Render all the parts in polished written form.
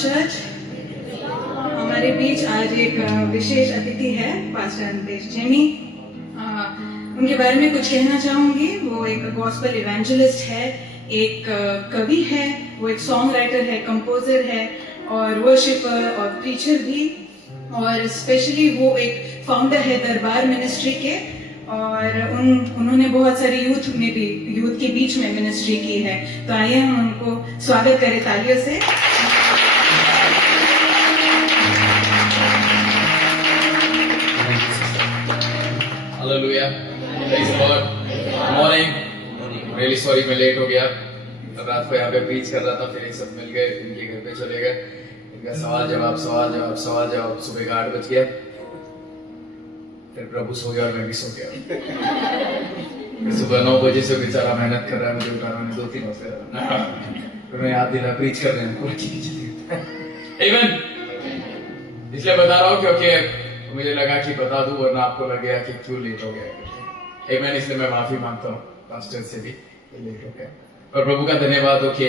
Church, हमारे बीच आज एक विशेष अतिथि है, पास्टर अंतेश जेमी। उनके बारे में कुछ कहना चाहूंगी। वो एक गॉस्पेल इवेंजलिस्ट है, एक कवि है, वो एक सॉन्ग राइटर है, कंपोजर है और वर्शिपर और प्रीचर भी, और स्पेशली वो एक फाउंडर है दरबार मिनिस्ट्री के, और उन्होंने बहुत सारे यूथ के बीच में मिनिस्ट्री की है। तो आइए हम उनको स्वागत करें तालियों से। Hallelujah, praise the Lord. Good morning. Really sorry मैं लेट हो गया। रात को यहाँ पे प्रीच कर रहा था, फिर एक सब मिल गए, इनके घर पे चले गए। इनका सवाल जवाब सुबह का 8 बज गया। फिर प्रभु सो गया और मैं भी सो गया। फिर सुबह 9 बजे से बेचारा मेहनत कर रहा है, मुझे उठाना नहीं 2-3 हफ्ते। फिर मैं याद दिला प्रीच कर रहे हैं। आमीन। इसलिए बता रहा हूँ क्योंकि मुझे लगा कि बता दूं, वरना आपको लगेगा कि क्यों लेट हो गया। आमीन। इसलिए मैं माफी मांगता हूँ पास्टर से भी, लेट हो गया। और प्रभु का धन्यवाद हो कि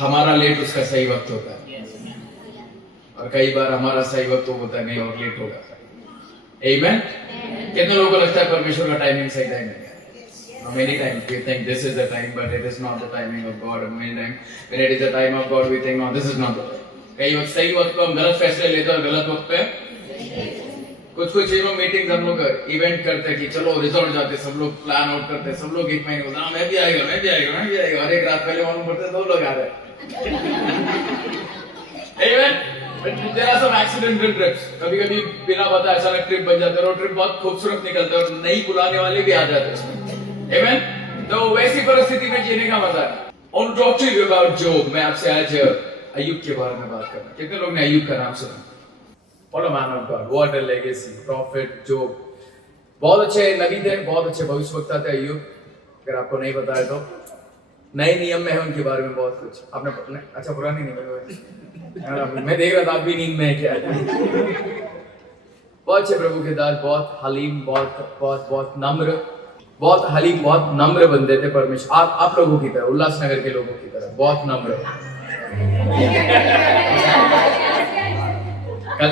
हमारा लेट उसका सही वक्त होता है, और कई बार हमारा सही वक्त तो होता नहीं और लेट होगा। आमीन। कितने लोगों को लगता है परमेश्वर का टाइमिंग सही टाइम है? Many times we think this is the time, but it is not the timing of God. And many times when it is the time of God, we think no, this is not the time. कई वक्त सही वक्त पे हम गलत फैसले लेते हैं और गलत वक्त पे कुछ चीजों मीटिंग हम लोग इवेंट करते हैं कि चलो रिजॉर्ट जाते, सब लोग प्लान आउट करते हैं, सब लोग एक महीने होता है मैं भी आएगा, और एक रात पहले मालूम पड़ता है 2 लोग आ रहे हैं। There are some accidental trips. कभी बिना बताए अचानक ट्रिप बन जाते हैं और ट्रिप बहुत खूबसूरत निकलता है और नई बुलाने वाले भी आ जाते हैं। Amen? तो वैसी परिस्थिति में जीने का मजा है। On talking about Job, मैं आपसे आज अय्यूब के बारे में बात करना। कितने लोग ने अय्यूब का नाम सुना? What a man of God, what a legacy, prophet Job। बहुत अच्छे नबी थे, बहुत अच्छे भविष्यवक्ता थे अय्यूब। अगर आपको नहीं पता है तो नए नियम में है उनके बारे में बहुत कुछ। आपने अच्छा पुरानी नियम में मैं देख रहा था आप भी नींद में है क्या? बहुत अच्छे प्रभु के दास, बहुत हलीम, बहुत नम्र, बहुत हलीम, बहुत नम्र बंदे थे परमेश्वर। आप लोगों की तरह, उल्लासनगर के लोगों की तरह बहुत नम्र।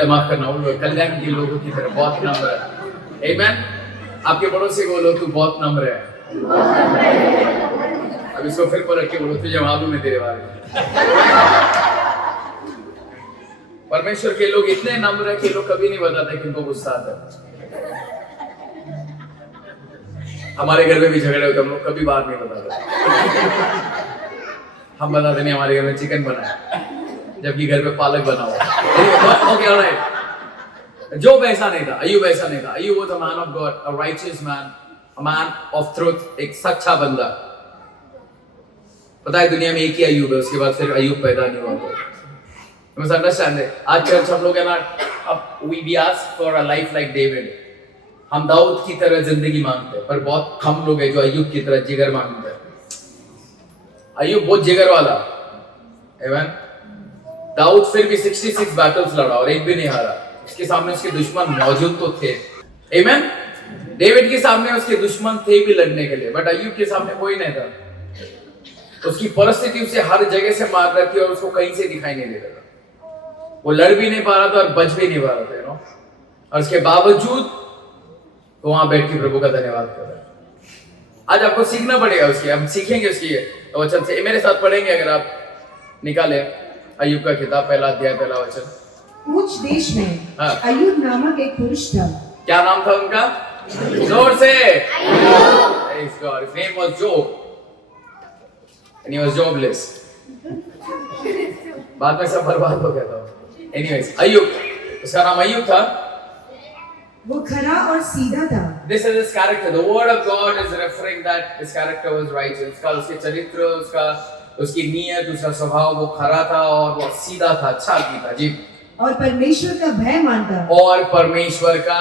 माफ करना, कल्याण के लोगों की तरह बहुत नम्र। आमीन। आपके पड़ोसी को बोलो तू बहुत नम्र है। अब इसको फिर पलट के बोलो तुझे मालूम है तेरे बारे में। परमेश्वर के लोग इतने नम्र है कि लोग कभी नहीं बताते कि उनको गुस्सा आता है। हमारे घर में भी झगड़े होते, हम लोग कभी बात नहीं बताते। हम बताते नहीं हमारे घर में चिकन बना है, जबकि घर पे पालक बना हुआ। Okay, alright. जोब ऐसा नहीं था, अय्यूब ऐसा नहीं था। Ayyub was a man of God, a righteous man, a man of truth, एक सच्चा बंदा। पता है दुनिया में एक ही अय्यूब है, उसके बाद फिर अय्यूब पैदा नहीं हुआ। You must understand it. आज चर्च हम लोग है ना, अब we ask for a life like David. हम दाऊद की तरह जिंदगी मांगते हैं, पर बहुत कम लोग हैं जो अय्यूब की तरह जिगर मांगते हैं। अय्यूब बहुत जिगर वाला। आमीन। दाऊद फिर भी 66 बैटल्स लड़ा और एक भी नहीं हारा। उसके सामने उसके दुश्मन मौजूद तो थे। आमीन। डेविड के सामने उसके दुश्मन थे भी लड़ने के लिए, बट अय्यूब के सामने कोई नहीं था। उसकी परिस्थिति उसे हर जगह से मार रही थी और उसको कहीं से दिखाई नहीं दे रहा था। वो लड़ भी नहीं पा रहा था और बच भी नहीं पा रहा था, यू नो। और उसके बावजूद वो वहां बैठ के प्रभु का धन्यवाद कर रहा है। आज आपको सीखना पड़ेगा उसकी, हम सीखेंगे उसकी वचन से। मेरे साथ पढ़ेंगे, अगर आप निकाले अय्यूब का किताब, पहला अध्याय, पहला वचन। उच्च देश में अय्यूब नामक एक पुरुष था। क्या नाम था उनका? जोर से। Praise God. His name was Job and he was jobless। बाद में सब बर्बाद हो गया था। Anyways, अय्यूब, उसका नाम अय्यूब था। वो खरा और सीधा था। This is his character. The word of God is referring that his character was righteous। उसके चरित्र, उसकी नीयत, उसका स्वभाव वो खरा था और वो सीधा था, अच्छा आदमी था जी। और परमेश्वर का भय मानता। और परमेश्वर का,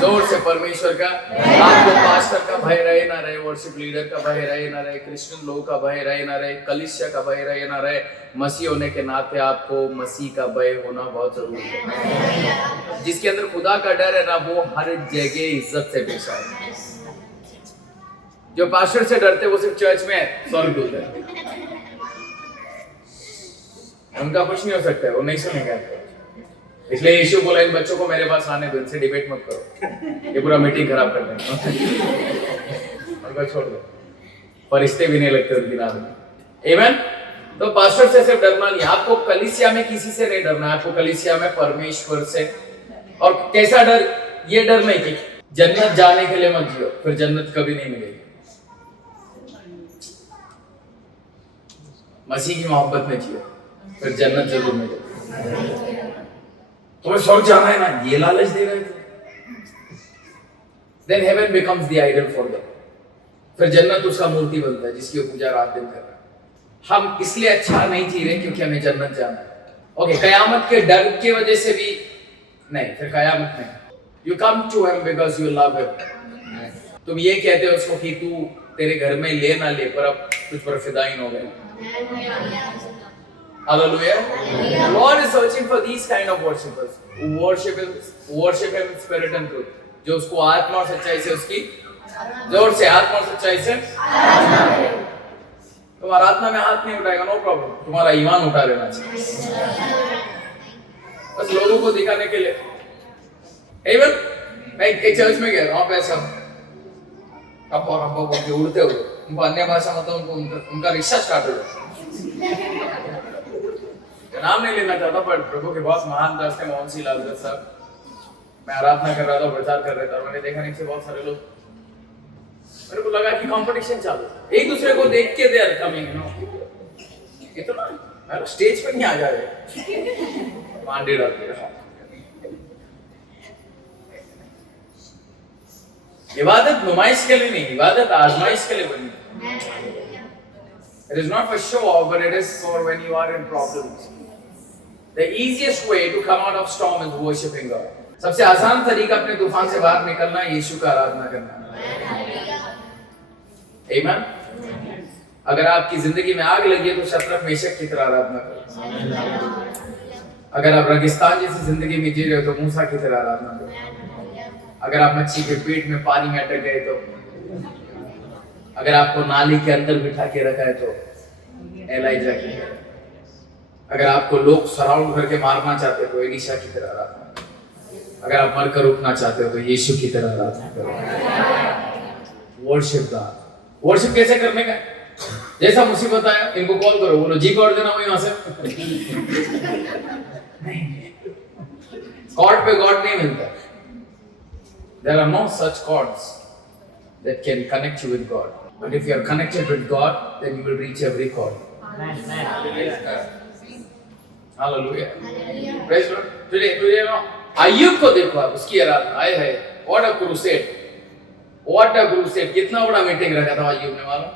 जोर से परमेश्वर का। आपको पास्टर का भय रहे ना रहे, वर्शिप लीडर का भय रहे ना रहे, क्रिश्चियन लोगों का भय रहे ना रहे, कलीसिया का भय रहे ना रहे, मसीह होने के नाते आपको मसीह का भय होना बहुत जरूरी है। जिसके अंदर खुदा का डर है ना, वो हर जगह इज्जत से पेश आए। जो पास्टर से डरते वो सिर्फ चर्च में स्वर्गदूत है। उनका कुछ नहीं हो सकता है, वो नहीं सुनेंगे। इसलिए यीशु बोला इन बच्चों को मेरे पास आने दो, इनसे डिबेट मत करो, ये पूरा मीटिंग खराब कर देंगे। उनको छोड़ दो, फरिश्ते भी नहीं लगते उनकी राह में। आमीन। तो पास्टर से सिर्फ डरना नहीं, आपको कलीसिया में किसी से नहीं डरना है, आपको कलीसिया में परमेश्वर से। और कैसा डर? ये डर नहीं कि जन्नत जाने के लिए मत जियो, फिर जन्नत कभी नहीं मिलेगी। मसीह की मोहब्बत में जियो, फिर जन्नत जरूर मिलेगी। तुम्हें स्वर्ग जाना है ना, ये लालच दे रहे थे, then heaven becomes the idol for them। फिर जन्नत उसका मूर्ति बनता है जिसकी वो पूजा रात दिन कर रहा है। हम इसलिए अच्छा नहीं जी रहे क्योंकि हमें जन्नत जाना है। ओके, कयामत के डर की वजह से भी नहीं, फिर कयामत नहीं। You come to him because you love him। तुम ये कहते हो उसको कि तू तेरे घर में ले ना ले, पर अब तुझ पर फिदाइन हो गए। Hallelujah। The Lord is searching for these kind of worshippers who worship him in spirit and truth। जो उसको आत्मा और सच्चाई से, उसकी जोर से आत्मा और सच्चाई से। तुम्हारा आत्मा में हाथ नहीं उठाएगा, नो प्रॉब्लम, तुम्हारा ईमान उठा लेना चाहिए, बस लोगों को दिखाने के लिए। इवन मैं एक चर्च में गया, वहां पे सब रब्बा रब्बा बोल के उड़ते हुए, उनको अन्य भाषा मतलब उनका रिक्शा स्टार्ट हो गया। नाम नहीं लेना चाहता, पर प्रभु के बहुत महान दास थे मोहन सिंह लालगत साहब। मैं आराधना कर रहा था, प्रचार कर रहा था, और मैंने देखा नीचे बहुत सारे लोग, मेरे को लगा कि कंपटीशन चालू है, एक दूसरे को देख के they are coming, you know, ये तो ना मैं स्टेज पे नहीं आ जा रहे, मांडे डालते रहा। इबादत नुमाइश के लिए नहीं, इबादत आजमाइश के लिए बनी। It is not for show off, but it is for when you are in problems। The easiest way to come out of storm is worshiping God। सबसे आसान तरीका अपने तूफान से बाहर निकलना है यीशु का आराधना करना। आमीन। अगर आपकी जिंदगी में आग लगी है तो शत्रक मेशक की तरह आराधना करो। अगर आप रेगिस्तान जैसी जिंदगी में जी रहे हो तो मूसा की तरह आराधना करो। अगर आप मच्छी के पेट में पानी में अटक गए तो, अगर आपको नाली के अंदर बिठा के रखा है तो एलाइजा की तरह, अगर आपको लोग सराउंड करके मारना चाहते तो एलीशा की तरह आराधना करो। अगर आप मरकर उठना चाहते हो तो यीशु की तरह आराधना करो। Worship God. वर्शिप कैसे करने का? जैसा मुसीबत आया इनको कॉल करो, बोलो जी कॉर्ड देना वहीं वहां से। कॉर्ड पे गॉड नहीं मिलता। There are no such chords that can connect you with God. But if you are connected with God, then you will reach every chord. Hallelujah. Praise God. Today, you know, अय्यूब को देखो आप, उसकी आराधना आए है। What a crusade! What a crusade! कितना बड़ा meeting रखा था अय्यूब ने, मालूम?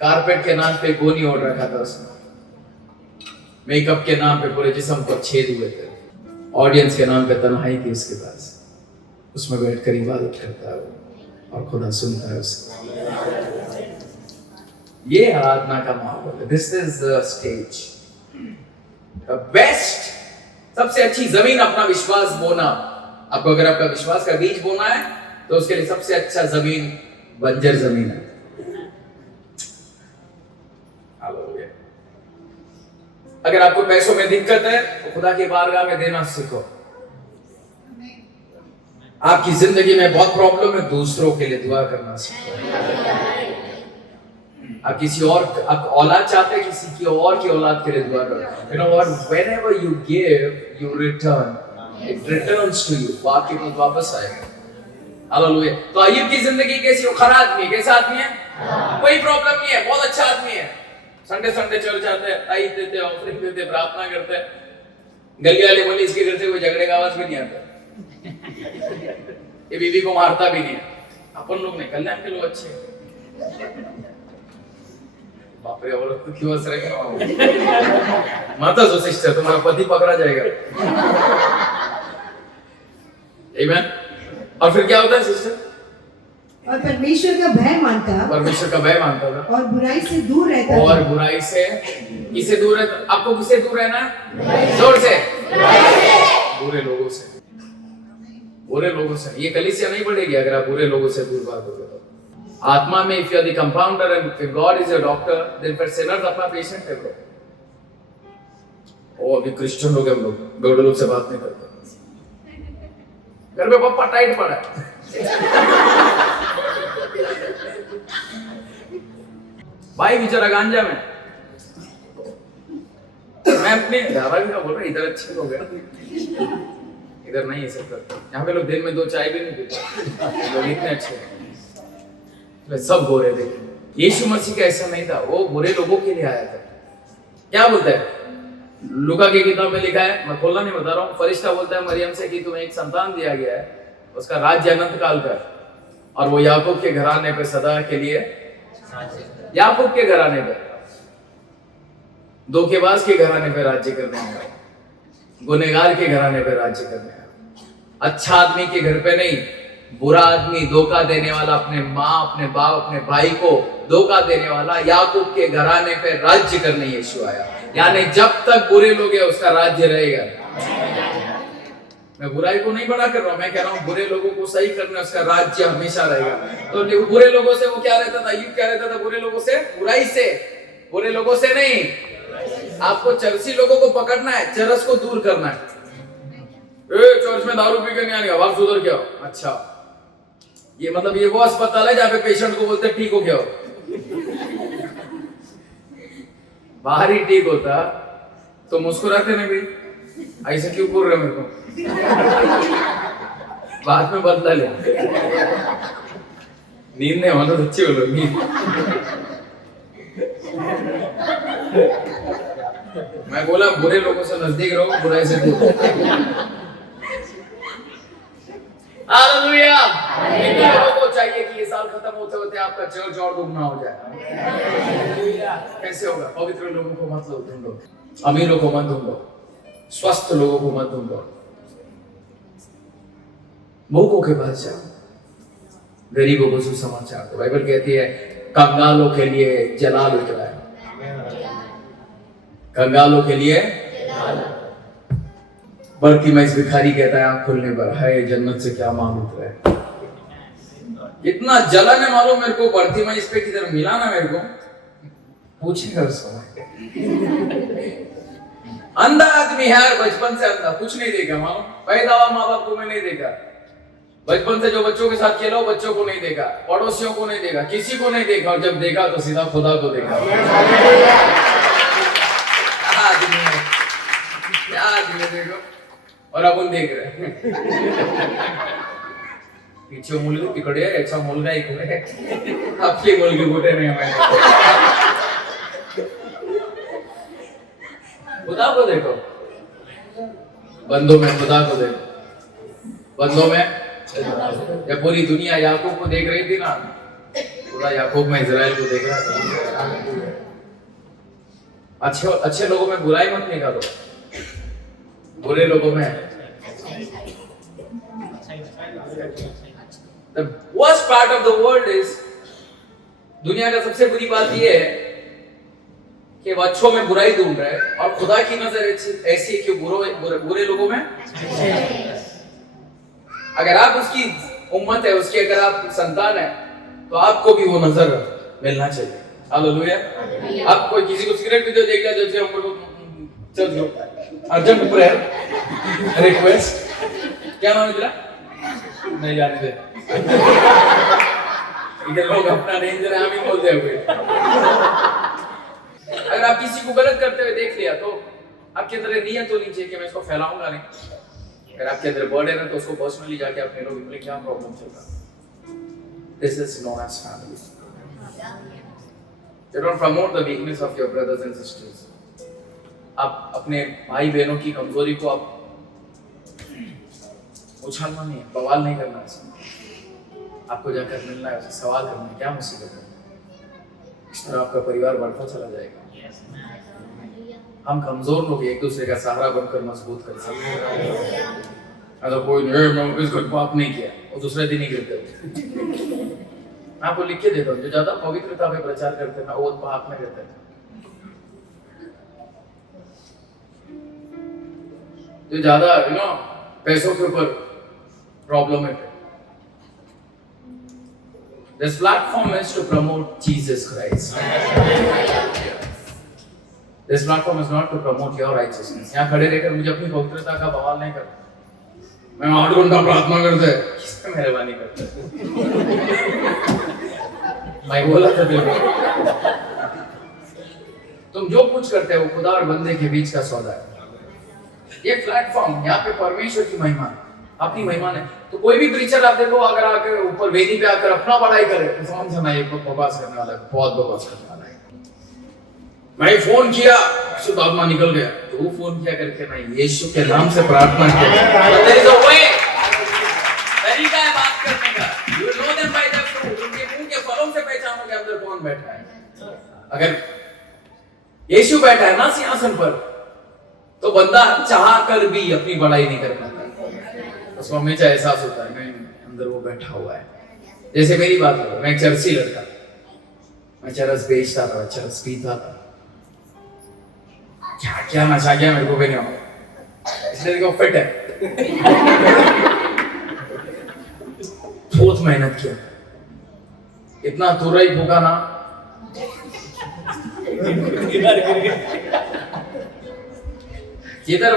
कारपेट के नाम पे गोनी ओढ़ रखा था उसने। मेकअप के नाम पे पूरे जिस्म को छेद हुए थे। ऑडियंस के नाम पे तन्हाई थी उसके पास। उसमें बैठकर इबादत करता है और खुदा सुनता है उसको। ये आराधना का माहौल है। This is the stage, the best, सबसे अच्छी जमीन अपना विश्वास बोना। आपको अगर आपका विश्वास का बीज बोना है तो उसके लिए सबसे अच्छा जमीन बंजर जमीन है। अगर आपको पैसों में दिक्कत है तो खुदा की बारगाह में देना सीखो। आपकी जिंदगी में बहुत प्रॉब्लम है, दूसरों के लिए दुआ करना सीखो। आप किसी और, आप औलाद चाहते हैं, किसी की और की औलाद के लिए दुआ करो। You know what? Whenever you give, you return. It returns to you. वो आपके पास वापस आएगा। हालेलुया। तो अय्यूब की जिंदगी कैसी? वो खरा आदमी है। कैसा आदमी है? कोई प्रॉब्लम नहीं है, बहुत अच्छा आदमी है। संडे चर्च जाते हैं, ताई देते हैं, ऑफरिंग देते हैं, प्रार्थना करते हैं। गली वाले बोले इसके घर से कोई झगड़े का आवाज भी नहीं आता। ये बीवी को मारता भी नहीं है। अपन लोग नहीं, कल्याण के लोग अच्छे हैं। बाप रे, औरत तो क्यों हंस रहे हो? माता जो सिस्टर, तुम्हारा पति पकड़ा जाएगा। आमीन। और फिर क्या होता है सिस्टर? और परमेश्वर का भय मानता, परमेश्वर का भय मानता था, और बुराई से दूर रहता, और बुराई से किसे दूर रहता? आपको किसे दूर रहना है? जोर से, बुरे लोगों से। बुरे लोगों से ये कलीसिया नहीं बढ़ेगी अगर आप बुरे लोगों से दूर भागोगे तो। आत्मा में if you are the compounder and if God is your doctor, then फिर सिनर्स अपना पेशेंट है ब्रो। ओ अभी क्रिश्चियन लोग हैं हम लोग, बेवड़े लोग से बात नहीं करते, घर पे पप्पा टाइट पड़ा है। भाई बेचारा गांजा में, मैं अपने धारावी का बोल रहा, इधर अच्छे लोग हैं, इधर नहीं ये सब करते। यहाँ पे लोग दिन में 2 चाय भी नहीं पीते, लोग इतने अच्छे हैं। सब गोरे देखे। यीशु मसीह का ऐसा नहीं था, वो बुरे लोगों के लिए आया था। क्या बोलता है लूका की किताब में लिखा है, मैं खोलना नहीं बता रहा हूँ, फरिश्ता बोलता है मरियम से कि तुम्हें एक संतान दिया गया है, उसका राज्य अनंत काल का, और वो याकूब के घराने पे सदा के लिए, याकूब के घराने पे, धोखेबाज के घराने पे राज्य करने आया, गुनहगार के घराने पे राज्य करने आया, अच्छा आदमी के घर पे नहीं, बुरा आदमी, धोखा देने वाला, अपने माँ, अपने बाप, अपने भाई को धोखा देने वाला, याकूब के घराने पे राज्य करने यीशु आया। यानी जब तक बुरे लोग हैं उसका राज्य रहेगा। मैं बुराई को नहीं बड़ा कर रहा हूं, मैं कह रहा हूं बुरे लोगों को सही करना, उसका राज्य हमेशा रहेगा। तो बुरे लोगों से वो क्या रहता था, यूं क्या रहता था, बुरे लोगों से, बुराई से, बुरे लोगों से नहीं। आपको चरसी लोगों को पकड़ना है, चरस को दूर करना है। चर्च में दारू पी के नहीं आएगा, बात सुधर क्या? अच्छा, ये मतलब ये वो अस्पताल है जहाँ पे पेशेंट को बोलते ठीक हो गया हो। बाहर ही ठीक होता तो मुस्कुराते ना भी, ऐसे क्यों बोल रहे मेरे को, बाद में बदला ले। नींद नहीं होना तो अच्छी बोलो, नींद। मैं बोला बुरे लोगों से नजदीक रहो, बुराई से दूर। हालेलुया। लोगों को चाहिए कि ये साल खत्म होते होते आपका चर्च और दुगना हो जाए। कैसे होगा? पवित्र लोगों को मत ढूंढो, अमीरों को मत ढूंढो, स्वस्थ लोगों को मत ढूंढो, भूखों के पास जाओ, गरीबों को सुसमाचार दो। बाइबल कहती है कंगालों के लिए जलाल उतरा है, कंगालों के लिए। बल्कि मैं इस भिखारी कहता है आंख खुलने पर, है जन्नत से क्या मांग उतरा है। इतना जलन है मालूम मेरे को, बढ़ती मैं इस पे किधर मिला ना मेरे को, पूछेगा उसको। अंधा आदमी है यार, बचपन से अंधा, कुछ नहीं देखा मालूम, पैदा हुआ माँ बाप को मैं नहीं देखा, बचपन से जो बच्चों के साथ खेला बच्चों को नहीं देखा, पड़ोसियों को नहीं देखा, किसी को नहीं देखा, और जब देखा तो सीधा खुदा को देखा। क्या आदमी देखो, और अपन देख रहे हैं पीछे मुलगी तिकडे याचा मुलगा इकडे, आपली मुलगी कुठे नाही माहिती। खुदा को देखो, बंदों में खुदा को देखो, बंदों में। जब पूरी दुनिया याकूब को देख रही थी ना, खुदा याकूब में इजराइल को देख रहा था। अच्छे लोगों में बुराई मत निकालो, बुरे लोगों में। The worst part of the world is, दुनिया का सबसे बुरी बात यह है कि वो अच्छों में बुराई ढूंढ रहा है, और खुदा की नजर ऐसी है कि बुरे लोगों में। अगर आप उसकी उम्मत है, उसकी अगर आप संतान है, तो आपको भी वो नजर मिलना चाहिए। हालेलुया। आप कोई किसी को सिगरेट पीते देख लिया, जैसे हम लोग चल दो अर्जेंट प्रेयर रिक्वेस्ट, क्या नाम है तेरा? नहीं जाने दे, इधर लोग अपना नहीं जरा हम ही बोलते हुए। अगर आप किसी को गलत करते हुए देख लिया तो आपके अंदर नियत होनी चाहिए कि मैं इसको फैलाऊंगा नहीं। अगर आपके अंदर बर्डन है तो उसको पर्सनली जाके अपने लोगों में क्या प्रॉब्लम चल रहा है। This is known as family. You don't promote the weakness of your brothers and sisters. आप अपने भाई बहनों की कमजोरी को आप उछालना नहीं है, बवाल नहीं करना है। आपको जाकर मिलना है, उससे सवाल करना है, क्या मुसीबत है। इस तरह आपका परिवार बढ़ता चला जाएगा। हम कमजोर लोग एक दूसरे का सहारा बनकर मजबूत कर सकते हैं। अगर कोई मैं इसको पाप नहीं किया, वो दूसरे दिन ही गिरते। आपको लिख के देता हूँ, जो ज्यादा पवित्रता में प्रचार करते हैं वो पाप में रहते हैं। जो ज्यादा पैसों के ऊपर प्रॉब्लम है। This platform is to promote Jesus Christ. This platform is not to promote your righteousness. यहाँ खड़े रहकर मुझे अपनी पवित्रता का बवाल नहीं करना। मैं 8 घंटा प्रार्थना करते हैं, किस पे मेहरबानी करते हैं? मैं बोला था बिल्कुल। तुम जो कुछ करते हो वो खुदा और बंदे के बीच का सौदा है। ये प्लेटफॉर्म यहाँ पे परमेश्वर की महिमा है, अपनी महिमा है। तो कोई भी प्रीचर आप देखो, अगर आकर ऊपर वेदी पे आकर अपना बड़ाई करे तो समझ जाना ये बकवास करने वाला है, बहुत बकवास करने वाला है। मैं फोन किया, शुद्ध आत्मा निकल गया, तो वो फोन किया करके मैं यीशु के नाम से प्रार्थना किया। There is a way, तरीका है बात करने का। You know them by their fruit. उनके मुंह के फलों से पहचानोगे अंदर कौन बैठा है। अगर यीशु बैठा है ना सिंहासन पर, तो बंदा चाह कर भी अपनी बड़ाई नहीं कर पाता। उसको हमेशा एहसास होता है मैं अंदर वो बैठा हुआ है। जैसे मेरी बात करो, मैं एक चरसी लड़का, मैं चरस बेचता था, चरस पीता था, क्या क्या नशा किया मेरे को भी नहीं आता, इसलिए देखो फिट है। बहुत मेहनत किया, इतना तुरई भूखा ना, जिधर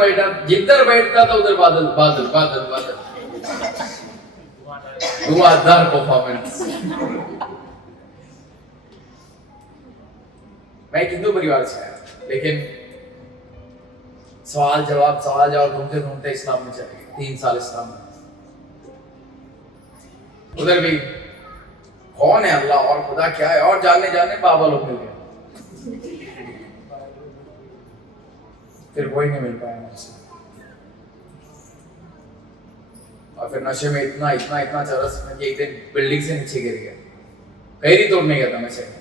बैठता था उधर बादल बादल बादल बादल, धुआंधार परफॉर्मेंस। मैं एक हिंदू परिवार से आया, लेकिन सवाल जवाब ढूंढते ढूंढते इस्लाम में चले गए। 3 साल इस्लाम में, उधर भी कौन है अल्लाह और खुदा क्या है और जानने बाबा लोग मिल गए, फिर कोई नहीं मिल पाया मुझसे। और फिर नशे में इतना चरस में एक दिन बिल्डिंग से नीचे गिर गया, कैरी तोड़ने गया था नशे में।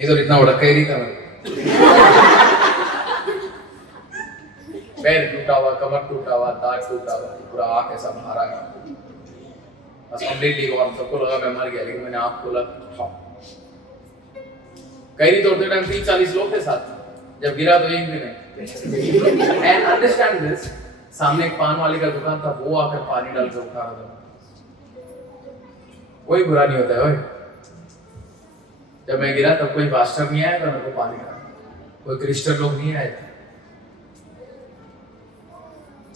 इधर इतना बड़ा कैरी था मेरे, पैर टूटा हुआ, कमर टूटा हुआ, दांत टूटा हुआ, पूरा आंख ऐसा बाहर आ गया, बस कंप्लीटली गॉन। सबको लगा मैं मर गया, लेकिन मैंने आंख खोला, कैरी तोड़ते टाइम 30-40 लोग थे साथ में, जब गिरा तो एक भी नहीं। एंड अंडरस्टैंड दिस, सामने एक पान वाले का दुकान था, वो आकर पानी डाल के उठा रहा था। कोई बुरा नहीं होता है भाई। जब मैं गिरा तब कोई पास्टर नहीं आया था मेरे को पानी डालने, कोई क्रिश्चियन लोग नहीं आए थे।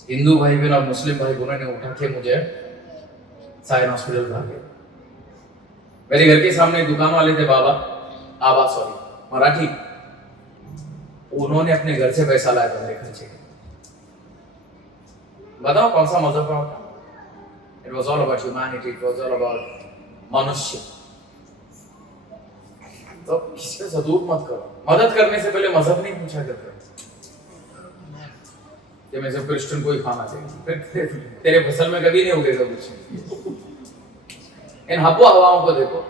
हिंदू भाई बहन और मुस्लिम भाई बहनों ने उठा के मुझे साइन हॉस्पिटल भर गए। मेरे घर के सामने एक दुकान वाले थे, आबा सॉरी मराठी, उन्होंने अपने घर से पैसा लाया था मेरे खर्चे के। बताओ कौन सा मजहब का होता? It was all about humanity, it was all about मनुष्य। तो किसी पे सदूक मत करो। मदद करने से पहले मजहब नहीं पूछा करते कि मैं सब क्रिश्चियन को ही खाना चाहिए, फिर तेरे फसल में कभी नहीं उगेगा कुछ। इन हवा हवाओं को देखो,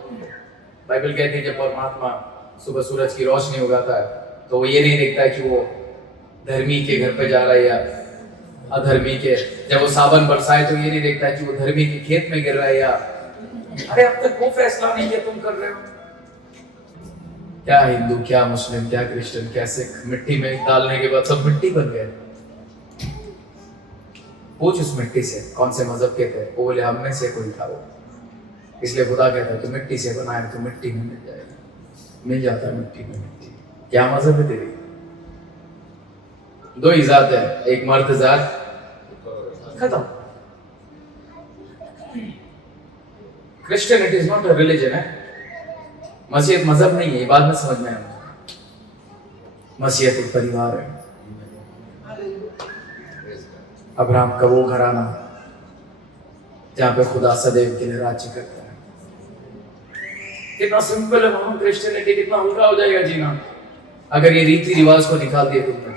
बाइबल कहती है जब परमात्मा सुबह सूरज की रोशनी उगाता है तो वो ये नहीं देखता है कि वो धर्मी के घर पे जा रहा है या अधर्मी के। जब वो सावन बरसाए तो ये नहीं देखता है कि वो धर्मी के खेत में गिर रहा है या अरे अब तक वो फैसला नहीं किया तुम कर रहे हो। क्या हिंदू, क्या मुस्लिम, क्या क्रिश्चियन, क्या सिख, मिट्टी में डालने के बाद सब मिट्टी बन गए। पूछ उस मिट्टी से कौन से मजहब के थे, वो बोले हम में से कोई था वो। इसलिए खुदा कहता है तो मिट्टी से बनाए तो मिट्टी में मिल जाएगा, मिल जाता है मिट्टी में मिट्टी। क्या मजहब है तेरी? 2 ही जात है, एक मर्द जात, खत्म। Christianity is not a religion है, मसीहत मजहब नहीं है, ये बात में समझ में आया। मसीहत एक परिवार है। अब्राहम का वो घराना जहां पे खुदा सदैव के लिए राज्य करता है। कितना सिंपल है वहां क्रिश्चियनिटी, कितना हल्का हो जाएगा जीना अगर ये रीति रिवाज को निकाल दिए तुमने।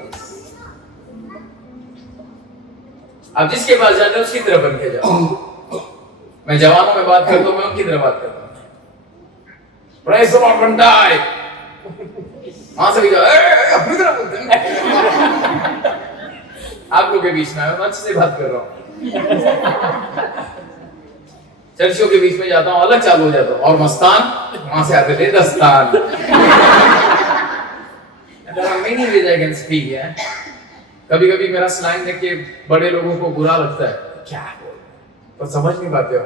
आप जिसके पास जाते हो उसकी तरफ बन के जाओ। मैं जवानों में बात करता हूं, मैं उनकी तरफ बात करता हूं। प्रेज़ द लॉर्ड बंदाई वहां से भी जाओ, अपनी तरफ बोलते हैं। आप लोग के बीच में मैं अच्छे से बात कर रहा हूं। चर्चियों के बीच में जाता हूं, अलग चालू हो जाता हूं, और मस्तान वहां से आते थे दस्तान। कभी कभी मेरा स्लैंग देख के बड़े लोगों को बुरा लगता है, क्या बोल, पर समझ नहीं पाते हो।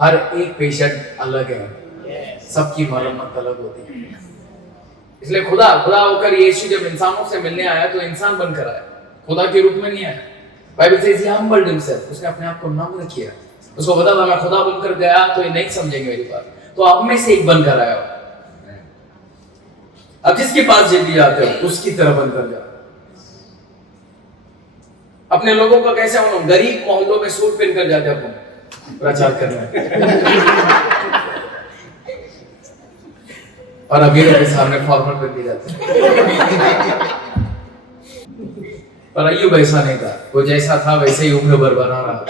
हर एक पेशेंट अलग है, सबकी मरम्मत अलग होती है। इसलिए खुदा होकर यीशु जब इंसानों से मिलने आया तो इंसान बनकर आया, खुदा के रूप में नहीं आया। Bible says he humbled himself, उसने अपने आप को नम्र किया। उसको पता था मैं खुदा बनकर गया तो ये नहीं समझेंगे मेरी बात, तो आप में से एक बनकर आया। अब जिसके पास जब भी जाते हो उसकी तरह बनकर जाओ। अपने लोगों का कैसे मानो, गरीब मोहल्लों में सूट पहनकर जाते अपन प्रचार करना और अमीरों के सामने फॉर्मल पहन के जाते। पर अय्यूब ऐसा नहीं था, वो जैसा था वैसे ही उम्र भर बना रहा।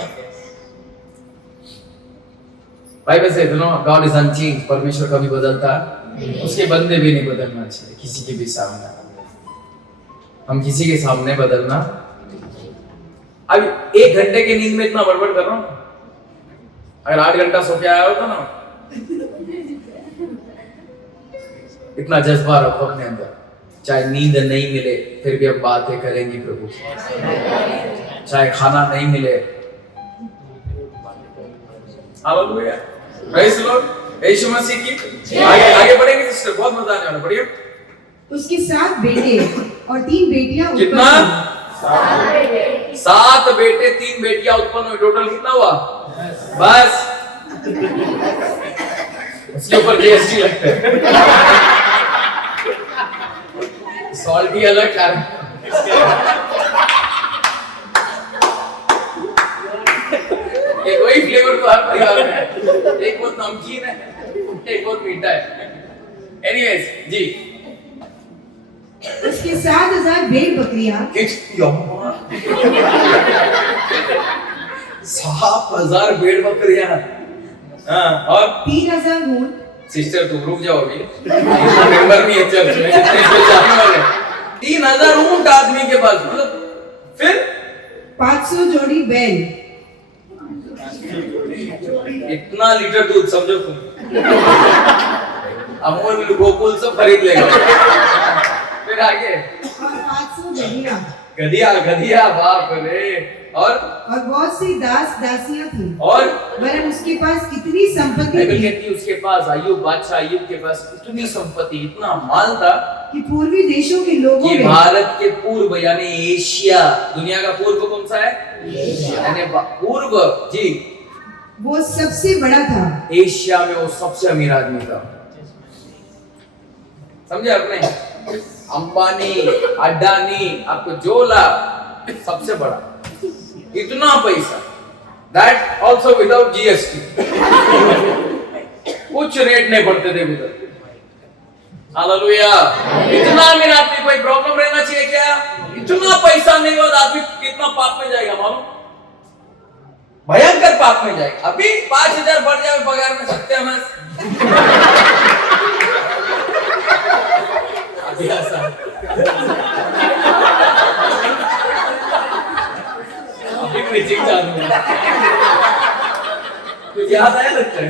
बाइबल से गॉड इज अनचेंज, परमेश्वर कभी बदलता, उसके बंदे भी नहीं बदलना चाहिए किसी के भी सामने। हम किसी के सामने बदलना, अब 1 घंटे की नींद में इतना बड़बड़ कर रहा हूं, अगर 8 घंटा सो के आया होता ना, इतना जज्बा रखो अपने अंदर, चाहे नींद नहीं मिले फिर भी हम बातें करेंगे प्रभु, चाहे खाना नहीं मिले। Hallelujah, praise the Lord, Yeshu Masih की। आगे बढ़ेंगे सिस्टर, बहुत मजा आने वाला, बढ़िए। उसके 7 बेटे और 3 बेटियां कितना? 7 बेटे 3 बेटियां उत्पन्न हुई, टोटल कितना हुआ? बस उसके ऊपर जीएसटी लगता है, सॉल्ट भी अलग है। एक वही फ्लेवर तो हर परिवार में है, एक बहुत नमकीन है, एक बहुत मीठा है। एनीवेज जी, उसके 7,000 भेड़ बकरियां 7,000 भेड़ बकरियां, और 3,000 ऊंट। सिस्टर तुम रुक जाओ अभी, इतना मेंबर नहीं है चर्च में जितने इसमें जाने वाले। 3,000 ऊंट आदमी के पास, मतलब फिर 500 जोड़ी बैल। इतना लीटर दूध समझो तुम, अमूल गोकुल सब खरीद लेगा। फिर आगे और 500 गधिया, बाप रे, और बहुत सी दासियां थी। और वरन उसके पास कितनी संपत्ति बाइबल थी कहती है उसके पास, अय्यूब बादशाह अय्यूब के पास इतनी संपत्ति, इतना माल था कि पूर्वी देशों के लोगों कि में, भारत के पूर्व यानी एशिया, दुनिया का पूर्व कौन सा है? यानी पूर्व जी, वो सबसे बड़ा था। एशिया में वो सबसे अमीर आदमी था। समझे आपने? अंबानी, अडानी, आपको जो ला सबसे बड़ा, इतना पैसा, दैट ऑल्सो विदाउट जीएसटी। कुछ रेट नहीं पड़ते थे उधर। हालेलुया, इतना अमीर आदमी, कोई प्रॉब्लम रहना चाहिए क्या? इतना पैसा नहीं हो आदमी कितना पाप में जाएगा मालूम? भयंकर पाप में जाएगा। अभी 5,000 बढ़ जाए पगार में सकते हैं बस। अभी ऐसा अभी प्रीचिंग चालू है, कुछ याद आया लगता है?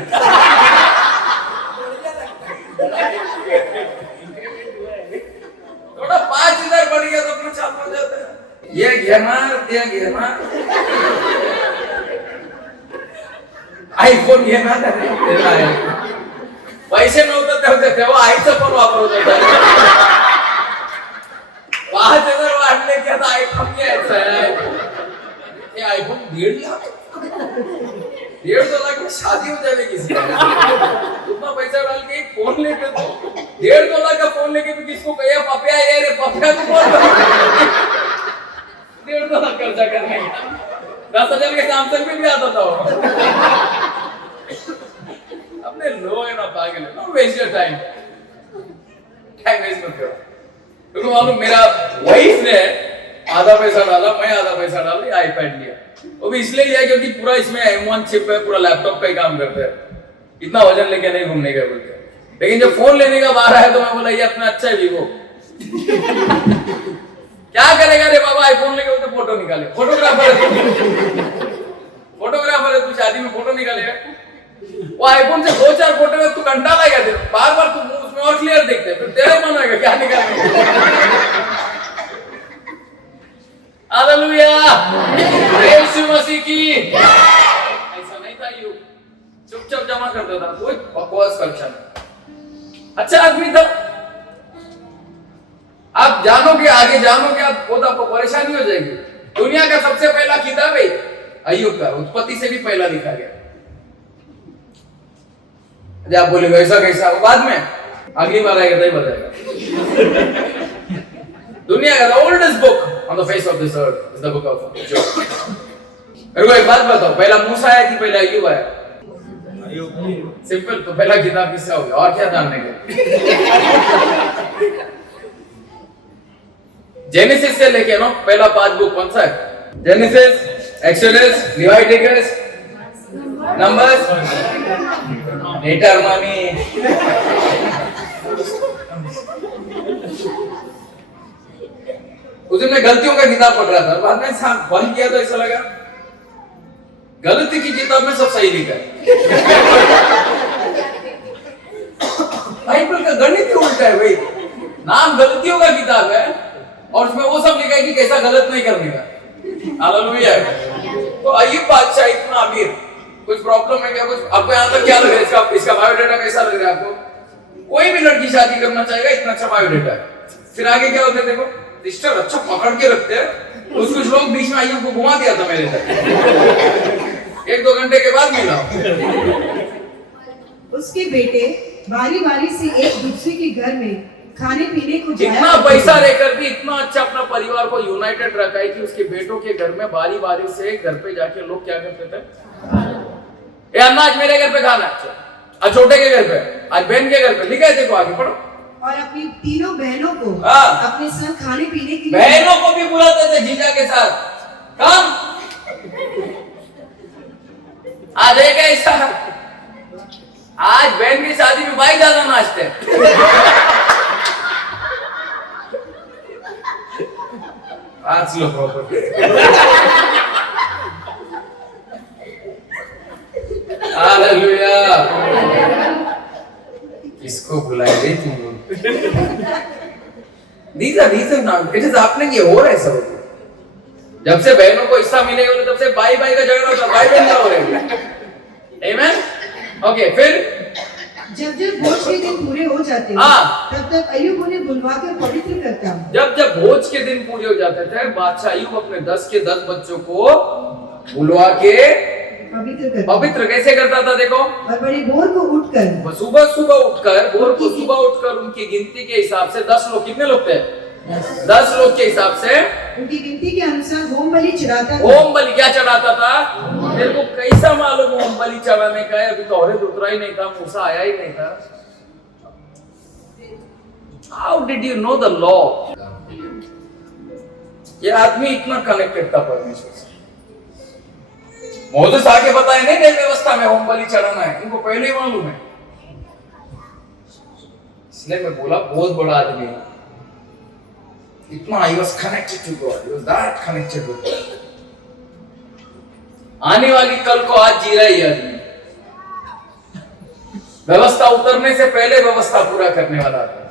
थोड़ा 5,000 बढ़ गया तो अपना चालू हो जाता है, ये घेना आईफोन घेना देना है, पैसे नव्हतं तेव्हा आईचं पण वापरत होता। 5,000 वाढले की आता आईफोन घ्यायचा है, ये आईफोन 1.5 लाख, 1.5 लाख में शादी हो जाएगी किसी उतना पैसा डाल के एक फोन लेके, 1.5 लाख का फोन लेके तो किसको कहिए पपिया, ये रे पपिया तू बोल 1.5 लाख खर्चा करने, 10,000 के सैमसंग में भी आता था। अपने लो है ना पागल है, no waste your time waste मत करो। क्योंकि मालूम मेरा वाइफ ने आधा पैसा डाला, मैं आधा पैसा डाला, आईपैड लिया, वो भी इसलिए लिया क्योंकि पूरा इसमें M1 चिप है, पूरा लैपटॉप का ही काम करता है, इतना वजन लेके नहीं घूमने का बोलते। लेकिन जब फोन लेने का बार आया तो मैं बोला ये अपना अच्छा है वीवो। क्या करेगा रे बाबा, आईफोन लेके तो फोटो निकाले, फोटोग्राफर है तू, शादी में फोटो निकालेगा, वो आईफोन से 2-4 फोटो में तू कंटाल आएगा, बार बार तू उसमें और क्लियर देखते है, फिर तेरा मन आएगा क्या निकालेगा। हालेलुया, यीशु मसीह की। ऐसा नहीं था, यू चुपचाप जमा करता था, कोई बकवास खर्चा नहीं। अच्छा आदमी था। आप जानोगे, आगे जानोगे, आप खुद आपको परेशानी हो जाएगी। दुनिया का सबसे पहला किताब है अय्यूब का, उत्पत्ति से भी पहला लिखा गया। आप बोलेगे ऐसा कैसा, वो बाद में अगली बार आएगा तभी बताएगा। दुनिया का oldest book on the face of this earth is the book of job. मेरे को एक बात बताओ, पहला मूसा आया कि पहला अय्यूब आया? सिंपल। तो पहला किताब किसका हो गया? और क्या जानने के? जेनेसिस से लेके ना पहला 5 बुक कौन सा है? Genesis, Exodus, Leviticus, Numbers, Deuteronomy. उस दिन मैं गलतियों का किताब पढ़ रहा था, बाद में बंद किया तो ऐसा लगा गलती की किताब में सब सही लिखा है। बाइबल का गणित ही उल्टा है भाई। नाम गलतियों का किताब है और उसमें वो सब लिखा है कि कैसा गलत नहीं करने का। हालेलुया। तो अय्यूब बादशाह इतना अमीर, कुछ प्रॉब्लम है क्या? कुछ आपको यहाँ तक क्या लग रहा है? इसका बायोडाटा कैसा लग रहा है आपको? कोई भी लड़की शादी करना चाहेगा, इतना अच्छा बायोडाटा है। फिर आगे क्या होता है देखो, सिस्टर अच्छा पकड़ के रखते हैं। कुछ लोग बीच में अय्यूब को घुमा दिया था मेरे तक। 1-2 घंटे के बाद मिला। उसके बेटे बारी बारी से एक दूसरे के घर में खाने पीने को जाया इतना पैसा लेकर भी इतना अच्छा अपना परिवार को यूनाइटेड रखा है कि उसके बेटों के घर में बारी बारी से घर पे जाके लोग क्या करते थे? ये अन्ना आज मेरे घर पे खाना है, आज छोटे के घर पे, आज बहन के घर पे। लिखा है देखो, आगे पढ़ो। और अपनी तीनों बहनों को अपने साथ खाने पीने के लिए, बहनों को भी बुलाते थे जीजा के साथ। काम आज एक ऐसा, आज बहन की शादी में भाई ज्यादा नाचते। आज लो प्रॉपर्टी। हालेलुया। किसको बुलाए रे तुम लोग? इट इज आपने ये हो रहा है सब। जब से बहनों को हिस्सा मिलेगा तब से भाई भाई का झगड़ा होता, भाई बहन का हो रहा है। आमेन। ओके, फिर जब जब भोज के दिन पूरे हो जाते तब तक अय्यूब उन्हें बुलवाकर पवित्र करता। जब जब भोज के दिन पूरे हो जाते थे, बादशाह अय्यूब अपने 10 के 10 बच्चों को बुलवा के पवित्र कैसे करता था देखो। और बड़े भोर को उठकर, सुबह उठकर उनकी गिनती के हिसाब से 10 लोग, कितने लोग थे? 10 लोग के हिसाब से उनकी गिनती के अनुसार होम बलि चढ़ाता था। होम बलि क्या चढ़ाता था? मेरे को कैसा मालूम होम बलि चढ़ाने का है? अभी तो और उतरा ही नहीं था, मूसा आया ही नहीं था। How did you know the law? ये आदमी इतना कनेक्टेड था परमेश्वर से। मोसेस आके बताए नहीं नई व्यवस्था में होम बलि चढ़ाना है, इनको पहले ही मालूम है। इसलिए मैं बोला बहुत बड़ा आदमी है। इतना I was connected to God, he was that connected with God. आने वाली कल को आज जी रहा है ये आदमी। व्यवस्था उतरने से पहले व्यवस्था पूरा करने वाला था।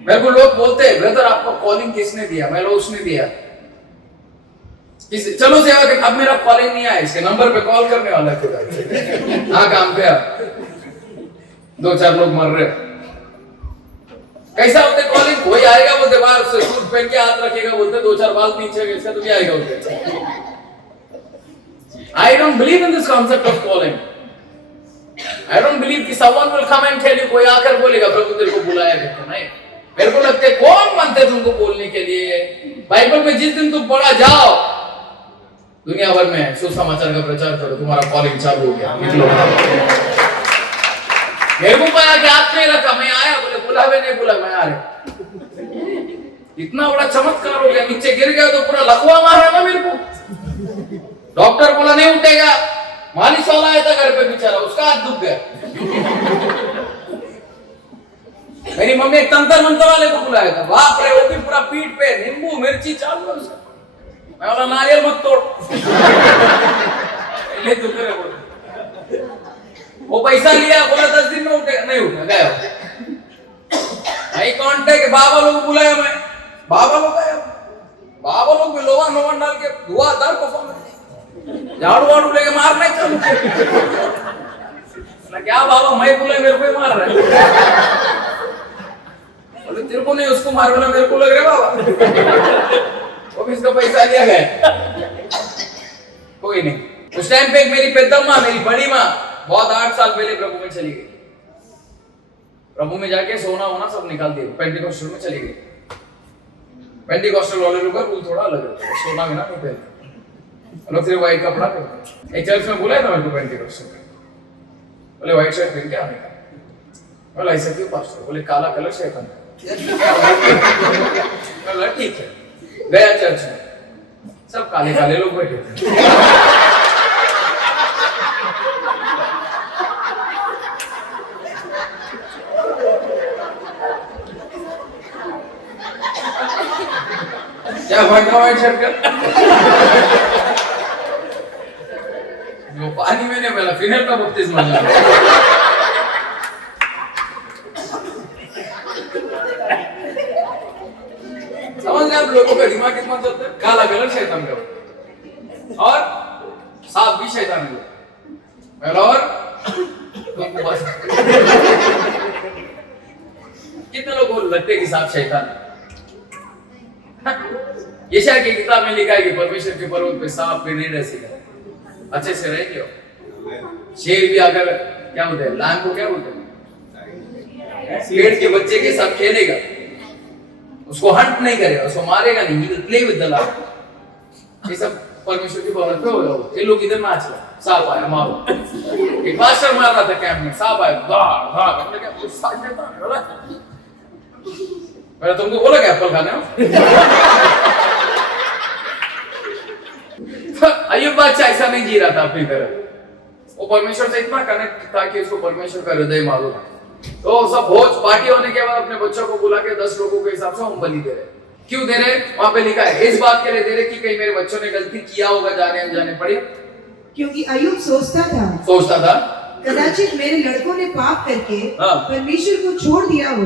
मेरे को लोग बोलते हैं, ब्रदर आपको कॉलिंग किसने दिया? मैं लोग उसने दिया। चलो सेवा के, अब मेरा कॉलिंग नहीं आया, इसके नंबर पे कॉल करने वाला है। हाँ काम पे आप 2-4 लोग मर रहे। कैसा होते कॉलिंग? कोई आएगा बोलते बाहर से सूट पहन के हाथ रखेगा, बोलते 2-4 बाल नीचे इसका तो क्या आएगा बोलते। I don't believe in this concept of calling. I don't believe कि someone will come and tell you, कोई आकर बोलेगा प्रभु तेरे को बुलाया करके। नहीं, मेरे को लगता है कौन मानते तुमको बोलने के लिए? बाइबल में जिस दिन तुम पढ़ा जाओ, दुनिया भर में सुसमाचार का प्रचार करो, तुम्हारा कॉलिंग चालू हो गया। मेरे को पाया कि हाथ में रखा, मैं आया, बोले बुलावे नहीं बोला, मैं आ रहा। इतना बड़ा चमत्कार हो गया, नीचे गिर गया तो पूरा लकवा मारा ना मेरे को। डॉक्टर बोला नहीं उठेगा, मालिश वाला आया था घर पे बेचारा, उसका हाथ दुख गया। मेरी मम्मी एक तंत्र मंत्र वाले को बुलाया था, बाप रे, वो भी पूरा पीठ पे नींबू मिर्ची चालू है उसका। मैं बोला नारियल मत तोड़। ले दुख रहे बोल। वो पैसा लिया, बोला 10 दिन में उठेगा, नहीं उठा, गया। आई कांटेक्ट बाबा लोग बुलाया, मैं बाबा लोग आया, बाबा लोग भी लोहा नोवन डाल के धुआंधार परफॉर्मेंस, झाड़ू वाड़ू लेके मारना चालू। क्या बाबा, मैं बोला मेरे को ही मार रहा है। बोले तेरे को नहीं, उसको मार बोला, मेरे को लग रहा है बाबा। ऑफिस का पैसा लिया गया। कोई नहीं। उस टाइम पे मेरी पेदम्मा, मेरी बड़ी माँ बहुत 8 साल पहले प्रभु में चली गई। प्रभु में जाके सोना वोना सब निकाल दिया, पेंटिकॉस्टल में चली गई। पेंटिकॉस्टल वाले लोग का रूल थोड़ा अलग है, सोना बिना नहीं पहनते, लोग सिर्फ व्हाइट कपड़ा पहनते। एक चर्च में बोला था मेरे को पेंटिकॉस्टल में, बोले व्हाइट शर्ट पहन के आने का। बोला ऐसा क्यों पास्टर? बोले काला कलर शैतान का। बोला ठीक है। गया चर्च में, सब काले काले लोग बैठे थे। क्या भागा व्हाइट शर्ट का? वो पानी में नहीं, पहला फिनल का बपतिस्मा लिया। समझ रहे आप लोगों का दिमाग कितना चलता है? काला कलर शैतान का और सांप भी शैतान का। पहला और कितने लोग लगते हैं कि सांप शैतान है? यशाया की किताब में लिखा है कि परमेश्वर के पर्वत पे सांप भी नहीं रह सकेगा। अच्छे से रहेंगे। शेर भी अगर क्या बोलते हैं, लायन को क्या बोलते हैं, पेड़ के बच्चे के साथ खेलेगा, उसको हंट नहीं करेगा, उसको मारेगा नहीं, he will play with the lion। ये सब परमेश्वर की पर्वत पे होगा। ये लोग इधर नाच रहे, सांप आया मारो। एक पास्टर मार रहा था कैंप में, सांप आया, धाड़ धाड़, हमने क्या कुछ सांप देता है बोला। मैंने तुमको बोला क्या एप्पल खाने हो? अय्यूब बादशाह ऐसा नहीं जी रहा था अपनी तरह। वो परमेश्वर से इतना कनेक्ट था कि उसको परमेश्वर का हृदय मालूम है। तो सब भोज पार्टी होने के बाद अपने बच्चों को बुला के 10 लोगों के हिसाब से हम बलि दे रहे। क्यों दे रहे? वहां पे लिखा है इस बात के लिए दे रहे कि कहीं मेरे बच्चों ने गलती किया होगा जाने अनजाने। पढ़िए। क्योंकि अय्यूब सोचता था कदाचित मेरे लड़कों ने पाप करके परमेश्वर को छोड़ दिया हो।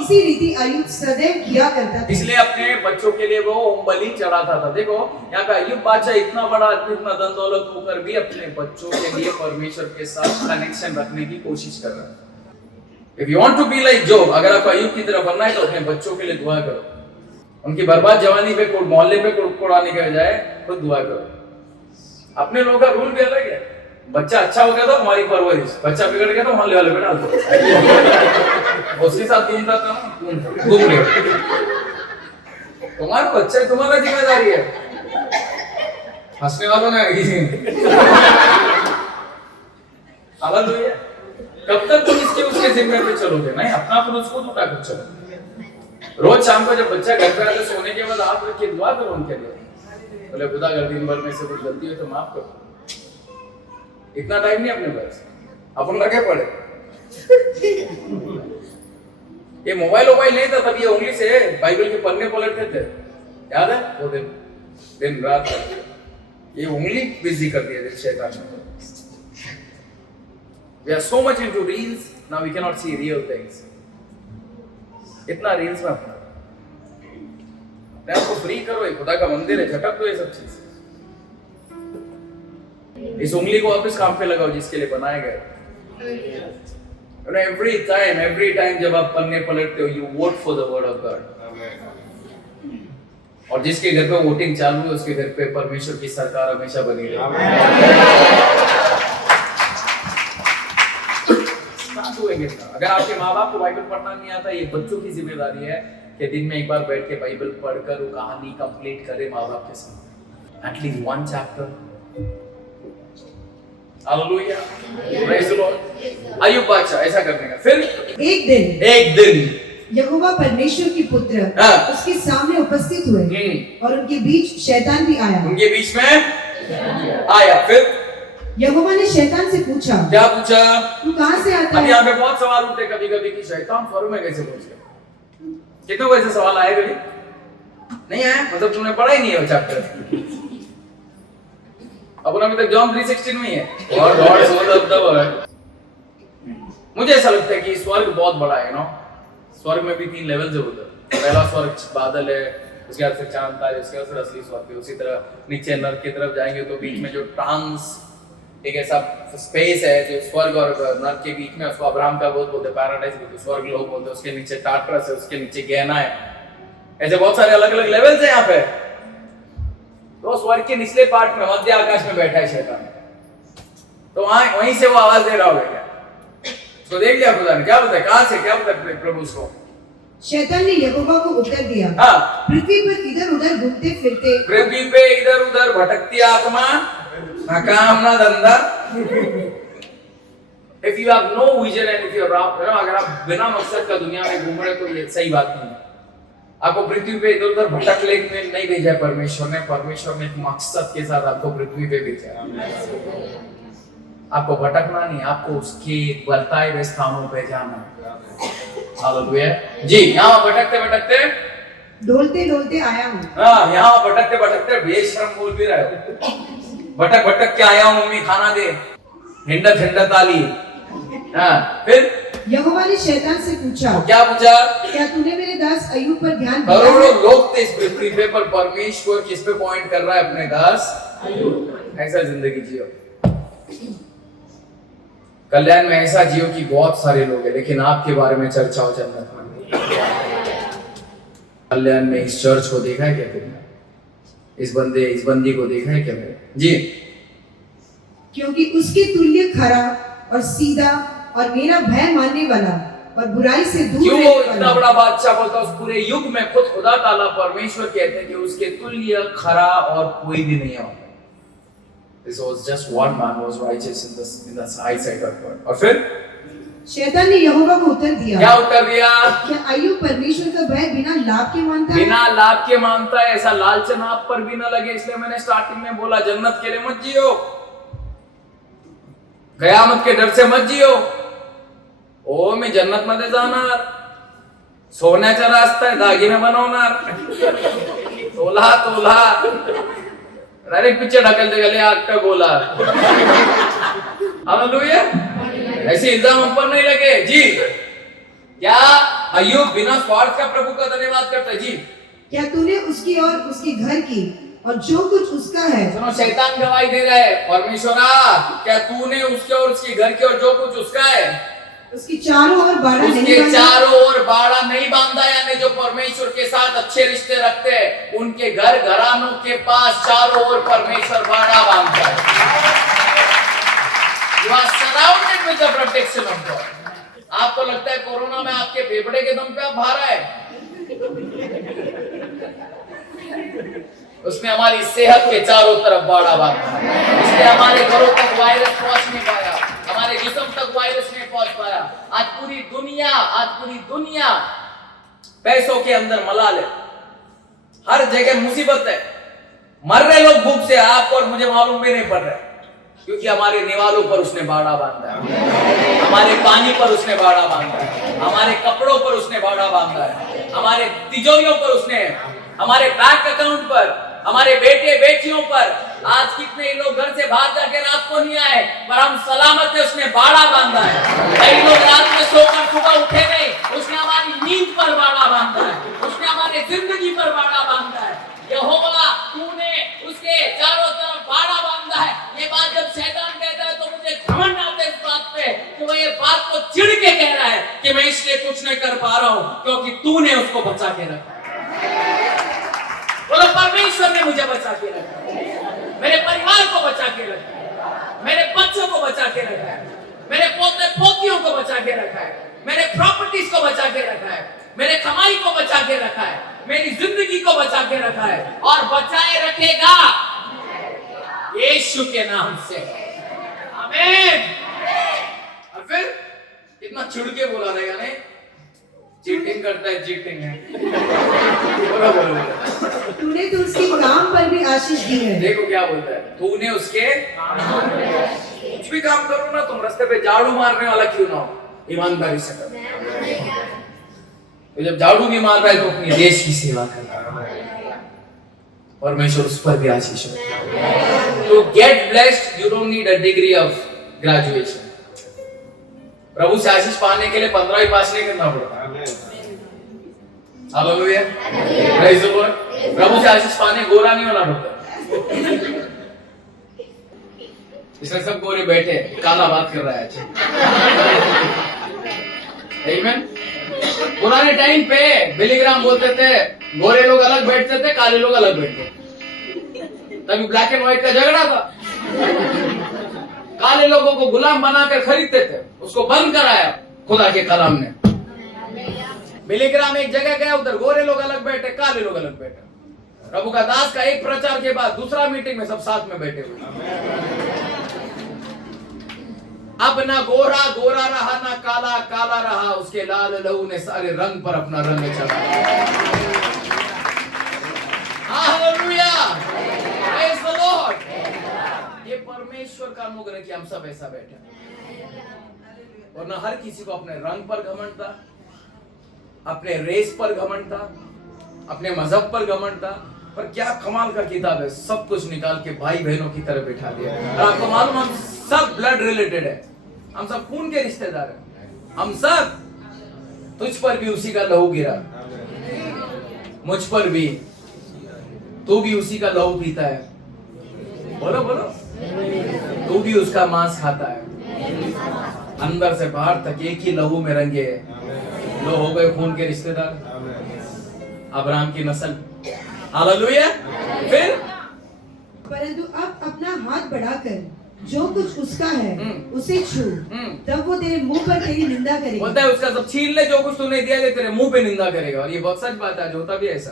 इसी रीति अय्यूब सदैव किया करता था, इसलिए अपने बच्चों के लिए वो होम बलि चढ़ाता था। देखो यहाँ पे अय्यूब बादशाह इतना बड़ा आदमी, इतना धन दौलत होकर भी अपने बच्चों के लिए परमेश्वर के साथ कनेक्शन रखने की कोशिश कर रहा है। If you want to be like Job, अगर आप अय्यूब की तरह बनना है तो अपने बच्चों के लिए दुआ करो। उनकी बर्बाद जवानी पे मोहल्ले पे कोड़ाने के बजाय खुद दुआ करो। अपने लोगों का रूल भी अलग है। बच्चा अच्छा हो गया तो हमारी परवरिश, बच्चा बिगड़ गया तो मोहल्ले वाले पे डाल दो। उसके साथ घूमता था, घूम रहे। तुम्हारा बच्चा तुम्हारा जिम्मेदारी है। हंसने वालों ने हालेलुया। कब तक तुम इसके उसके जिम्मे पे चलोगे? नहीं, अपना क्रूज खुद उठा कर चलो। रोज शाम को जब बच्चा घर पे आते सोने के बाद आप रख के दुआ करो उनके लिए। बोले खुदा अगर दिन भर में से कुछ गलती हो तो माफ करो। इतना टाइम नहीं अपने पास, अपन लगे पड़े। ये मोबाइल नहीं था तब ये उंगली से बाइबल के पन्ने पलटते थे, याद है? वो दिन रात ये उंगली बिजी कर दिया शैतान ने। We are so much into reels, now we cannot see real things. इतना रील्स में अपना आपको फ्री करो, खुदा का मंदिर है, झटक दो ये सब चीज। इस उंगली को वापस काम पे लगाओ जिसके लिए बनाए गए। एवरी टाइम जब आप पन्ने पलटते हो, you won't for the word of God. और जिसके घर पे वोटिंग चालू है उसके घर पे परमेश्वर की सरकार हमेशा बनी रहे। अगर आपके माँ बाप को बाइबल पढ़ना नहीं आता, ये बच्चों की जिम्मेदारी है कि दिन में एक बार बैठ के बाइबल पढ़कर वो कहानी कंप्लीट करे माँ बाप के साथ, एटलीस्ट 1 चैप्टर। Hallelujah, praise the Lord. Ayyub बादशाह ऐसा करने का। फिर एक दिन यहोवा परमेश्वर की पुत्र उसके सामने उपस्थित हुए और उनके बीच शैतान भी आया। उनके बीच में आया। फिर यहोवा ने शैतान से पूछा, क्या पूछा? तू कहां से आता है? अब यहाँ पे बहुत सवाल उठते कभी-कभी कि शैतान स्वर्ग में कैसे पहुंच गया। कितनों को ऐसे सवाल आए कभी? नहीं आया? मतलब तुमने पढ़ा ही नहीं है वो चैप्टर। अपन अभी तक जॉन 3:16 में ही है। और God so loved the world. मुझे ऐसा लगता है कि स्वर्ग बहुत बड़ा है, नो। स्वर्ग में भी 3 लेवल्स है उधर। पहला स्वर्ग बादल है, उसके बाद फिर चांद तारे, उसके बाद फिर असली स्वर्ग है। उसी तरह नीचे नरक की तरफ जाएंगे तो बीच में जो ठीक है, सब स्पेस है जो स्वर्ग और नर्क के बीच में, उसको अब्राहम का गोद बोलते हैं, पैराडाइज बोलते हैं, स्वर्ग लोक बोलते हैं, उसके नीचे टार्टरस है, उसके नीचे गेहना है, ऐसे बहुत सारे अलग अलग लेवल्स हैं यहाँ पे। तो स्वर्ग के निचले पार्ट में मध्य आकाश में बैठा है शैतान, तो वहीं से वो आवाज दे रहा होगा क्या? तो देख लिया खुदा ने क्या बोलता है, कहां से क्या बोलता है प्रभु उसको? शैतान ने यहोवा को उत्तर दिया, हाँ, पृथ्वी पर इधर उधर घूमते फिरते, पृथ्वी पे इधर उधर भटकती आत्मा, ना काम ना धंधा। If you have no vision and if you are, अगर आप बिना मकसद का दुनिया में घूम रहे तो ये सही बात नहीं है। आपको पृथ्वी पे इधर उधर भटकने में नहीं भेजा है परमेश्वर ने एक मकसद के साथ आपको पृथ्वी पे भेजा है। आपको भटकना नहीं, आपको उसके बताए हुए स्थानों पे जाना है। हालेलुया जी। यहाँ भटकते भटकते डोलते डोलते आया हूँ। हाँ, यहाँ भटकते भटकते बेशर्म बोल भी रहे हो, भटक भटक के आया हूँ, मम्मी खाना दे, हिंडत हिंडत आली। हाँ, फिर यहोवा ने शैतान से पूछा, क्या पूछा? क्या तूने मेरे दास अय्यूब पर ध्यान दिया? करोड़ों लोग थे इस पृथ्वी पे, पर परमेश्वर किस पे पॉइंट कर रहा है? अपने दास अय्यूब। ऐसा जिंदगी जियो, कल्याण में ऐसा जियो कि बहुत सारे लोग हैं लेकिन आपके बारे में चर्चा हो जन्नत में। कल्याण में इस चर्च को देखा है क्या तुमने? इस बंदी को देखा है क्या मेरे? जी, क्योंकि उसके तुल्य खरा और सीधा और मेरा भय मानने वाला और बुराई से दूर क्यों रहने वो इतना वाला। बड़ा बादशाह बोलता उस पूरे युग में? खुद खुदा ताला परमेश्वर कहते हैं कि उसके तुल्य खरा और कोई भी नहीं है। This was just one man who was righteous in the eyesight of God. और फिर शैतान ने यहोवा को उत्तर दिया, क्या उत्तर दिया? क्या अय्यूब परमेश्वर का भय बिना लाभ के मानता है? बिना लाभ के मानता है, ऐसा लालचन आप पर भी ना लगे। इसलिए मैंने स्टार्टिंग में बोला, जन्नत के लिए मत जियो, कयामत के डर से मत जियो। ओ मी जन्नत मध्ये जाणार, सोन्याचा रास्ता आहे, दागिने बनवणार, तोला तोला डायरेक्ट पीछे ढकलते गले आगटा गोला। हालेलुया। ऐसे इल्जाम हम पर नहीं लगे जी। क्या अय्यूब बिना स्वार्थ का प्रभु का धन्यवाद करता है? जी। क्या तूने उसकी और उसके घर की और जो कुछ उसका है? सुनो, शैतान गवाही दे रहा है, परमेश्वरा क्या तूने उसके और उसके घर के और जो कुछ उसका है, उसकी चारों ओर बाड़ा नहीं उसके बांधा? चारों ओर बाड़ा नहीं बांधा। यानी जो परमेश्वर के साथ अच्छे रिश्ते रखते हैं उनके घर घरानों के पास चारों ओर परमेश्वर बाड़ा बांधता है। You are surrounded with the protection of God. आपको लगता है कोरोना में आपके फेफड़े के दम पे आप बाहर आए, उसने हमारी सेहत के चारों तरफ बाड़ा बांधा, इसलिए हमारे घरों तक वायरस पहुंच नहीं पाया, हमारे जिस्म तक वायरस नहीं पहुंच पाया। आज पूरी दुनिया पैसों के अंदर मलाल है, हर जगह मुसीबत है, मर रहे लोग भूख से, आपको और मुझे मालूम भी नहीं पड़ रहा है, क्योंकि हमारे निवालों पर उसने बाड़ा बांधा है, हमारे पानी पर उसने बाड़ा बांधा है, हमारे कपड़ों पर उसने बाड़ा बांधा है, हमारे तिजोरियों पर उसने, हमारे बैंक अकाउंट पर, हमारे बेटे बेटियों पर। आज कितने लोग घर से बाहर जाके रात को नहीं आए, पर हम सलामत है, उसने बाड़ा बांधा है। कई लोग रात में सोकर सुबह उठे नहीं, उसने हमारी नींद पर बाड़ा बांधा है, उसने हमारे जिंदगी पर बाड़ा बांधा है। यहोवा तूने उसके चारों तरफ बाड़ा बांधा है। ये बात जब शैतान कहता है तो मुझे घमंड आता है इस बात पे कि वो ये बात को चिढ़ के कह रहा है कि मैं इसलिए कुछ नहीं कर पा रहा हूं क्योंकि तूने उसको बचा के रखा। बोलो, परमेश्वर ने मुझे बचा के रखा, मेरे परिवार को बचा के रखा, मेरे बच्चों को बचा के रखा है, मेरे पोते पोतियों को बचा के रखा है, मेरे प्रॉपर्टीज को बचा के रखा है, मेरे कमाई को बचा के रखा है, मेरी जिंदगी को बचा के रखा है और बचाए रखेगा यीशु के नाम से। आमीन। और फिर कितना चिढ़ के बोला रहेगा, नहीं चीटिंग करता है, चीटिंग है। बोलो बोलो, तूने तो उसके काम पर भी आशीष दी है। देखो क्या बोलता है, तूने उसके कुछ भी काम करो ना, तुम रास्ते पे झाड़ू मारने वाला क्यों ना हो, ईमानदारी से करो। तो जब झाड़ू भी मार रहा है तो अपनी देश की सेवा कर रहा है, परमेश्वर उस पर भी आशीष है। तो get blessed, you don't need a degree of graduation. प्रभु से आशीष पाने के लिए 15वीं पास नहीं करना पड़ता। Hallelujah, praise the Lord. प्रभु से आशीष पाने गोरा नहीं होना पड़ता। इसमें सब गोरे बैठे, काला बात कर रहा है अच्छा। Amen? पुराने टाइम पे बिलीग्राम बोलते थे गोरे लोग अलग बैठते थे, काले लोग अलग बैठते थे। तभी ब्लैक एंड व्हाइट का झगड़ा था। काले लोगों को गुलाम बनाकर खरीदते थे, उसको बंद कराया खुदा के कलाम ने। बिलीग्राम एक जगह गया, उधर गोरे लोग अलग बैठे, काले लोग अलग बैठे। प्रभु का दास का एक प्रचार के बाद दूसरा मीटिंग में सब साथ में बैठे हुए। अब ना गोरा गोरा रहा, ना काला काला रहा, उसके लाल लहू ने सारे रंग पर अपना रंग चढ़ाया। Hallelujah, praise the Lord. ये परमेश्वर का अनुग्रह कि हम सब ऐसा बैठे, वरना हर किसी को अपने रंग पर घमंड था, अपने रेस पर घमंड था, अपने मजहब पर घमंड था। पर क्या कमाल का किताब है, सब कुछ निकाल के भाई बहनों की तरह बिठा दिया। और आपको मालूम हम सब ब्लड रिलेटेड है, हम सब खून के रिश्तेदार हैं। हम सब, तुझ पर भी उसी का लहू गिरा, मुझ पर भी, तू भी उसी का लहू पीता है। बोलो बोलो, तू भी उसका मांस खाता है। अंदर से बाहर तक एक ही लहू में रंगे लो हो गए खून के रिश्तेदार, अब्राहम की नस्ल। हालेलुया। फिर परंतु अब अपना हाथ बढ़ाकर जो कुछ उसका है उसे छू, तब वो तेरे मुंह पर तेरी निंदा करेगा। बोलता है उसका सब छीन ले, जो कुछ तूने दिया है तेरे मुंह पे निंदा करेगा। और ये बहुत सच बात है, जो होता भी है ऐसा।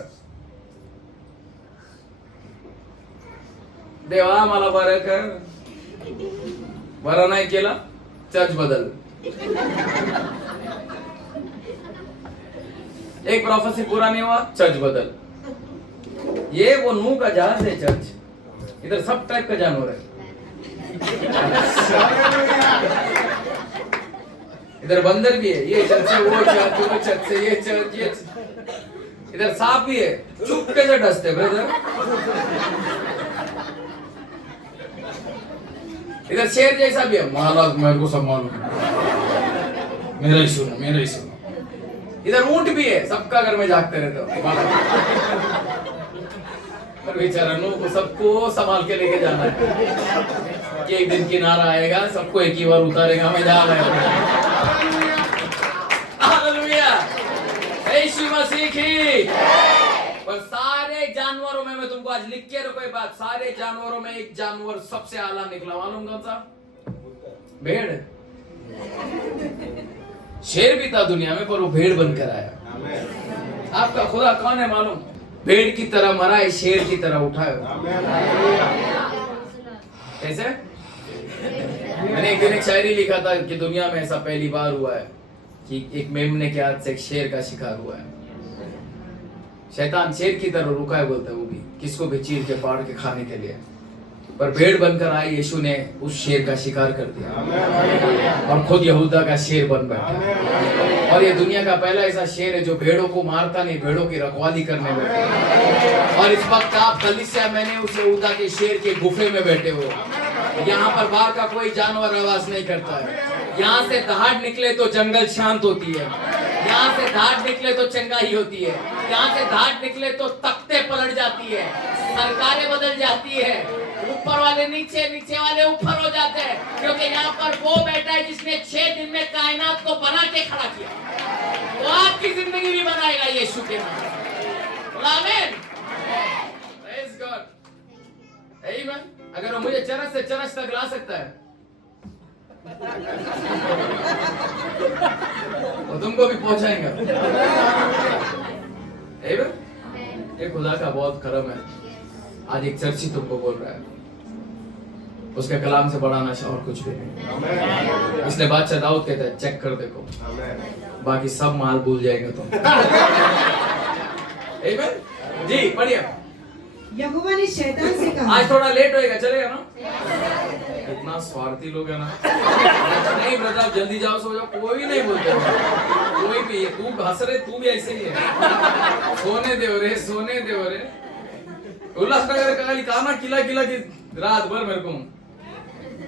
देवा मला बरं कर, बरं नाही केला चर्च बदल। एक प्रोफेसी पूरा नहीं हुआ, चर्च बदल। ये वो नूह का जहाज है चर्च, इधर सब टाइप का जानवर है। इधर बंदर भी है, ये चर्च है, वो चर्च, वो चर्च है, ये चर्च, ये इधर सांप भी है, चुपके से डसते ब्रदर। इधर शेर जैसा भी है, महाराज मेरे को सब मालूम, मेरा ही सुनो, मेरा ही सुनो। इधर ऊंट भी है, सबका घर में जागते रहते हो। पर बेचारा नूह को सबको संभाल के लेके जाना है कि एक दिन किनारा आएगा, सबको एक ही बार उतारेगा, हमें जा रहे हैं। हालेलुया, यीशु मसीह की। पर सारे जानवरों में मैं तुमको आज लिख के रखो बात, सारे जानवरों में एक जानवर सबसे आला निकला, मालूम कौन सा? भेड़। शेर भी था दुनिया में, पर वो भेड़ बनकर आया। आपका खुदा कौन है मालूम? भेड़ की तरह मरा है, शेर की तरह उठाए। कैसे? मैंने एक दिन एक शायरी लिखा था कि दुनिया में ऐसा पहली बार हुआ है कि एक मेमने के हाथ से एक शेर का शिकार हुआ है। शैतान शेर की तरह रुका है, बोलता है वो भी, किसको भी चीर के फाड़ के खाने के लिए। पर भेड़ बनकर आए, यीशु ने उस शेर का शिकार कर दिया और खुद यहूदा का शेर बन बैठा। और ये दुनिया का पहला ऐसा शेर है जो भेड़ों को मारता नहीं, भेड़ों की रखवाली करने बैठा। और इस वक्त आप कलीसिया, मैंने उस यहूदा के शेर के गुफे में बैठे हो। यहाँ पर बाहर का कोई जानवर आवाज नहीं करता है। यहाँ से दहाड़ निकले तो जंगल शांत होती है, यहाँ से धाड़ निकले तो चंगाई होती है, यहाँ से धाड़ निकले तो तख्ते पलट जाती है, सरकारें बदल जाती है, ऊपर वाले नीचे, नीचे वाले ऊपर हो जाते हैं, क्योंकि यहाँ पर वो बैठा है जिसने 6 दिन में कायनात को बना के खड़ा किया। वो आपकी जिंदगी भी बनाएगा यीशु के नाम। आमीन, प्रेज गॉड, आमीन। अगर वो मुझे चरस से चरस तक ला सकता है वो तुमको भी पहुंचाएंगे। ये खुदा का बहुत करम है, आज एक चर्च ही तुमको बोल रहा है, उसके कलाम से बड़ा नशा और कुछ भी नहीं। इसलिए बादशाह दाऊद कहता है, चेक कर देखो, बाकी सब माल भूल जाएंगे तुम। जी बढ़िया। यहोवा ने शैतान से कहा, आज थोड़ा लेट होएगा, चलेगा ना? इतना स्वार्थी लोग है ना। नहीं ब्रदर, जल्दी जाओ, सो जाओ, कोई नहीं बोलते, कोई भी। तू हंस रहे, तू भी ऐसे ही है। सोने दे रे, सोने दे रे। उल्लासनगर का काना किला किला की रात भर मेरे को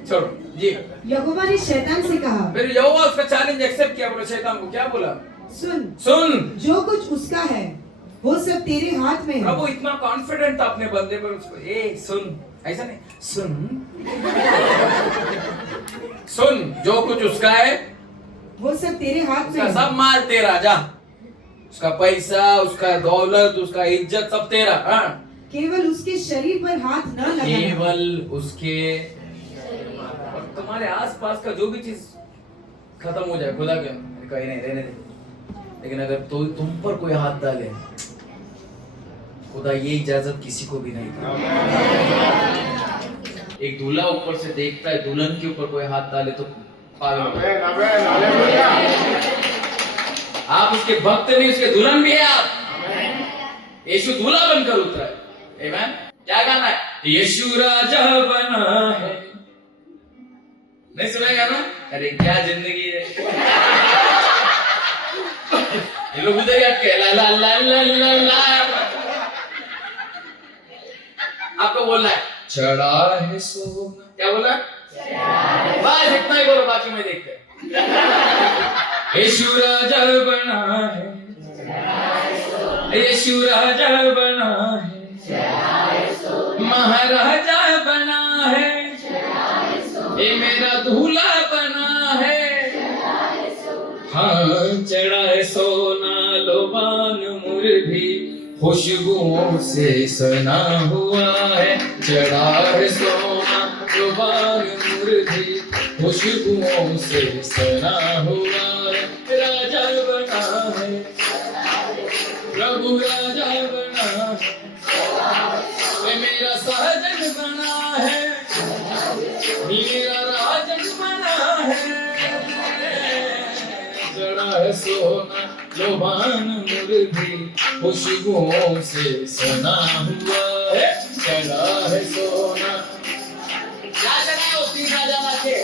छोड़ो जी। यहोवा ने शैतान से कहा, फिर यहोवा उसका चैलेंज एक्सेप्ट किया। बोला शैतान को, क्या बोला? सुन सुन, जो कुछ उसका है वो सब तेरे हाथ में है। प्रभु इतना कॉन्फिडेंट था अपने बंदे पर, उसको ए सुन, ऐसा नहीं, सुन सुन, जो कुछ उसका है वो सब तेरे हाथ में उसका है। सब माल तेरा, जा। उसका पैसा, उसका दौलत, उसका इज्जत सब तेरा। हाँ, केवल उसके शरीर पर हाथ न लगाना। केवल उसके, और तुम्हारे आसपास का जो भी चीज खत्म हो जाए, खुदा के कहीं नहीं रहने दे, लेकिन अगर तो तुम पर कोई हाथ डाले, खुदा ये इजाजत किसी को भी नहीं देता। एक दूल्हा ऊपर से देखता है, दुल्हन के ऊपर कोई हाथ डाले तो पागल हो जाए। आप उसके भक्त नहीं, उसके दुल्हन भी है आप। यीशु दूल्हा बनकर उतरा है। आमीन। क्या गाना है? यीशु राजा बना है। नहीं सुनेगा ना? अरे क्या जिंदगी है। ये लोग उधर ही अटके, ला ला ला ला ला ला। आपको बोलना है चढ़ा है सोना। क्या बोला? बस इतना ही बोलो, बाकी मैं देखते हैं। यीशु राजा बना है, यीशु राजा बना है, महाराजा बना है, ये मेरा दूल्हा बना है। हाँ, चढ़ा है सोना लोबान मुर्गी, खुशबुओं से सना हुआ है। चढ़ा है सोना लोबान मुर्गी, खुशबुओं से सना हुआ है। राजा बना है, प्रभु राजा बना है, ये मेरा सहजन बना है, मेरा राजन बना है। चढ़ा है सोना लोबान मुर्गी, खुशबुओं से सना हुआ है। चढ़ा है सोना, क्या चढ़ा है उसकी राजा के?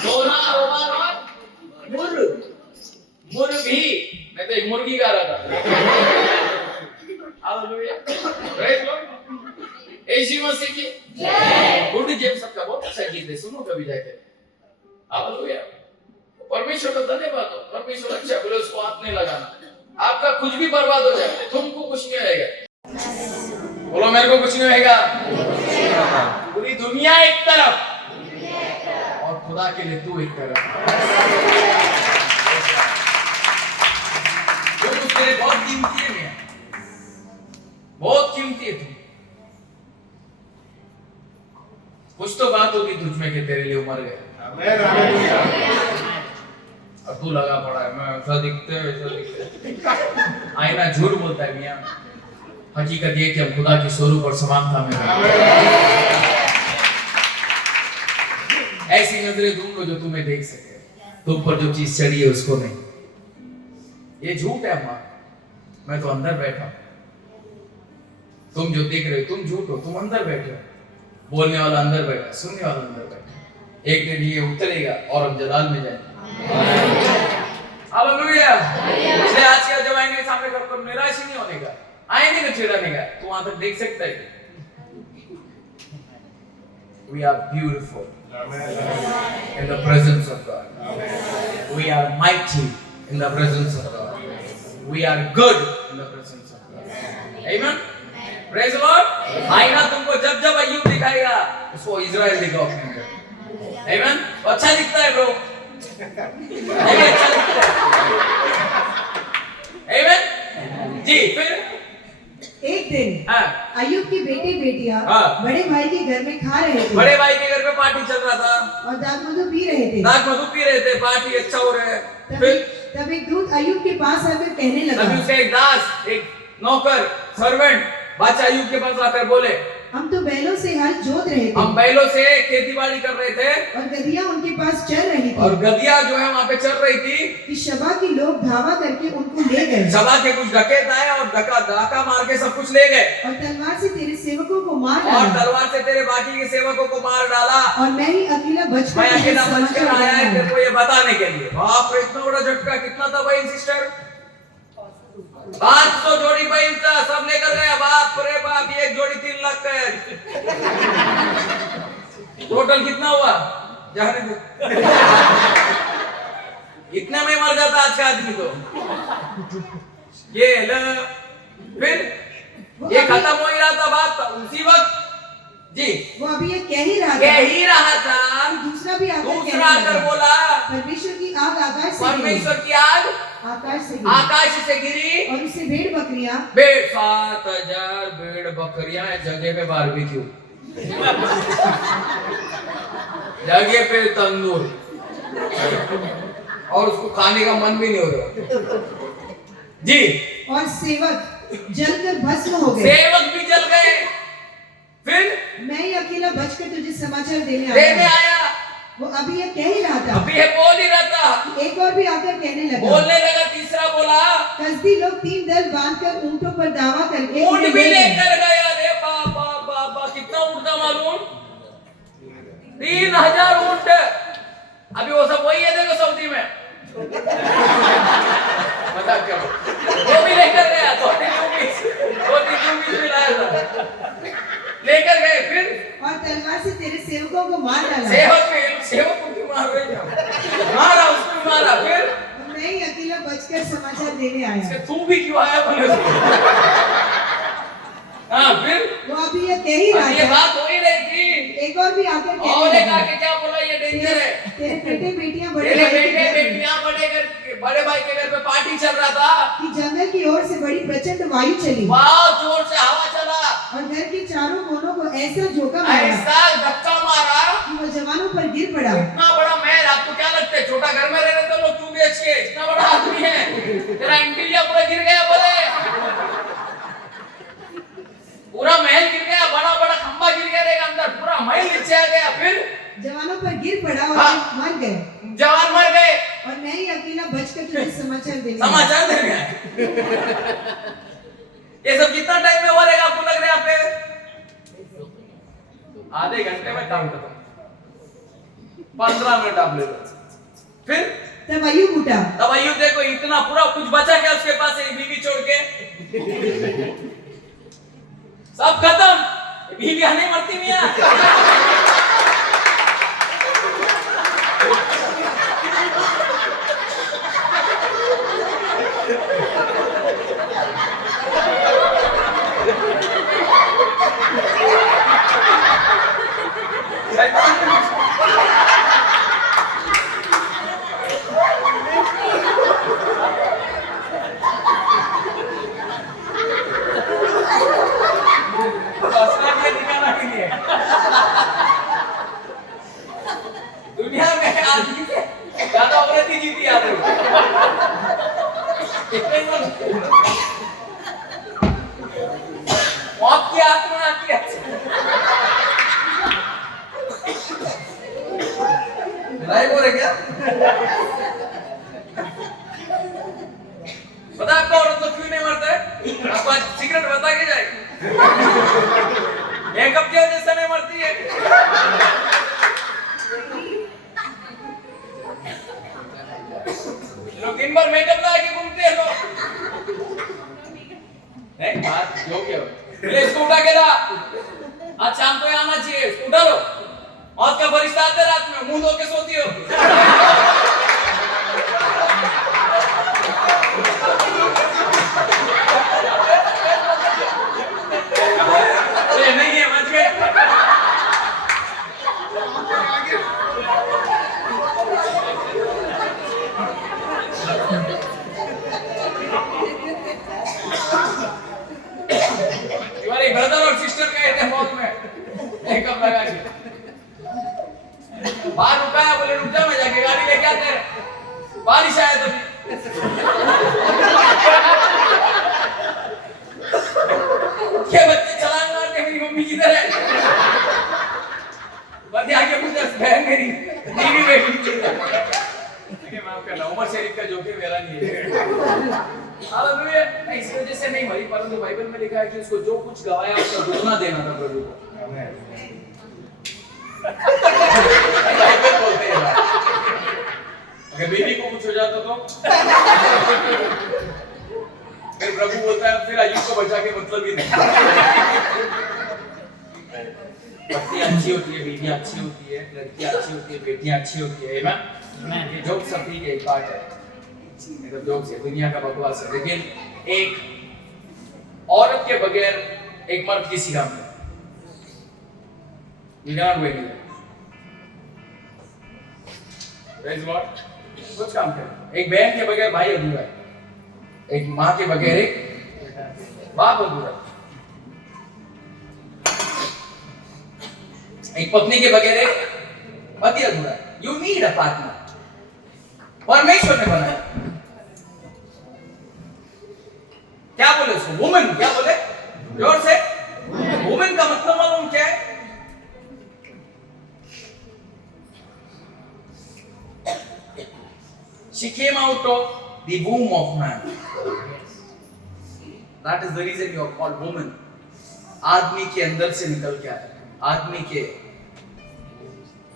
सोना लोबान और मुर्गी। मैं तो एक मुर्गी गा रहा था। यीशु मसीह की जय। गुड जेम्स सबका बहुत अच्छा गीत है, सुनो कभी जाके। हालेलुया। परमेश्वर का धन्यवाद हो। परमेश्वर अच्छा बोले, उसको हाथ नहीं लगाना। आपका कुछ भी बर्बाद हो जाए, तुमको कुछ नहीं होगा। बोलो मेरे को कुछ नहीं होगा। पूरी दुनिया एक तरफ और खुदा के लिए तू एक तरफ। जो तेरे बहुत कीमती है, मियां, बहुत कीमती है तू। कुछ तो बात होगी तुझ में कि तेरे लिए मर गया और तू लगा पड़ा है। मैं ऐसा दिखते है, ऐसा दिखते है। आईना झूठ बोलता है मियां। हकीकत ये कि हम खुदा के स्वरूप और समानता में हैं। ऐसी नजरें ढूंढो जो तुम्हें देख सके, तुम पर जो चीज चढ़ी है उसको नहीं। ये झूठ है अम्मा, मैं तो अंदर बैठा। तुम जो देख रहे हो तुम झूठ हो, तुम अंदर बैठे हो। बोलने वाला अंदर बैठा, सुनने वाला अंदर बैठा। एक दिन ये उतरेगा और हम जलाल में जाएंगे। हालेलुया। इसलिए आज के जमाने के सामने कभी निराश नहीं होने का, आएंगे ना चिढ़ाने का। तू वहां तक देख सकता है। We are beautiful in the presence of God. We are mighty in the presence of God. We are good in the presence of God. Amen. Praise the Lord. आईना तुमको जब जब अय्यूब दिखाएगा, उसको इजराइल दिखाओ अपने अंदर। Amen. अच्छा दिखता है ब्रो, अच्छा दिखता है। Amen. जी, फिर एक दिन अय्यूब की बेटे बेटियां बड़े भाई के घर में खा रहे थे। बड़े भाई के घर में पार्टी चल रहा था और दाग मधु पी रहे थे। दाग मधु पी रहे थे, पार्टी अच्छा हो रहा है। तब एक दूत अय्यूब के पास आकर कहने लगा। तब उसका एक दास, एक नौकर, सर्वेंट बादशाह अय्यूब के पास आकर बोले, हम तो बैलों से हल जोत रहे थे। हम बैलों से खेतीबाड़ी कर रहे थे और गधिया उनके पास चल रही थी। और गधिया जो है वहाँ पे चल रही थी कि शबा के लोग धावा करके उनको ले गए। शबा के कुछ डकैत आए और डाका मार के सब कुछ ले गए और तलवार से तेरे सेवकों को मार और डाला। तलवार से तेरे बाकी के सेवकों को मार डाला। और मैं ही अकेला बचकर आया है तेरे को ये बताने के लिए। बाप रे, इतना बड़ा झटका। कितना था भाई सिस्टर? 500 जोड़ी बैल था, सब लेकर गया। बाप रे बाप, एक जोड़ी 3 लाख का है। टोटल कितना हुआ? जाने दो। इतना में मर जाता आज का आदमी तो। ये फिर ये खत्म हो ही रहा था बात, उसी वक्त जी वो अभी ये कह ही रहा था दूसरा भी आकर बोला परमेश्वर की आग आकाश से गिरी और उससे भेड़ 7,000 भेड़ बकरियां जगह पे बारबेक्यू, जगह पे तंदूर, और उसको खाने का मन भी नहीं हो रहा जी। और सेवक जलकर भस्म हो गए, सेवक भी जल गए। फिर मैं ही अकेला बचकर तुझे समाचार देने आया। वो अभी ये कह ही रहा था, अभी ये बोल ही रहा था, एक और भी आकर कहने लगा, तीसरा बोला कसदी लोग 3 दल बांधकर ऊंटों पर दावा करके ऊंट भी लेकर गया। रे बाबा बाबा, कितना ऊंट था मालूम? 3,000 ऊंट। अभी वो सब वही है, देखो सऊदी में मजाक क्या, वो भी लेकर गया, 2-3 भी लाया था, लेकर गए। फिर और तलवार से तेरे सेवकों को मार डाला। सेवक को क्यों मार रहे हैं? मारा, उसको मारा। फिर मैं ही अकेला बचकर समाचार देने आया। तू भी क्यों आया बोले? हाँ, फिर वो अभी ये कह ही रहा था, ये बात हो ही रही थी। एक और भी आकर और एक आके क्या बोला? ये डेंजर है। तेरे बेटियां बड़े भाई के घर पे पार्टी चल रहा था कि जंगल की ओर से बड़ी प्रचंड वायु चली, वाह, जोर से हवा चला और घर के चारों कोनों को ऐसा झोंका धक्का मारा कि वो जवानों पर गिर पड़ा। इतना बड़ा महल, आपको क्या लगता है छोटा घर में रह रहे थे लोग 2 BHK? इतना बड़ा आदमी है, तेरा इंटीरियर पूरा गिर गया बोले, पूरा महल गिर गया, बड़ा खंबा गिर गया रे अंदर, पूरा महल नीचे आ गया। फिर जवानों पर गिर पड़ा और मर गए, जवान मर गए, और मैं ही अकेला बचकर तुझे समाचार देने आया। ये सब कितना टाइम में हो रहेगा आपको लग रहा है? यहाँ पे आधे घंटे में काम खत्म, 15 मिनट आप ले लो। फिर तब अय्यूब उठा, देखो इतना पूरा कुछ बचा क्या उसके पास, एक बीवी छोड़ के सब खत्म। बीवी नहीं मरती मियां। दुनिया में आदमी से ज्यादा औरत ही जीती आदमी। मौत की आत्मा आती है। नहीं बोले क्या? पता आपको औरत तो क्यों नहीं मरता है? आपको आज सीक्रेट बता के जाए, मेकअप की वजह से नहीं मरती है। लोग दिन भर मेकअप लगा के घूमते हैं लोग। नहीं बात जो क्या हो, इसको उठा के ला, आज शाम को यहाँ आना चाहिए, इसको उठा लो। मौत का फरिश्ता आते रात में, मुंह धो के सोती हो। नहीं है बच गए। तुम्हारे ब्रदर और सिस्टर गए थे मॉल में मेकअप लगा के, बाहर रुकाया, बोले रुक जा, मैं जाके गाड़ी लेके आते हैं, बारिश आया तो क्या बच्चे चलान मारते, मेरी मम्मी किधर है? बच्चे आके पूछा, बहन मेरी बीवी बेटी माफ करना, उमर शरीफ का जोके मेरा नहीं है। हालेलुया। इस वजह से नहीं मरी, परंतु बाइबल में लिखा है कि उसको जो कुछ गवाया उसका दुगना देना था प्रभु को। बाइबल बोलते हैं अगर बीवी को कुछ हो जाता तो फिर प्रभु बोलता है फिर अय्यूब को बचा के मतलब ही नहीं। पत्नी अच्छी होती है, बीवी अच्छी होती है, लड़कियां अच्छी होती है, बेटियां अच्छी होती है ना। ये जोक सब ठीक है, एक बात है, मतलब जोक से दुनिया का बकवास है, लेकिन एक औरत के बगैर एक मर्द किसी काम में कुछ काम करे। एक बहन के बगैर भाई अधूरा है, एक माँ के बगैर एक बाप अधूरा है, एक पत्नी के बगैर एक पति अधूरा है। You need a partner. परमेश्वर ने बनाया। क्या बोले उसको? वुमेन। क्या बोले? जोर से। वुमेन का मतलब मालूम क्या है? She came out of the womb of man. That is the reason you are called woman. आदमी के अंदर से निकल के आया। आदमी के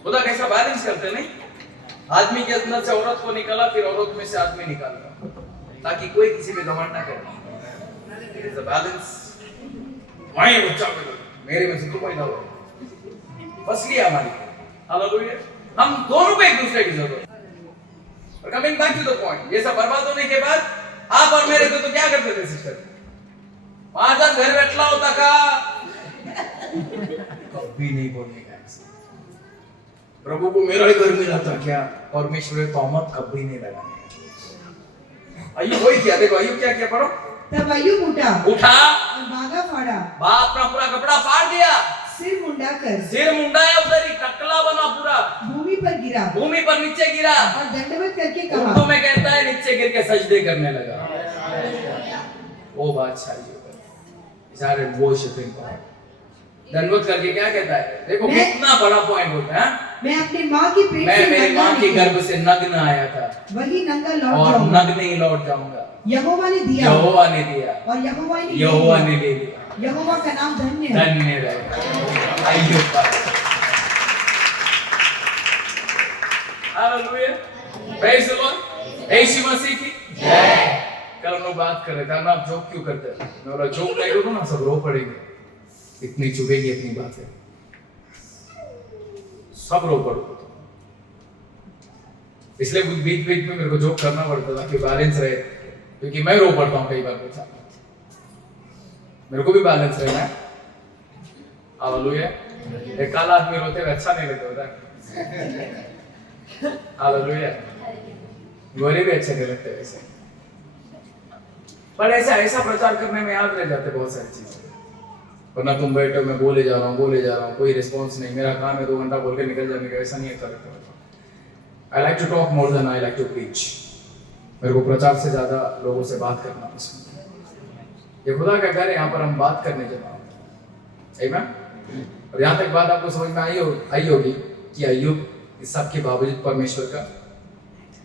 खुदा कैसा बैलेंस करते नहीं? आदमी के अंदर से औरत को निकाला, फिर औरत में से आदमी निकाला, ताकि कोई किसी पे घमंड ना करे। It is a balance. मैं बच्चा मेरे में से तू पैदा हुआ, फसली हमारी। हालेलुया। हम दोनों को एक दूसरे की जरूरत है। Coming back to the point, ये सब बर्बाद होने के बाद आप और मेरे को तो क्या करते थे सिस्टर? 5-10 घर बैठला होता का कभी नहीं बोलने का। प्रभु को मेरा ही घर मिला था क्या? परमेश्वर तोहमत कभी नहीं लगाने। अय्यूब वही किया। देखो अय्यूब क्या किया, पढ़ो। तब अय्यूब उठा और भागा फाड़ा, अपना पूरा कपड़ा फाड़ दिया, सिर मुंडाकर, सिर मुंडाया, उधर ही टकला बना, पूरा भूमि पर गिरा, भूमि पर नीचे गिरा और दंडवत करके कहा। उर्दू में कहता है नीचे गिर के सजदे करने लगा। वो बादशाह started worshiping God. दंडवत करके क्या कहता है? देखो कितना बड़ा पॉइंट होता है। मैं अपनी माँ की पेट से मेरी माँ के गर्भ से नग्न आया था, वही नंगा लौट और जाऊंगा। नग्न ही लौट जाऊंगा। यहोवा ने दिया, यहोवा ने दिया, और यहोवा ने ले लिया। यहोवा का नाम धन्य है। धन्य रहे। अय्यूब का hallelujah, praise the Lord. Yeshu Masih की जय। कल हम लोग बात कर रहे थे ना, आप जोक क्यों करते हैं? मैं बोला जोक नहीं करो ना, सब रो पड़ेंगे, इतनी चुभेगी अपनी बातें, सब रो पड़ो। इसलिए बीच बीच में मेरे को जोक करना पड़ता था कि बैलेंस रहे, क्योंकि मैं रो पड़ता हूँ कई बार के साथ, मेरे को भी बैलेंस रहना है। हालेलुया। एक काला आदमी रोते हुए अच्छा नहीं लगता होता। हालेलुया। गोरे भी अच्छे नहीं लगते वैसे, पर ऐसा प्रचार करने में याद रह जाते बहुत सारी चीजें। वरना तुम बैठो, मैं बोले जा रहा हूँ, कोई रिस्पॉन्स नहीं, मेरा काम है 2 घंटा बोल के निकल जाने का, ऐसा नहीं करता। I like to talk more than I like to preach. मेरे को प्रचार से ज्यादा लोगों से बात करना पसंद है। ये खुदा का घर है, यहाँ पर हम बात करने जमा होते हैं। आमीन। और यहाँ तक बात आपको समझ में आई होगी कि अय्यूब इस सब के बावजूद परमेश्वर का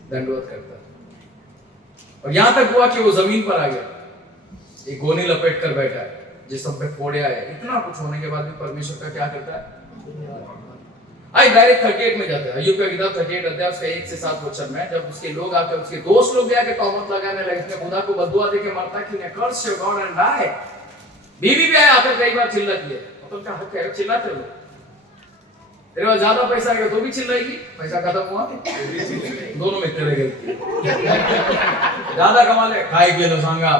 दंडवत करता है। और यहाँ तक हुआ कि वो जमीन पर आ गया, एक गोनी लपेट कर बैठा है, जिसम पे फोड़े आए। इतना कुछ होने के बाद भी परमेश्वर का क्या करता है? आई डायरेक्ट 38 में जाता है। अय्यूब का किताब 38 अध्याय उसका 1 से 7 वचन में, जब उसके लोग आके, उसके दोस्त लोग आके तोहमत लगाने लगे, इसने खुदा को बददुआ देके मरता क्यों नहीं, कर्स योर गॉड एंड डाई। बीवी भी आया आकर कई बार चिल्लाती है, मतलब क्या हक है चिल्लाते हो? तेरे पास ज्यादा पैसा आएगा तो भी चिल्लाएगी, पैसा खत्म हुआ दोनों में तेरे गलती। ज्यादा कमा ले काय केलं सांगा,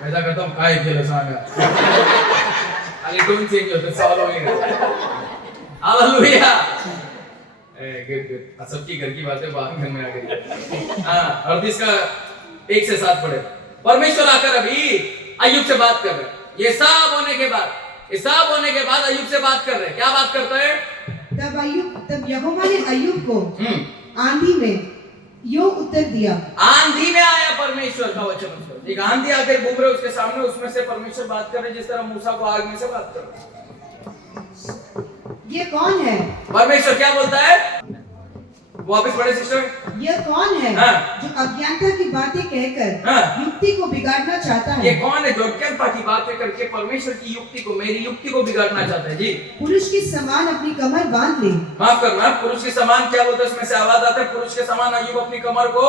पैसा खत्म काय केलं सांगा, खाली टोन चेंज होतं, सॉल्व होईल। हालेलुया। गुड। सबकी घर की बातें बाहर में आ गई। हाँ, और इसका 1 से 7 पढ़े। परमेश्वर आकर अभी अय्यूब से बात कर रहे। ये सब होने के बाद अय्यूब से बात कर रहे। क्या बात करता है? तब यहोवा ने अय्यूब को आंधी में यो उत्तर दिया। आंधी में आया परमेश्वर का वचन। एक आंधी आकर घूम रहे उसके सामने, उसमें से परमेश्वर बात कर रहे, जिस तरह मूसा को आग में से बात कर रहे। ये कौन है? परमेश्वर क्या बोलता है? वापस पढ़े सिस्टर। ये कौन है जो अज्ञानता की बातें कहकर युक्ति को बिगाड़ना चाहता है? ये कौन है जो अज्ञानता की बातें करके परमेश्वर की युक्ति को, मेरी युक्ति को बिगाड़ना चाहता है? जी। पुरुष के समान अपनी कमर बांध ले। माफ करना, पुरुष के समान क्या बोलता है? उसमें से आवाज आता है पुरुष के समान अय्यूब अपनी कमर को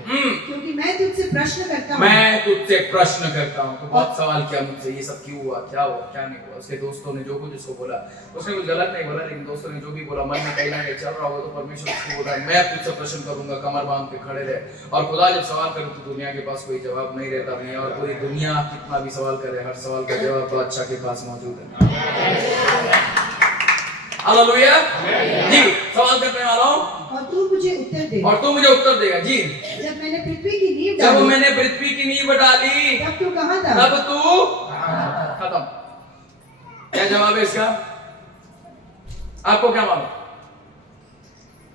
क्योंकि मैं तुझसे प्रश्न करता हूँ। मैं तुझसे प्रश्न करता हूँ। तो बहुत सवाल किया मुझसे, ये सब क्यों हुआ, क्या नहीं हुआ। उसके दोस्तों ने जो कुछ उसको बोला, उसने कुछ गलत नहीं बोला, लेकिन दोस्तों ने जो भी बोला, मन में कहीं ना कहीं चल रहा होगा, तो परमेश्वर उसको बोला मैं तुझसे प्रश्न करूंगा, कमर बांध के खड़े रहे। और खुदा जब सवाल करे तो दुनिया के पास कोई जवाब नहीं रहता नहीं, और पूरी दुनिया कितना भी सवाल करे, हर सवाल का जवाब बादशाह के पास मौजूद है। हालेलुया। जी, सवाल करने वाला हूँ और तू मुझे उत्तर देगा। जी, जब मैंने पृथ्वी की नींव जब डाली, मैंने पृथ्वी की नींव डाली, तब तू कहाँ था? तब तू खत्म। क्या जवाब है इसका? आपको क्या मालूम?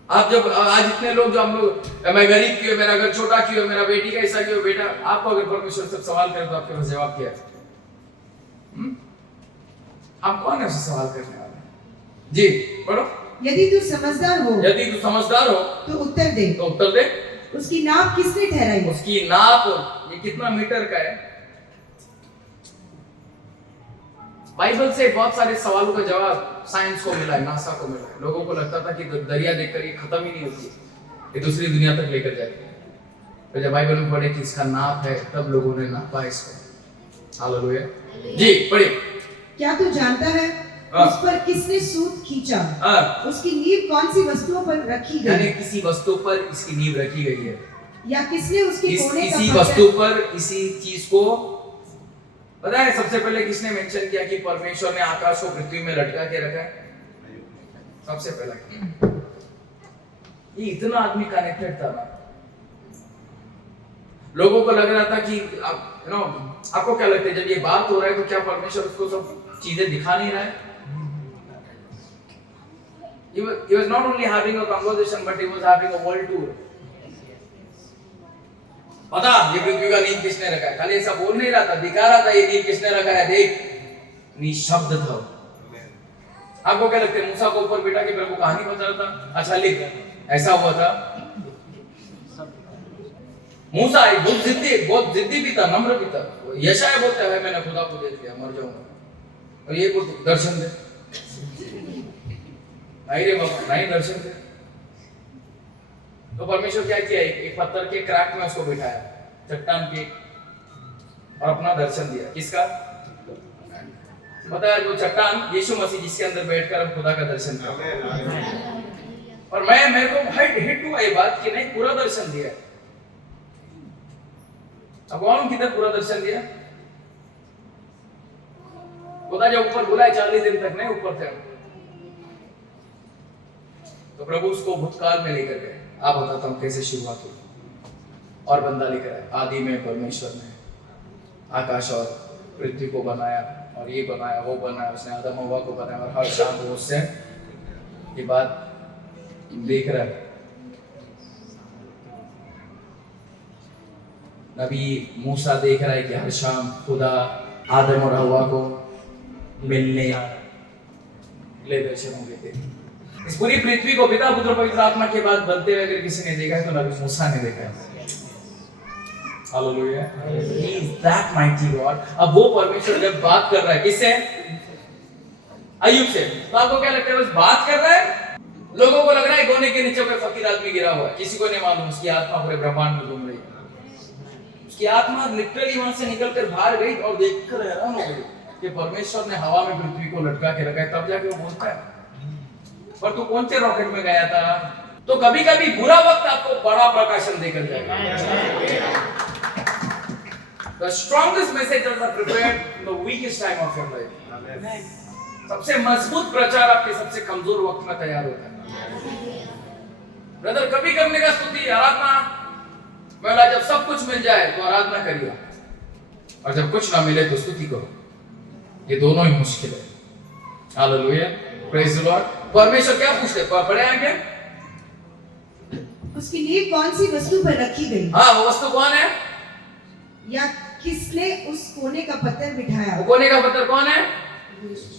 आप जब आज इतने लोग जो हम लोग, मैं गरीब क्यों, मेरा घर छोटा क्यों, मेरा बेटी का ऐसा क्यों, बेटा, आपको अगर परमेश्वर से सवाल करे तो आपके पास जवाब क्या है? हम कौन है उससे सवाल करने वाले? जी पढ़ो। यदि तू समझदार हो तो उत्तर दे। उसकी नाप किसने ठहराई? उसकी नाप ये कितना मीटर का है? बाइबल से बहुत सारे सवालों का जवाब साइंस को मिला है, नासा को मिला है। लोगों को लगता था कि दरिया देखकर ये खत्म ही नहीं होती, ये दूसरी दुनिया तक लेकर जाती है। तो जब बाइबल में पढ़े कि इसका नाप है, तब लोगों ने नापा इसको। हालेलुया। जी पढ़िए। क्या तू जानता है उस पर किसने सूत खींचा? उसकी नींव कौन सी वस्तुओं पर रखी गई? यानी किसी वस्तु पर इसकी नींव रखी गई है, या किसने उसके कोने का किसी वस्तु पर इसी चीज को, पता है सबसे पहले किसने मेंशन किया कि परमेश्वर ने आकाश को पृथ्वी में लटका के रखा है? सबसे पहला। ये इतना आदमी कनेक्टेड था ना, लोगों को लग रहा था कि आपको क्या लगता है जब ये बात हो रहा है तो क्या परमेश्वर उसको सब चीजें दिखा नहीं रहा है? He was not only having a conversation, but he was having a world tour. पता ये पृथ्वी का नींव किसने रखा है? खाली ऐसा बोल नहीं रहा था, दिखा रहा था ये नींव किसने रखा है, देख। निशब्द था। आपको क्या लगता है मूसा को ऊपर बिठा के प्रभु कहानी बता रहा था? अच्छा लिख, ऐसा हुआ था। मूसा एक बहुत जिद्दी भी था, नम्र भी था। यशाया बोलता है मैंने खुदा को देख लिया, मर जाऊंगा। और ये दर्शन दे, नहीं रे बाबा, नहीं दर्शन दे। तो परमेश्वर क्या किया, एक पत्थर के क्रैक में उसको बिठाया, चट्टान के, और अपना दर्शन दिया। किसका? पता है वो चट्टान यीशु मसीह, जिसके अंदर बैठकर हम खुदा का दर्शन करते। और मेरे को हिट हुआ ये बात कि नहीं, पूरा दर्शन दिया। अब कौन किधर पूरा दर्शन दिया? खुदा जब ऊपर बुलाए 40 दिन तक नहीं ऊपर थे, तो प्रभु उसको भूतकाल में लेकर गए। आप बताता हूं कैसे शुरुआत हुई। और बंदा लेकर आए, आदि में परमेश्वर ने आकाश और पृथ्वी को बनाया, और ये बनाया वो बनाया, उसने आदम हव्वा को बनाया, और हर शाम वो उससे ये बात देख रहा है। नबी मूसा देख रहा है कि हर शाम खुदा आदम और हव्वा को मिलने ले दर्शन देते। इस पूरी पृथ्वी को पिता पुत्र पवित्र आत्मा के बाद बनते हुए अगर किसी ने देखा है तो नबी मूसा ने देखा है। Hallelujah. He is that mighty God। अब वो परमेश्वर जब बात कर रहा है किससे? अय्यूब से। तो आपको क्या लगता है बस बात कर रहा है? लोगों को लग रहा है कोने के नीचे कोई फकीर आदमी गिरा हुआ है, किसी को नहीं मालूम उसकी आत्मा पूरे ब्रह्मांड में घूम रही है। उसकी आत्मा लिटरली वहां से निकलकर बाहर गई और देखकर हैरान हो गई कि परमेश्वर ने हवा में पृथ्वी को लटका के रखा है। तब जाके वो बोलता है पर तू कौन से रॉकेट में गया था? तो कभी कभी बुरा वक्त आपको बड़ा प्रकाशन देकर जाएगा। The strongest messages are prepared in the weakest time of your life। सबसे मजबूत प्रचार आपके सबसे कमजोर वक्त में तैयार होता है। ब्रदर कभी करने का स्तुति आराधना, पहला जब सब कुछ मिल जाए तो आराधना करिए, और जब कुछ ना मिले तो स्तुति करो। ये दोनों ही मुश्किल है। Hallelujah, praise the Lord. परमेश्वर क्या पूछते पढ़े आगे? उसकी नींव कौन सी वस्तु पर रखी गई? हाँ, वो वस्तु कौन है? या किसने उस कोने का पत्थर बिठाया? वो कोने का पत्थर कौन है?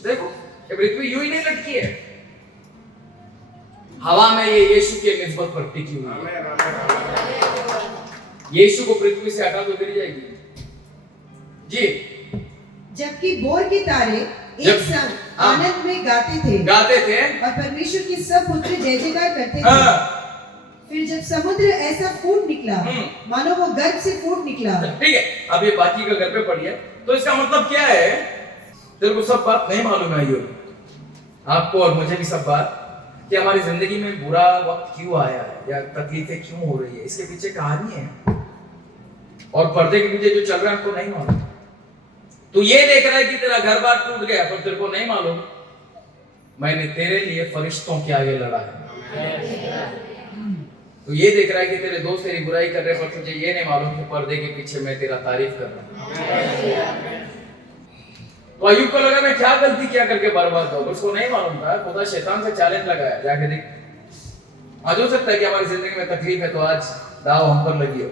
देखो ये पृथ्वी यूं ही नहीं लटकी है, हवा में ये यीशु के निस्बत पर टिकी हुई है। यीशु को पृथ्वी से हटा तो गिर जाएगी। जी, जबकि बोर के तारे एक संग आनंद में गाते थे और परमेश्वर के सब पुत्र जय जयकार करते थे। फिर जब समुद्र ऐसा फूट निकला मानो वो गर्भ से फूट निकला। ठीक है, अब ये बाकी का घर पे पढ़िए। तो इसका मतलब क्या है? तेरे को सब बात नहीं मालूम है अय्यूब, आपको और मुझे भी सब बात, कि हमारी जिंदगी में बुरा वक्त क्यों आया है या तकलीफें क्यों हो रही है, इसके पीछे कहानी है। और पर्दे के पीछे जो चल रहा है आपको नहीं मालूम। तू ये देख रहा है कि तेरा घर बार टूट गया, पर तेरे को नहीं मालूम मैंने तेरे लिए फरिश्तों के आगे लड़ा है। तो ये देख रहा है कि तेरे दोस्त तेरी बुराई कर रहे हैं, पर तुझे ये नहीं मालूम कि पर्दे के पीछे मैं तेरा तारीफ कर रहा हूं। तो अय्यूब को लगा मैं क्या गलती किया करके बर्बाद हो, उसको नहीं मालूम था खुदा शैतान से चैलेंज लगाया, जाके देख। आज हो सकता है कि हमारी जिंदगी में तकलीफ है, तो आज दाव हम पर लगी हो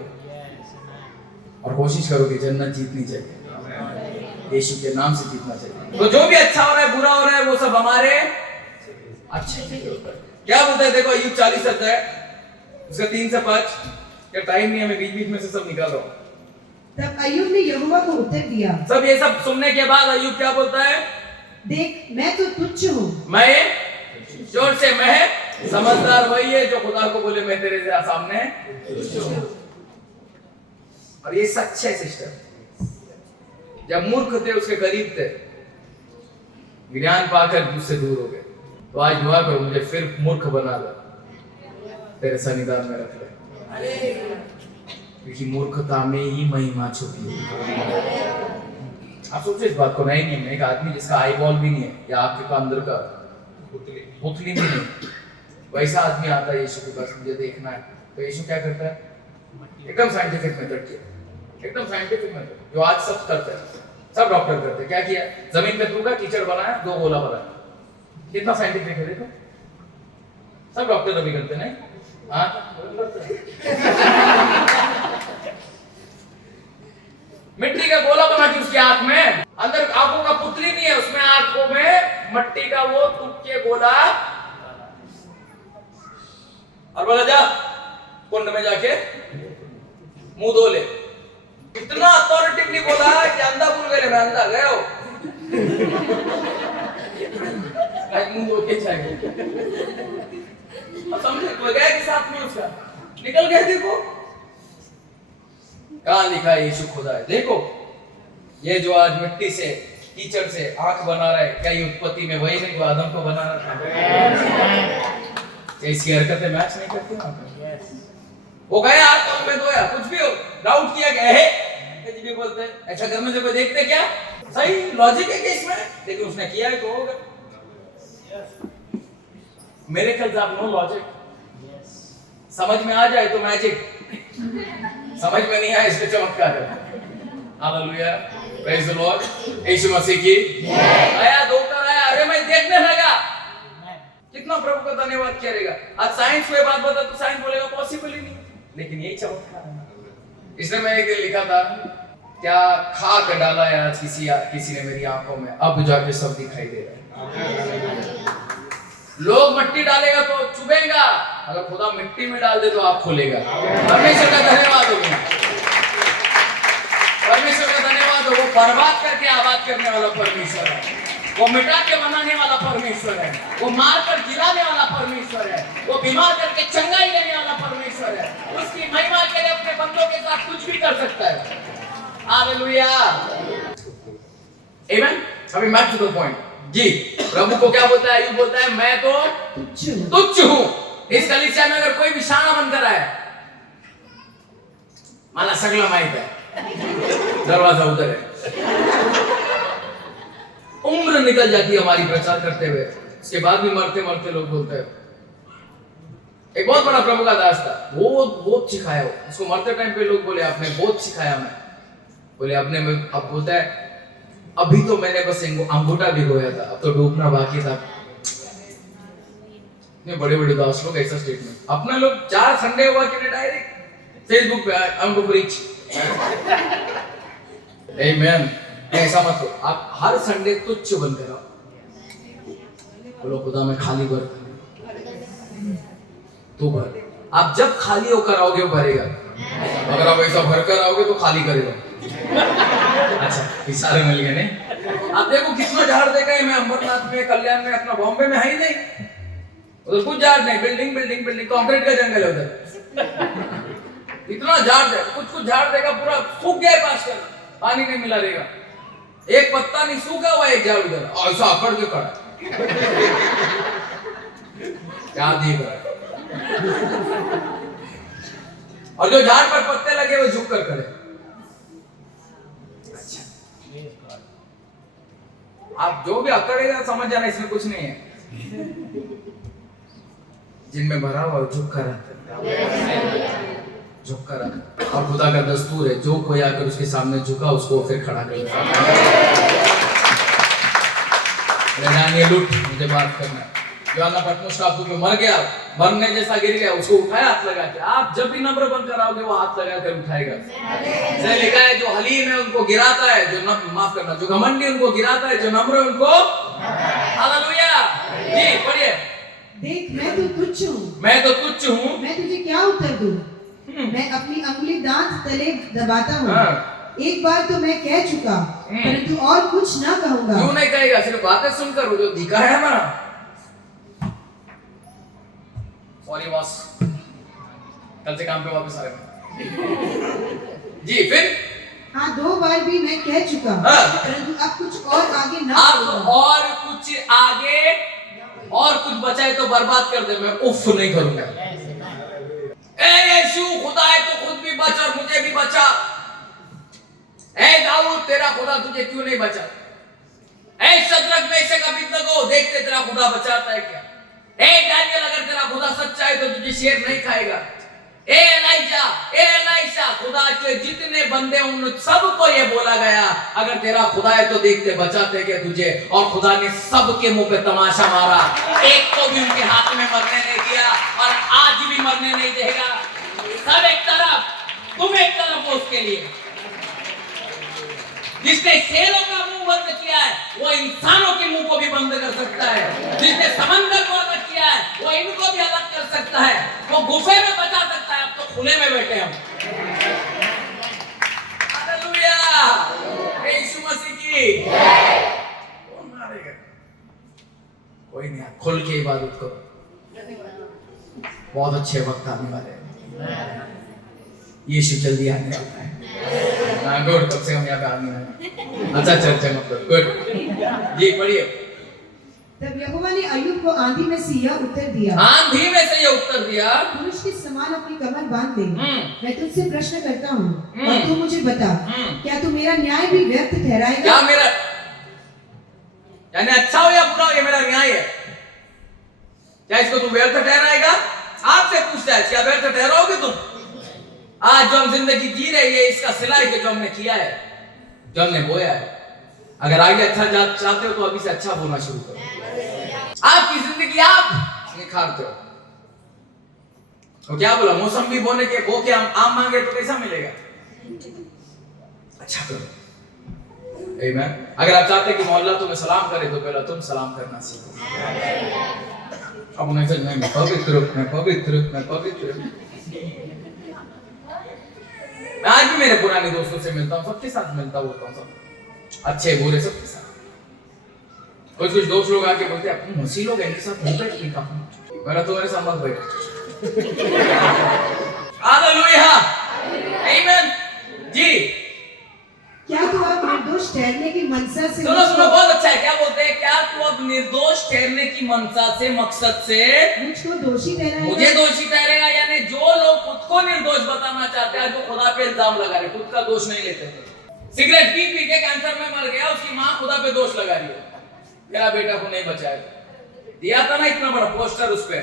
और कोशिश करो कि जन्नत जीतनी चाहिए, यीशु के नाम से जीतना चाहिए। तो जो भी अच्छा हो रहा है बुरा हो रहा है वो सब हमारे अच्छे के लिए होता है। क्या बोलता है देखो अय्यूब 40 अध्याय उसका 3 से 5, क्या टाइम नहीं है, मैं बीच-बीच में से सब निकाल रहा हूं। तब अय्यूब ने यहोवा को उत्तर दिया। सब ये सब सुनने के बाद अय्यूब क्या बोलता है? देख मैं तो तुच्छ हूँ। मैं जोर से मैं समझदार वही है जो खुदा को बोले मैं तेरे सामने तुच्छ हूं। और ये सच है सिस्टर। जब मूर्ख थे उसके करीब थे, ज्ञान पाकर उससे दूर हो गए। तो आज दुआ करो मुझे फिर मूर्ख बना दो, तेरे सन्निधान में रख ले, क्योंकि मूर्खता में ही महिमा छुपी है। आप सोचो इस बात को। नहीं मैं एक आदमी जिसका आई बॉल भी नहीं है या आपके का अंदर का पुतली भी नहीं, वैसा आदमी आता है यीशु के पास, मुझे देखना है। तो यीशु क्या करता है? एकदम साइंटिफिक मेथड किया, एकदम साइंटिफिक मेथड जो आज सब करते हैं, सब डॉक्टर करते हैं। क्या किया? जमीन पे थूका, कीचड़ बनाया, 2 गोला बनाया। कितना साइंटिफिक है देखो, सब डॉक्टर अभी करते नहीं। मिट्टी का गोला बना के उसकी आंख में, अंदर आंखों का पुतली नहीं है, उसमें आंखों में मिट्टी का वो तुक्के गोला, और बोला जा कुंड में जाके मुंह धो ले। इतना अथॉरिटिवली बोला कि अंधा भूल गए, मैं अंधा गया हो मुंह धो के जाएंगे। समझे गया कि साथ में उसका निकल गए। देखो कहां लिखा है यीशु खुदा है। देखो ये जो आज मिट्टी से कीचड़ से आंख बना रहा है, क्या ये उत्पत्ति में वही नहीं जो आदम को बनाना था? ऐसी हरकतें मैच नहीं करती ना। वो गया हाथ में धोया, कुछ भी हो, डाउट किया गया है भी बोलते हैं ऐसा करने से कोई देखते क्या? सही लॉजिक है कि इसमें, लेकिन उसने किया है तो होगा। Miracles of no logic. समझ में आ जाए तो मैजिक, समझ में नहीं आए इसमें चमत्कार है। Hallelujah, praise the Lord. Yeshu Masih की आया, धोकर आया, अरे मैं देखने लगा। कितना प्रभु का धन्यवाद करेगा। आज साइंस में बात बता तो साइंस बोलेगा पॉसिबल ही नहीं, लेकिन यही चमत्कार है। इसलिए मैं एक दिन लिखा था, क्या खाक डाला है आज किसी ने मेरी आंखों में, अब जाके सब दिखाई दे रहा है। लोग मिट्टी डालेगा तो चुभेगा, अगर खुदा मिट्टी में डाल दे तो आप खोलेगा। परमेश्वर का धन्यवाद हो गया, परमेश्वर का धन्यवाद हो। वो बर्बाद करके आबाद करने वाला परमेश्वर है, वो मिटा के बनाने वाला परमेश्वर है, वो मार कर गिराने वाला परमेश्वर है, वो बीमार करके चंगाई देने वाला परमेश्वर है। उसकी महिमा के लिए अपने बंदों के साथ कुछ भी कर सकता है। हालेलुया, आमेन। अभी बैक टू द पॉइंट जी। प्रभु को क्या बोलता है? अय्यूब बोलता है मैं तो तुच्छ हूं। इस कलीसिया में अगर कोई भी शाना बनकर आए, मला सगळं माहित है, दरवाजा उधर है। उम्र निकल जाती है हमारी प्रचार करते हुए, उसके बाद भी मरते मरते लोग बोलते हैं। एक बहुत बड़ा प्रभु का दास था, वो बहुत सिखाया, उसको मरते टाइम पे लोग बोले आपने बहुत सिखाया। मैं बोले आपने, अब बोलता है अभी तो मैंने बस अंगूठा भिगोया था, अब तो डूबना बाकी था। इतने बड़े बड़े दास लोग ऐसा स्टेटमेंट, अपने लोग 4 संडे हुआ कि डायरेक्ट फेसबुक पे हमको प्रीच। आमेन। ऐसा मत हो, आप हर संडे तुच्छ बनकर आओ, बोलो खुदा मैं खाली भर तू भर। आप जब खाली होकर आओगे वो भरेगा, अगर आप ऐसा भरकर आओगे तो खाली करेगा। अच्छा इशारे मिल गए नहीं? आप देखो कितना झाड़ देखा है, मैं अमरनाथ में, कल्याण में, अपना बॉम्बे में है ही नहीं, उधर कुछ झाड़ नहीं, बिल्डिंग बिल्डिंग बिल्डिंग, कंक्रीट का जंगल है उधर। इतना झाड़ दे, कुछ झाड़ देगा, पूरा सूख गया पास्टर, पानी नहीं मिला रहेगा, एक पत्ता नहीं सूखा हुआ, एक झाड़ उधर ऐसा अकड़ के खड़ा क्या देख रहा है। और जो झाड़ पर पत्ते लगे वो झुक कर खड़े। अच्छा, आप जो भी अकड़ेगा समझ जाना इसमें कुछ नहीं है, जिनमें भरा हुआ झुक कर और खुदा का दस्तूर है, जो कोई आकर उसके सामने झुका उसको फिर खड़ा कर देता है। लुट मुझे बात करना है, यूहन्ना पटमोस टापू पे मर गया, मरने जैसा गिर गया, उसको उठाया हाथ लगा के। आप जब भी नम्र बनकर आओगे वो हाथ लगा कर उठाएगा। इसलिए लिखा है जो हलीम है उनको गिराता है, जो माफ करना, जो घमंडी उनको गिराता है, जो नम्र है उनको हालेलुया। जी पढ़िए। देख मैं तो तुच्छ हूँ, मैं तुझे क्या उत्तर दूं? मैं अपनी अंगुली दांत तले दबाता हूँ। एक बार तो मैं कह चुका, परंतु और कुछ ना कहूंगा। क्यों नहीं कहेगा? सिर्फ बातें सुनकर वो जो दिखा है ना। सॉरी बॉस, कल से काम पे वापस आ रहे जी। फिर हाँ, 2 बार भी मैं कह चुका, परंतु अब कुछ और आगे ना, और कुछ बचाए तो बर्बाद कर दे, मैं उफ नहीं करूंगा। ए यीशु, खुदा है तो खुद भी बच और मुझे भी बचा। ए दाऊद, तेरा खुदा तुझे क्यों नहीं बचा? ए शद्रक, मेशक, अबेदनगो, देखते तेरा खुदा बचाता है क्या? ए दानियल, अगर तेरा खुदा सच्चा है तो तुझे शेर नहीं खाएगा। ए एलाइशा, खुदा के जितने बंदे उन सबको ये बोला गया, अगर तेरा खुदा है तो देखते बचाते क्या तुझे? और खुदा ने सबके मुंह पे तमाशा मारा, एक को भी उनके हाथ में मरने नहीं दिया और आज भी मरने नहीं देगा। सब एक तरफ, तुम एक तरफ हो उसके लिए। जिसने शेरों का मुंह बंद किया है वो इंसानों के मुंह को भी बंद कर सकता है। जिसने समंदर को अलग किया है वो इनको भी अलग कर सकता है। वो गुफे में बचा सकता है, अब तो खुले में बैठे हम। हालेलुया, यीशु मसीह की। कौन मारेगा? कोई नहीं, खुल के इबादत करो, बहुत अच्छे वक्त आने वाले हैं। यीशु जल्दी आने वाला है। गुड, कब से हम यहाँ पे आने वाले। अच्छा चर्चा मतलब गुड। जी पढ़िए। तब यहोवा ने अय्यूब को आंधी में से यह उत्तर दिया, पुरुष के समान अपनी कमर बांध ले। मैं तुझसे प्रश्न करता हूँ और तू मुझे बता, क्या तू मेरा न्याय भी व्यर्थ ठहराएगा? क्या मेरा यानी अच्छा हो या बुरा हो, ये मेरा न्याय है, क्या इसको तू व्यर्थ ठहराएगा? आपसे पूछता है, क्या व्यर्थ ठहराओगे तुम? आज जो हम जिंदगी जी रहे हैं इसका सिला है जो हमने किया है, जो हमने बोया है। अगर आगे अच्छा चाहते हो तो अभी से अच्छा बोना शुरू करो। आपकी जिंदगी आप निखारते हो। तो क्या बोला, मौसम्बी बोने के बो के आम मांगे तो कैसा मिलेगा? अच्छा करो। आमीन। अगर आप चाहते कि मोहल्ला तुम्हें सलाम करे तो पहले तुम सलाम करना सीखो। अब उन्हें समझ में पवित्र मैं आज भी मेरे पुराने दोस्तों से मिलता हूँ, सबके साथ मिलता होता हूँ, सब अच्छे बुरे सबके साथ। कुछ दोस्त लोग आके बोलते हैं अपन मसीह लोग इनके साथ मिलते हैं, ठीक है मेरा तो मेरे साथ मत बैठ। हालेलुया, आमीन जी। क्या तू अब निर्दोष ठहरने की मनसा से, सुनो बहुत अच्छा है, क्या बोलते हैं? क्या तू अब निर्दोष ठहरने की मनसा से, मकसद से मुझे दोषी ठहरेगा? यानी जो लोग खुद को निर्दोष बताना चाहते हैं, जो खुदा पे इल्जाम लगा रहे, खुद का दोष नहीं लेते थे। सिगरेट पी के कैंसर में मर गया, उसकी माँ खुदा पे दोष लगा रही है, मेरा बेटा को नहीं बचाया। दिया था ना इतना बड़ा पोस्टर उस पे,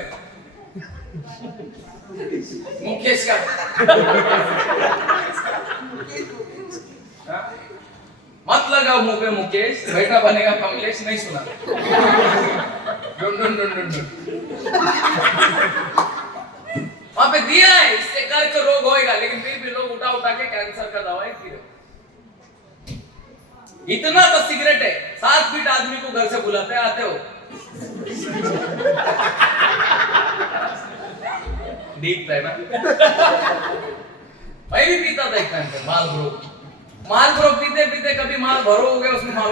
मुकेश का। मत लगाओ मुंह पे मुकेश, बेटा बनेगा कमलेश, नहीं सुना? वहां पे दिया है, इससे कर्क रोग होएगा, लेकिन फिर भी लोग उठा के कैंसर का दवाई पी रहे। इतना तो सिगरेट है, 7 फीट आदमी को घर से बुलाते आते हो। डीप है ना? मैं भी पीता था एक टाइम पे माल ब्रो पीते कभी माल भरो हो गया उसमें माल।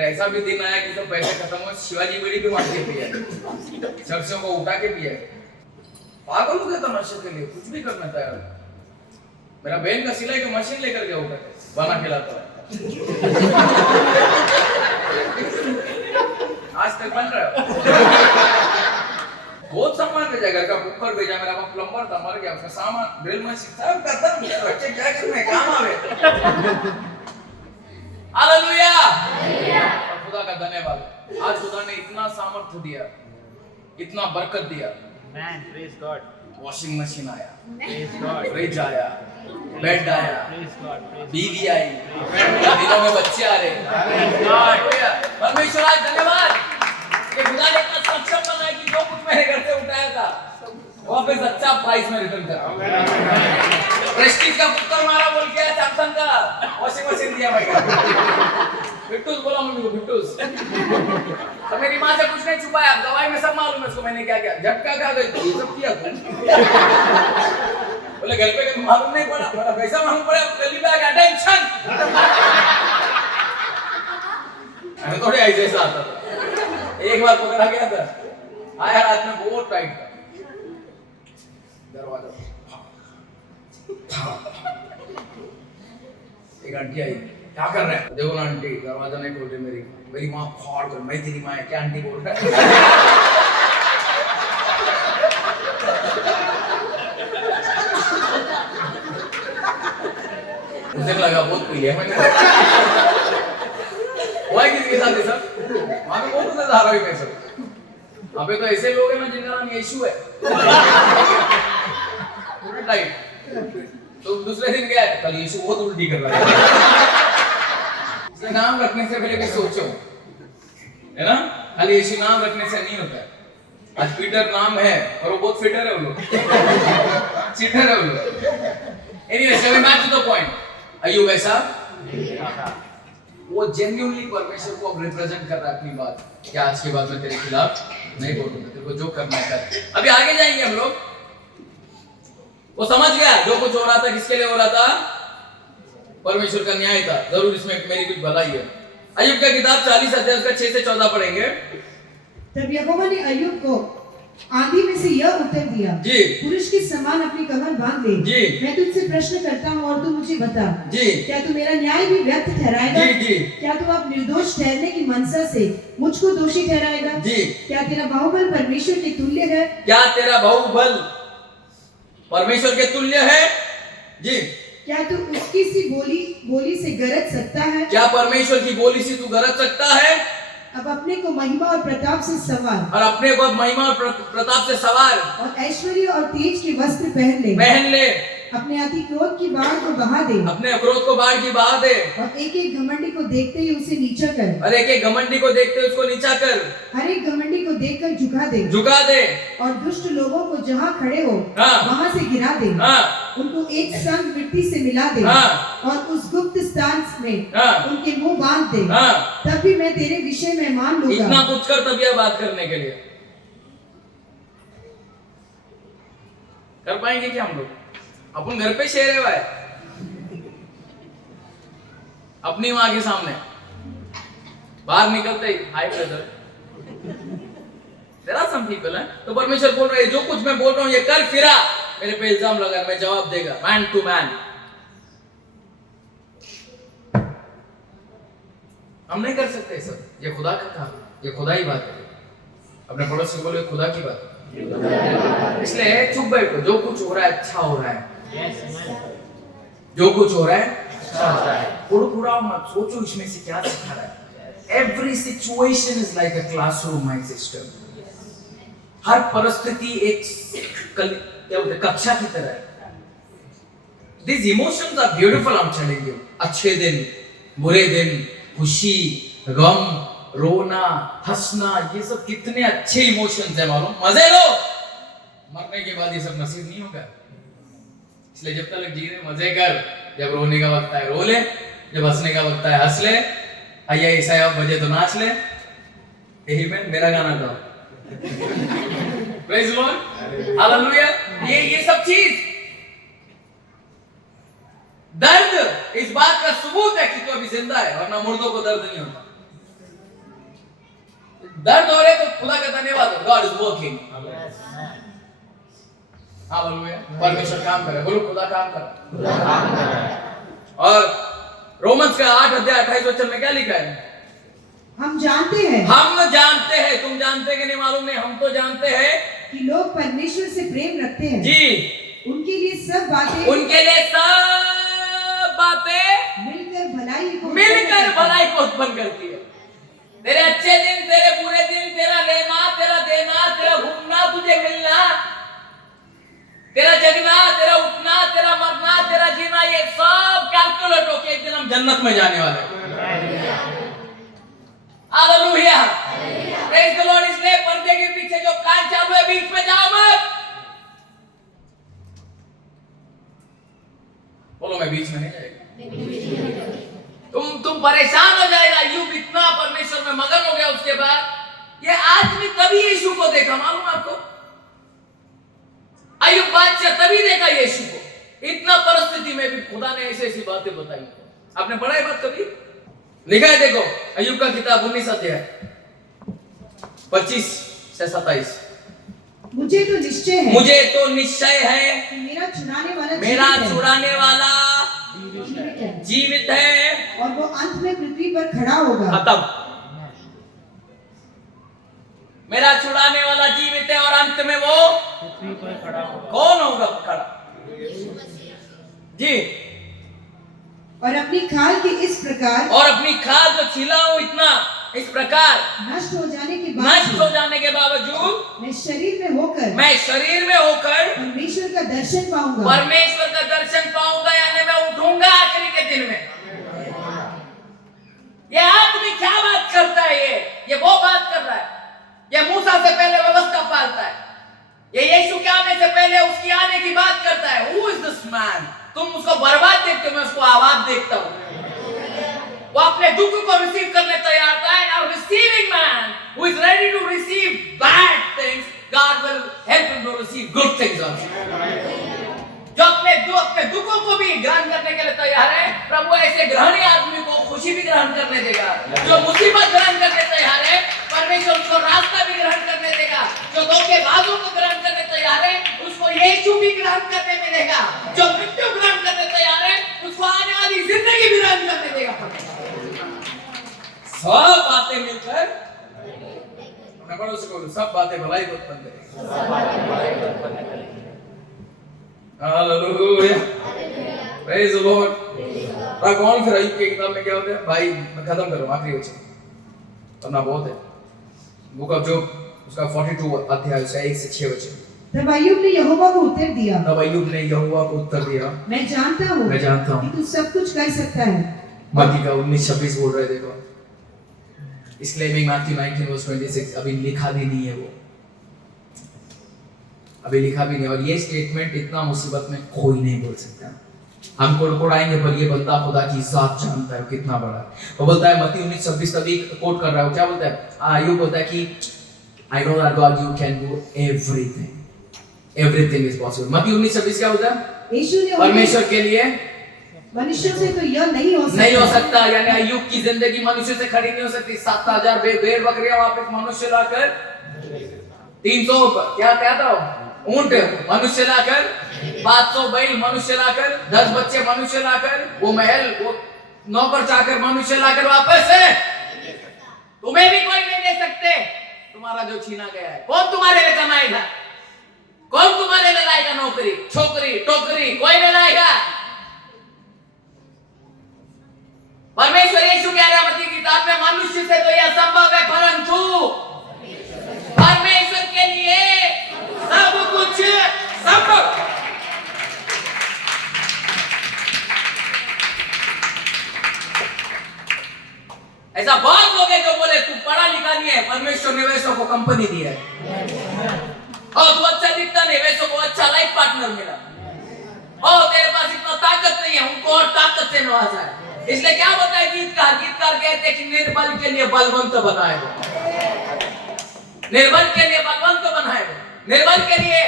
ऐसा भी दिन आया कि सब पैसे खत्म हो, शिवाजी बीड़ी भी मार के पिया, सरसों को उठा के पिया। पागल हो गया था नशे के लिए, कुछ भी करना तैयार। मेरा बहन का सिलाई का मशीन लेकर गया ऊपर बना खिलाता है। आज तक बन रहा है। बहुत सामान भेजा, घर का कुकर भेजा, मेरा बाप प्लम्बर था मर गया, उसका सामान ड्रिल मशीन सब करता हूं। बच्चे क्या करने काम आवे। हालेलुया, खुदा का धन्यवाद। आज खुदा ने इतना सामर्थ्य दिया, इतना बरकत दिया। Man, praise God. Washing machine आया, Praise God. फ्रिज आया, बेड आया, Praise God. Praise बीवी आई, दिनों में बच्चे आ रहे। हालेलुया, परमेश्वर आज धन्यवाद कि खुदा ने इतना सक्षम बनाया कि जो कुछ मेरे घर से उठाया था वापस अच्छा प्राइस में रिटर्न करा। प्रेस्टीज का पुत्र मारा बोल के सैमसंग का वॉशिंग मशीन दिया भाई। बिट्टूस बोला मम्मी को, बिट्टूस। अब मेरी माँ से कुछ नहीं छुपाया, दवाई में सब मालूम है उसको मैंने क्या किया। झटका खा गई, ये सब किया तू। बोले घर पे मालूम नहीं पड़ा, बोला कैसा मालूम पड़ा, गली पे आ गया टेंशन। मैं थोड़े ऐसे आता था, एक बार पकड़ा गया था, आया रात में बहुत टाइट था, दरवाजा एक आंटी आई, क्या कर रहे हैं? देखो ना आंटी, दरवाजा नहीं खोल रही मेरी माँ फाड़ कर, मैं तेरी माँ है क्या आंटी बोल रहा है? मुझे लगा बहुत पी लिया मैंने। हुआ किसके साथ ये सब? वहाँ पे बहुत ज्यादा धारावी में सब। वहाँ पे तो ऐसे लोग हैं ना जिनका नाम यीशु है। टाइप। तो दूसरे दिन क्या है? कल यीशु बहुत उल्टी कर रहा है। इसलिए नाम रखने से पहले भी सोचो, है ना? खाली यीशु नाम रखने से नहीं होता है। आज पीटर नाम है और वो बहुत फिटर है वो लोग। चीटर है वो लोग। Anyway, so back to the point. अय्यूब ऐसा वो जेन्युइनली परमेश्वर को अब रिप्रेजेंट कर रहा है अपनी बात, क्या आज के बाद मैं तेरे खिलाफ नहीं बोलूंगा, तेरे को जो करना है कर। अभी आगे जाएंगे हम लोग। वो समझ गया जो कुछ हो रहा था किसके लिए हो रहा था, परमेश्वर का न्याय था। जरूर इसमें मेरी कुछ भलाई है। अय्यूब का किताब 40 अध्याय उसका 6 से 14 पढ़ेंगे। तब यहोवा ने अय्यूब को आंधी में से यह उत्तर दिया, जी। पुरुष के समान अपनी कमर बांध ले। जी। मैं तुझसे प्रश्न करता हूँ और तू मुझे बता, जी। क्या तू मेरा न्याय भी व्यर्थ ठहराएगा? जी, जी। क्या तू अब निर्दोष ठहरने की मनसा से मुझको दोषी ठहराएगा? जी। क्या तेरा बाहुबल परमेश्वर के तुल्य है? क्या तेरा बाहुबल परमेश्वर के तुल्य है? जी। क्या तू उसकी सी बोली से गरज सकता है? क्या परमेश्वर की बोली से तू गरज सकता है? अब अपने को महिमा और प्रताप से सवार, और अपने को महिमा और प्रताप से सवार और ऐश्वर्य और तेज के वस्त्र पहन ले। अपने अति क्रोध की बाढ़ को बहा दे, अपने क्रोध को बाढ़ की बहा दे। और एक एक घमंडी को देखते ही उसे नीचा कर, और एक एक घमंडी को देखते उसको नीचा कर, हर एक घमंडी को देखकर झुका दे, और दुष्ट लोगों को जहाँ खड़े हो हाँ। वहाँ से गिरा दे, हाँ। उनको एक संग मिट्टी से मिला दे, हाँ। और उस गुप्त स्थान में हाँ। उनके मुंह बांध दे। हाँ। तब भी मैं तेरे विषय में मान लूंगा। इतना कुछ कर तब यह बात करने के लिए कर पाएंगे क्या हम लोग? अपन घर पे शेर है भाई, अपनी माँ के सामने बाहर निकलते ही hi brother. There are some people हैं, तो परमेश्वर बोल रहे हैं जो कुछ मैं बोल रहा हूँ ये कर, फिरा मेरे पे इल्जाम लगा, मैं जवाब देगा मैन टू मैन। हम नहीं कर सकते सब, ये खुदा का काम, ये खुदा ही बात है। अपने पड़ोसी को बोले खुदा की बात, इसलिए चुप बैठो। जो कुछ हो रहा है अच्छा हो रहा है, जो कुछ हो रहा है अच्छा हो रहा है। थोड़ा मत सोचो इसमें से क्या सिखा रहा है। Every situation is like a classroom, my sister. हर परिस्थिति एक क्या बोलते हैं कक्षा की तरह है। These emotions are beautiful, I'm telling you. अच्छे दिन, बुरे दिन, खुशी, गम, रोना, हंसना, ये सब कितने अच्छे इमोशंस है मालूम। मजे लो, मरने के बाद ये सब नसीब नहीं होगा। इसलिए जब तक जी रहे मजे कर, जब रोने का वक्त है रो ले, जब हंसने का वक्त है हंस ले, आइए ईसाया बजे तो नाच ले। यही मैं मेरा गाना था। Praise Lord, hallelujah. ये सब चीज दर्द इस बात का सबूत है कि तू अभी जिंदा है, वरना मुर्दों को दर्द नहीं होता। दर्द हो रहे तो खुदा का धन्यवाद हो, गॉड इज वर्किंग। हालेलुया। परमेश्वर काम कर रहा है, बोलो खुदा काम कर रहा है। और रोमन्स का 8 अध्याय 28 वचन में क्या लिखा है? हम जानते हैं तुम जानते कि नहीं मालूम नहीं, हम तो जानते हैं कि लोग परमेश्वर से प्रेम रखते हैं जी। उनके लिए सब बातें मिलकर भलाई को उत्पन्न करती है। तेरे अच्छे दिन, तेरे बुरे दिन, तेरा लेना, तेरा देना, तेरा घूमना, तुझे मिलना, तेरा जगना, तेरा उठना, तेरा मरना, तेरा जीना, ये सब कैलकुलेट होके एक दिन हम जन्नत में जाने वाले हैं। Hallelujah, praise the Lord. इसलिए पर्दे के पीछे जो प्लान चालू है, बीच में जाओ मत। बोलो मैं बीच में नहीं जाएगा। तुम परेशान हो जाएगा। अय्यूब इतना परमेश्वर में मगन हो गया, उसके बाद ये आदमी तभी यीशु को देखा, मालूम आपको? अय्यूब बादशाह तभी देखा यीशु को। इतना परिस्थिति में भी खुदा ने ऐसी बातें बताई। आपने पढ़ा है बात कभी? लिखा है, देखो अय्यूब का किताब 19 अध्याय 25 से 27। मुझे तो निश्चय है कि मेरा छुड़ाने वाला जीवित है और वो अंत में पृथ्वी पर खड़ा होगा। खत्म। मेरा छुड़ाने वाला जीवित है और अंत में वो पृथ्वी पर खड़ा होगा। कौन होगा खड़ा? जी। और अपनी खाल के इस प्रकार, और अपनी खाल को छिलाऊं इतना इस प्रकार नष्ट हो जाने के बावजूद मैं शरीर में होकर परमेश्वर का दर्शन पाऊंगा, यानी मैं उठूंगा आखिरी के दिन में। ये आदमी क्या बात करता है? ये वो बात कर रहा है। ये मूसा से पहले व्यवस्था पालता है। ये यीशु के आने से पहले उसकी आने की बात करता है। Who is this man? तुम उसको बर्बाद देखते हो, मैं उसको आबाद देखता हूँ। वो अपने दुख को रिसीव करने तैयार था। And a receiving man who is ready to receive bad things, God will help him to receive good things also. जो अपने दुखों को भी ग्रहण करने के लिए तैयार है, प्रभु ऐसे ग्रहणी आदमी को खुशी भी ग्रहण करने देगा। जो मुसीबत ग्रहण करने तैयार है, परमेश्वर उसको रास्ता भी ग्रहण करने देगा। जो धोखेबाजों को ग्रहण करने तैयार है, उसको यीशु भी ग्रहण करने मिलेगा। जो मृत्यु ग्रहण करने तैयार है, उसको आने वाली जिंदगी भी ग्रहण करने देगा। सब बातें मिलकर सब बातें भलाई को उत्पन्न करेंगी। Hallelujah, praise the Lord. कौन फिर अय्यूब की किताब में क्या होता है? भाई मैं खत्म करूं, आखिरी वचन पढ़ना बहुत है। बुक ऑफ जॉब उसका 42 अध्याय से 1 से 6 वचन। तब अय्यूब ने यहोवा को उत्तर दिया, मैं जानता हूँ कि तू सब कुछ कर सकता है। मत्ती का 19:26 बोल रहे, देखो इसलिए मैथ्यू 19:26 अभी लिखा भी नहीं है, वो अभी लिखा भी नहीं। और ये स्टेटमेंट इतना मुसीबत में कोई नहीं बोल सकता। हम कोड़ाएंगे पर ये बंदा खुदा की जात जानता है कितना बड़ा है। वो बोलता है मत्ती 19:26 तभी कोट कर रहा है, क्या बोलता है? अय्यूब बोलता है कि I know that God you can do everything is possible। मत्ती 19:26 क्या होता है? परमेश्वर के लिए मनुष्य से तो यह नहीं हो सकता। यानी अय्यूब की जिंदगी मनुष्य से खड़ी नहीं हो सकती। 7000 भेड़ बकरियां वापस मनुष्य लाकर 300 क्या था ऊंट मनुष्य लाकर, 500 बैल मनुष्य लाकर, 10 बच्चे मनुष्य लाकर, वो महल, वो नौकर चाकर मनुष्य लाकर वापस है। तुम्हें भी कोई नहीं दे सकते तुम्हारा जो छीना गया है। कौन तुम्हारे लिए कमाएगा? कौन तुम्हारे लिए लाएगा नौकरी, छोकरी, टोकरी? कोई नहीं लाएगा। परमेश्वर यीशु कह रहा है मत्ती की किताब में, मनुष्य से तो यह संभव है परंतु परमेश्वर के लिए सब कुछ संभव। ऐसा बहुत लोग हैं जो बोले तू पढ़ा लिखा नहीं है, परमेश्वर ने वैसों को कंपनी दी है। और तू अच्छा दिखता नहीं, वैसों को अच्छा लाइफ पार्टनर मिला। और तेरे पास इतना ताकत नहीं है, उनको और ताकत से नवाजा है। इसलिए क्या होता है? गीतकार कहते हैं कि निर्बल के लिए बलवंत बनाए हो, निर्बल के लिए बलवंत बनाए हो, निर्बल के लिए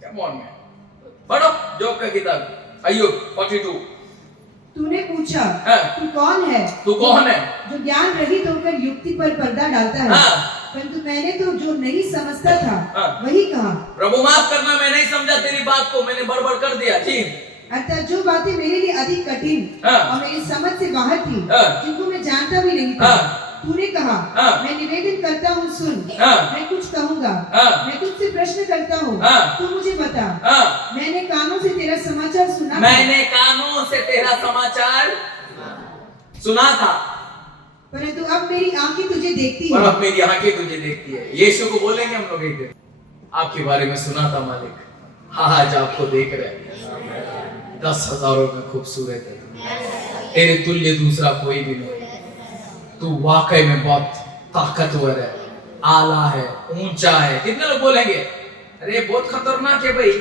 क्या मौन में पढ़ो जॉब का किताब अय्यूब 42। तूने पूछा तू कौन है जो ज्ञान रहित होकर युक्ति पर पर्दा डालता है, परंतु मैंने तो जो नहीं समझता था हाँ। वही कहा। प्रभु माफ करना, मैं नहीं समझा तेरी बात को, मैंने बड़बड़ कर दिया। जी अर्थात जो बातें मेरे लिए अधिक कठिन हाँ। और मेरी समझ से बाहर थी, हाँ। जिनको मैं जानता भी नहीं था, हाँ। तूने कहा हाँ। मैं निवेदन करता हूँ, सुन। हाँ। मैं कुछ कहूँगा, हाँ। मैं तुझसे प्रश्न करता हूँ, हाँ। तू मुझे बता। हाँ। मैंने कानों से तेरा समाचार सुना था, मैंने कानों से तेरा समाचार सुना था, परंतु अब मेरी आंखें तुझे देखती और है। अब मेरी आंखें तुझे देखती है। यीशु को बोलेंगे हम लोग एक दिन, आपके बारे में सुना था मालिक, हाँ आज आपको देख रहे हैं, 10,000 में खूबसूरत है तू, तेरे तुल्य दूसरा कोई भी नहीं, तू वाकई में बहुत ताकतवर है, आला है, ऊंचा है। कितने लोग बोलेंगे अरे बहुत खतरनाक है भाई।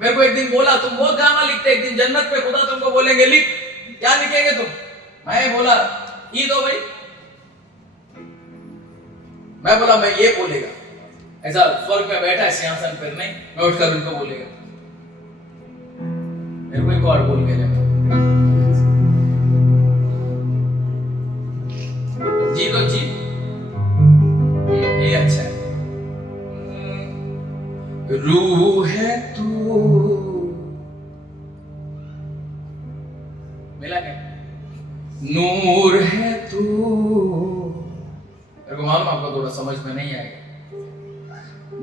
मेरे को एक दिन बोला तुम बहुत गाना लिखते, एक दिन जन्नत पे खुदा तुमको बोलेंगे लिख, क्या लिखेंगे तुम? मैं बोला ये दो भाई, मैं बोला मैं ये बोलेगा, ऐसा स्वर्ग में बैठा है सिंहासन पर, नहीं मैं उठकर उनको बोलेगा। मेरे को एक और बोल गया जी लो जी, ये अच्छा है। रूह है तू, मिला क्या? नूर है तू, मेरे को मालूम आपको थोड़ा समझ में नहीं आएगा।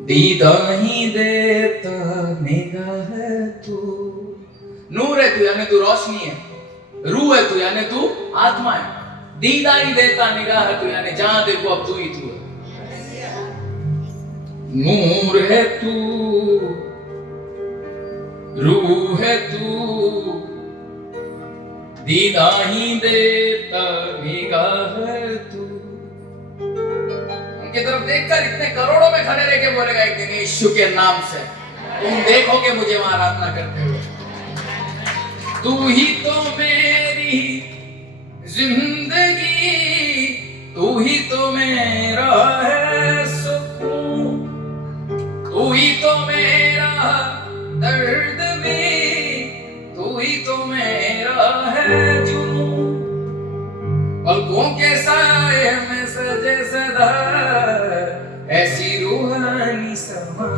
दीदा ही देता निगाह है तू, नूर है तू यानी तू रोशनी है, रूह है तू यानी तू आत्मा है, दीदा ही देता निगाह है तू यानी जहां देखो अब तू ही तू है। नूर है तू, रूह है तू, दीदा ही देता निगाह है तू। उनकी तरफ देखकर इतने करोड़ों में खड़े रह के बोलेगा एक दिन यीशु के नाम से तुम देखोगे मुझे आराधना करते हुए। तू ही तो मेरी जिंदगी, तू ही तो मेरा है सुकून, तू ही तो मेरा दर्द भी, तू ही तो मेरा है जुनून। पलकों के साए में सजे सदा ऐसी रूहानी समा,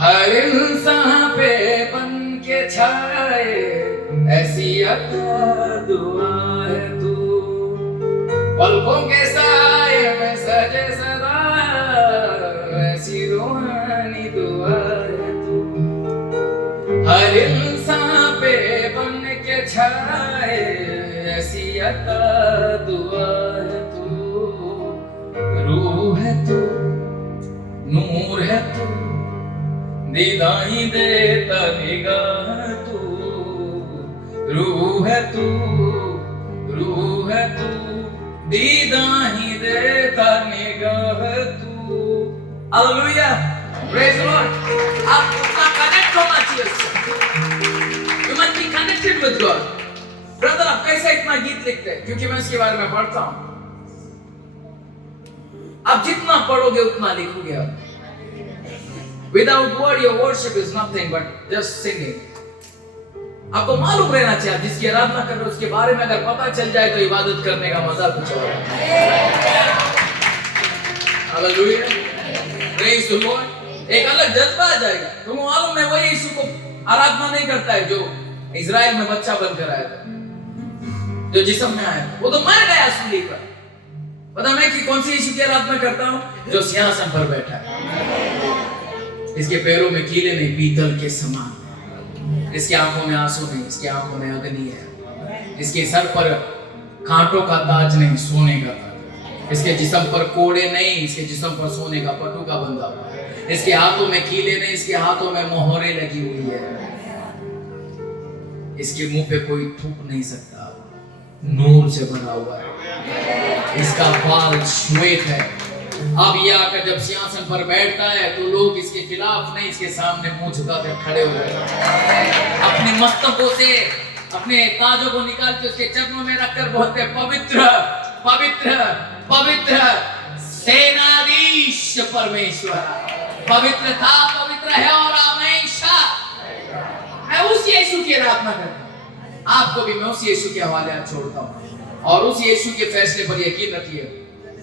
हर इंसान पे बन के छाए ऐसी अता दुआ है तू। पलकों के साए में सजे सदा ऐसी रूहानी दुआ है तू, हर इंसान पे बन के छाए ऐसी अता दुआ है तू। रूह है तू, नूर है तू, दीदा ही देता निगाह तू, रूह है तू, रूह है तू, दीदा ही देता निगाह तू। Hallelujah, praise the Lord. आप उतना कनेक्ट होना चाहिए, you must be connected with God. Brother आप कैसे इतना गीत लिखते हैं? क्योंकि मैं इसके बारे में पढ़ता हूं। आप जितना पढ़ोगे उतना लिखोगे आप। Without word, your worship is nothing but just singing. आपको मालूम रहना चाहिए, जिसकी आराधना कर रहे हो उसके बारे में अगर पता चल जाए तो इबादत करने का मजा कुछ और है। Hallelujah, praise the Lord. एक अलग जज्बा आ जाएगा। तुमको मालूम है वही यीशु को आराधना नहीं करता है जो इजराइल में बच्चा बनकर आया था, जो जिस्म में आया था, वो तो मर गया सूली पर। पता मैं कि कौन सी यीशु की आराधना करता हूँ? जो सिंहासन पर बैठा है। इसके पैरों में कीले नहीं, पीतल के समान। इसकी आंखों में आंसू नहीं, इसकी आंखों में अग्नि है। इसके सर पर कांटों का ताज नहीं, सोने का ताज। इसके जिस्म पर कोड़े नहीं, इसके जिस्म पर सोने का पटुका बंधा हुआ है। इसके हाथों में कीले नहीं, इसके हाथों में मोहरें लगी हुई है। इसके मुंह पे कोई थूक नहीं सकता, नूर से बना हुआ है। इसका बाल श्वेत है। अब ये आकर जब सिंहासन पर बैठता है तो लोग इसके खिलाफ नहीं, इसके सामने मुंह झुकाकर खड़े हो जाते। अपने मस्तकों से अपने ताजों को निकाल के उसके चरणों में रखकर बोलते पवित्र पवित्र पवित्र सेनाधीश परमेश्वर, पवित्र था, पवित्र है और हमेशा। मैं उस यीशु की आराधना करता हूं। आपको भी मैं उस यीशु के हवाले छोड़ता हूं और उस यीशु के फैसले पर यकीन रखिए।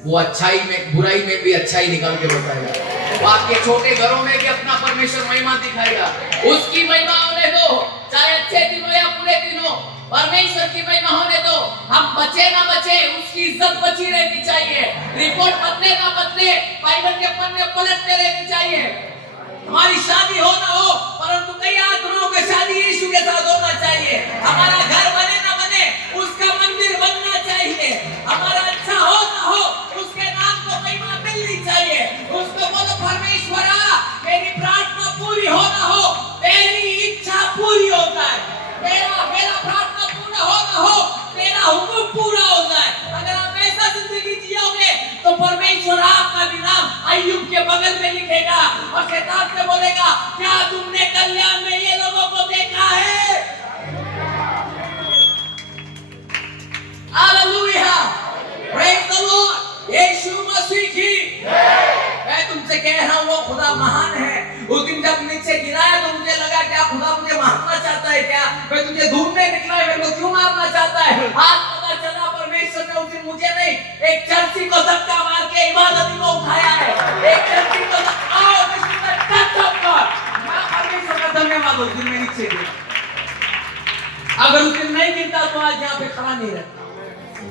वो अच्छाई में, बुराई में भी अच्छाई निकाल के बताएगा। वो आपके छोटे घरों में भी अपना परमेश्वर महिमा दिखाएगा। उसकी महिमा होने दो, चाहे अच्छे दिन हो या बुरे दिन हो, परमेश्वर की महिमा होने दो। हम बचे ना बचे, उसकी इज्जत बची रहनी चाहिए। रिपोर्ट बदले ना बदले, बाइबल के पन्ने पलटते रहनी चाहिए। हमारी शादी हो ना हो, परंतु कई आत्माओं की शादी यीशु के साथ होना चाहिए। हमारा घर बने ना बने, उसका मंदिर बनना चाहिए। हमारा अच्छा हो ना हो, उसके नाम को महिमा मिलनी चाहिए। उसको बोलो परमेश्वरा, मेरी प्रार्थना पूरी हो ना हो, तेरी इच्छा पूरी हो जाए। मेरा प्रार्थना पूरा हो ना हो, तेरा हुक्म पूरा हो जाए। अगर आप ऐसा जिंदगी जियोगे तो परमेश्वर आपका भी नाम अय्यूब के बगल में लिखेगा और शैतान से बोलेगा, क्या तुमने कल्याण में ये लोगों को देखा है? Hallelujah, praise the Lord, Yeshu Masih की मैं तुमसे कह रहा हूं, वो खुदा महान है। उस दिन जब नीचे गिराया तो मुझे लगा क्या खुदा मुझे मारना चाहता है क्या? मैं तुझे ढूंढने निकला है, मेरे को क्यों मारना चाहता है? आज पता चला परमेश्वर ने उस दिन मुझे नहीं, एक चर्ची को धक्का मार के इबादत को उठाया है। एक चर्ची को परमेश्वर का धन्यवाद। उस दिन में नीचे गिरा, अगर उस दिन नहीं गिरता तो आज यहाँ पे खड़ा नहीं रहता।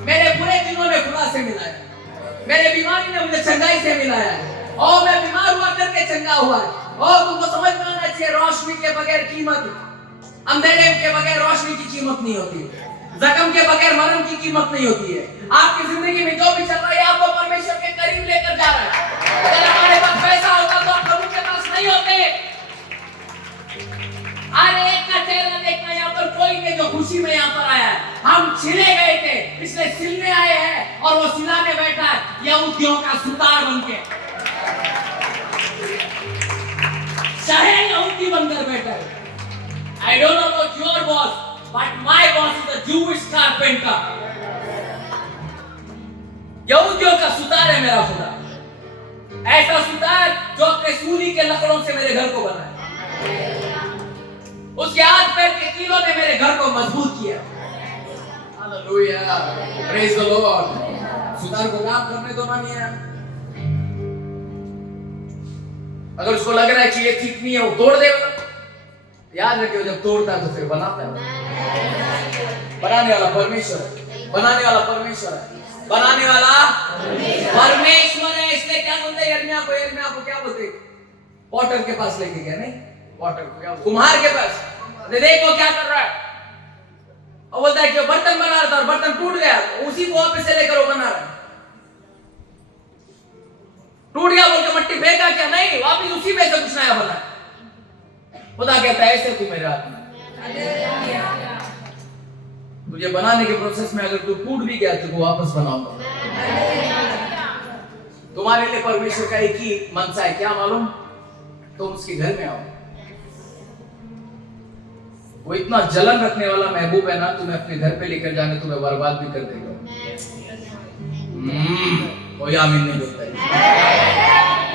मेरे बुरे दिनों ने खुदा से मिलाया, मेरे बीमारी ने मुझे चंगाई से मिलाया है, और मैं बीमार हुआ करके चंगा हुआ है। और तुमको समझ में आना चाहिए, रोशनी के बगैर कीमत, अंधेरे के बगैर रोशनी की कीमत नहीं होती, जख्म के बगैर मरहम की कीमत नहीं होती है। आपकी जिंदगी में जो भी चल रहा है, आपको परमेश्वर के करीब लेकर जा रहा है। अगर हमारे पास पैसा होता तो हम प्रभु के पास नहीं होते। अरे एक का चेहरा देखना, यहाँ पर कोई नहीं जो खुशी में यहाँ पर आया है। हम छिले गए थे, इसलिए सिलने आए हैं, और वो सिलाने बैठा है यहूदियों का सुतार बनके, चाहे यहूदी बनकर बैठा है। I don't know about your boss, but my boss is a Jewish carpenter. यहूदियों का सुतार है मेरा खुदा, ऐसा सुतार जो अपने सूली के लकड़ों से मेरे घर को बनाया। उसके हाथ पैर के कीलों ने मेरे घर को मजबूत किया। Hallelujah, praise the Lord. Sutar को काम करने दो ना मियां। अगर उसको लग रहा है कि ये ठीक नहीं है, वो तोड़ देगा। याद रखिए, जब तोड़ता है तो फिर बनाता है। बनाने वाला परमेश्वर है, बनाने वाला परमेश्वर है, बनाने वाला परमेश्वर है। इसलिए क्या बोलते हैं यिर्मयाह को क्या बोलते हैं? पॉटर के पास लेके गया, नहीं पॉटर को क्या, कुम्हार के पास, देखो क्या कर रहा है। और बोलता है कि बर्तन बना रहा था और बर्तन टूट गया, उसी को वापस से लेकर वो बना रहा है। टूट गया बोल के मट्टी फेंका क्या? नहीं, वापस उसी में से कुछ नया बना। खुदा कहता है ऐसे तू मेरे हाथ में, तुझे बनाने के प्रोसेस में अगर तू टूट भी गया तो वापस बनाऊंगा। तुम्हारे लिए परमेश्वर का एक ही मनसा है, क्या मालूम? तुम उसके घर में आओ। वो इतना जलन रखने वाला महबूब है ना, तुम्हें अपने घर पे लेकर जाने तुम्हें बर्बाद भी कर देगा। कोई आमीन नहीं बोलता है,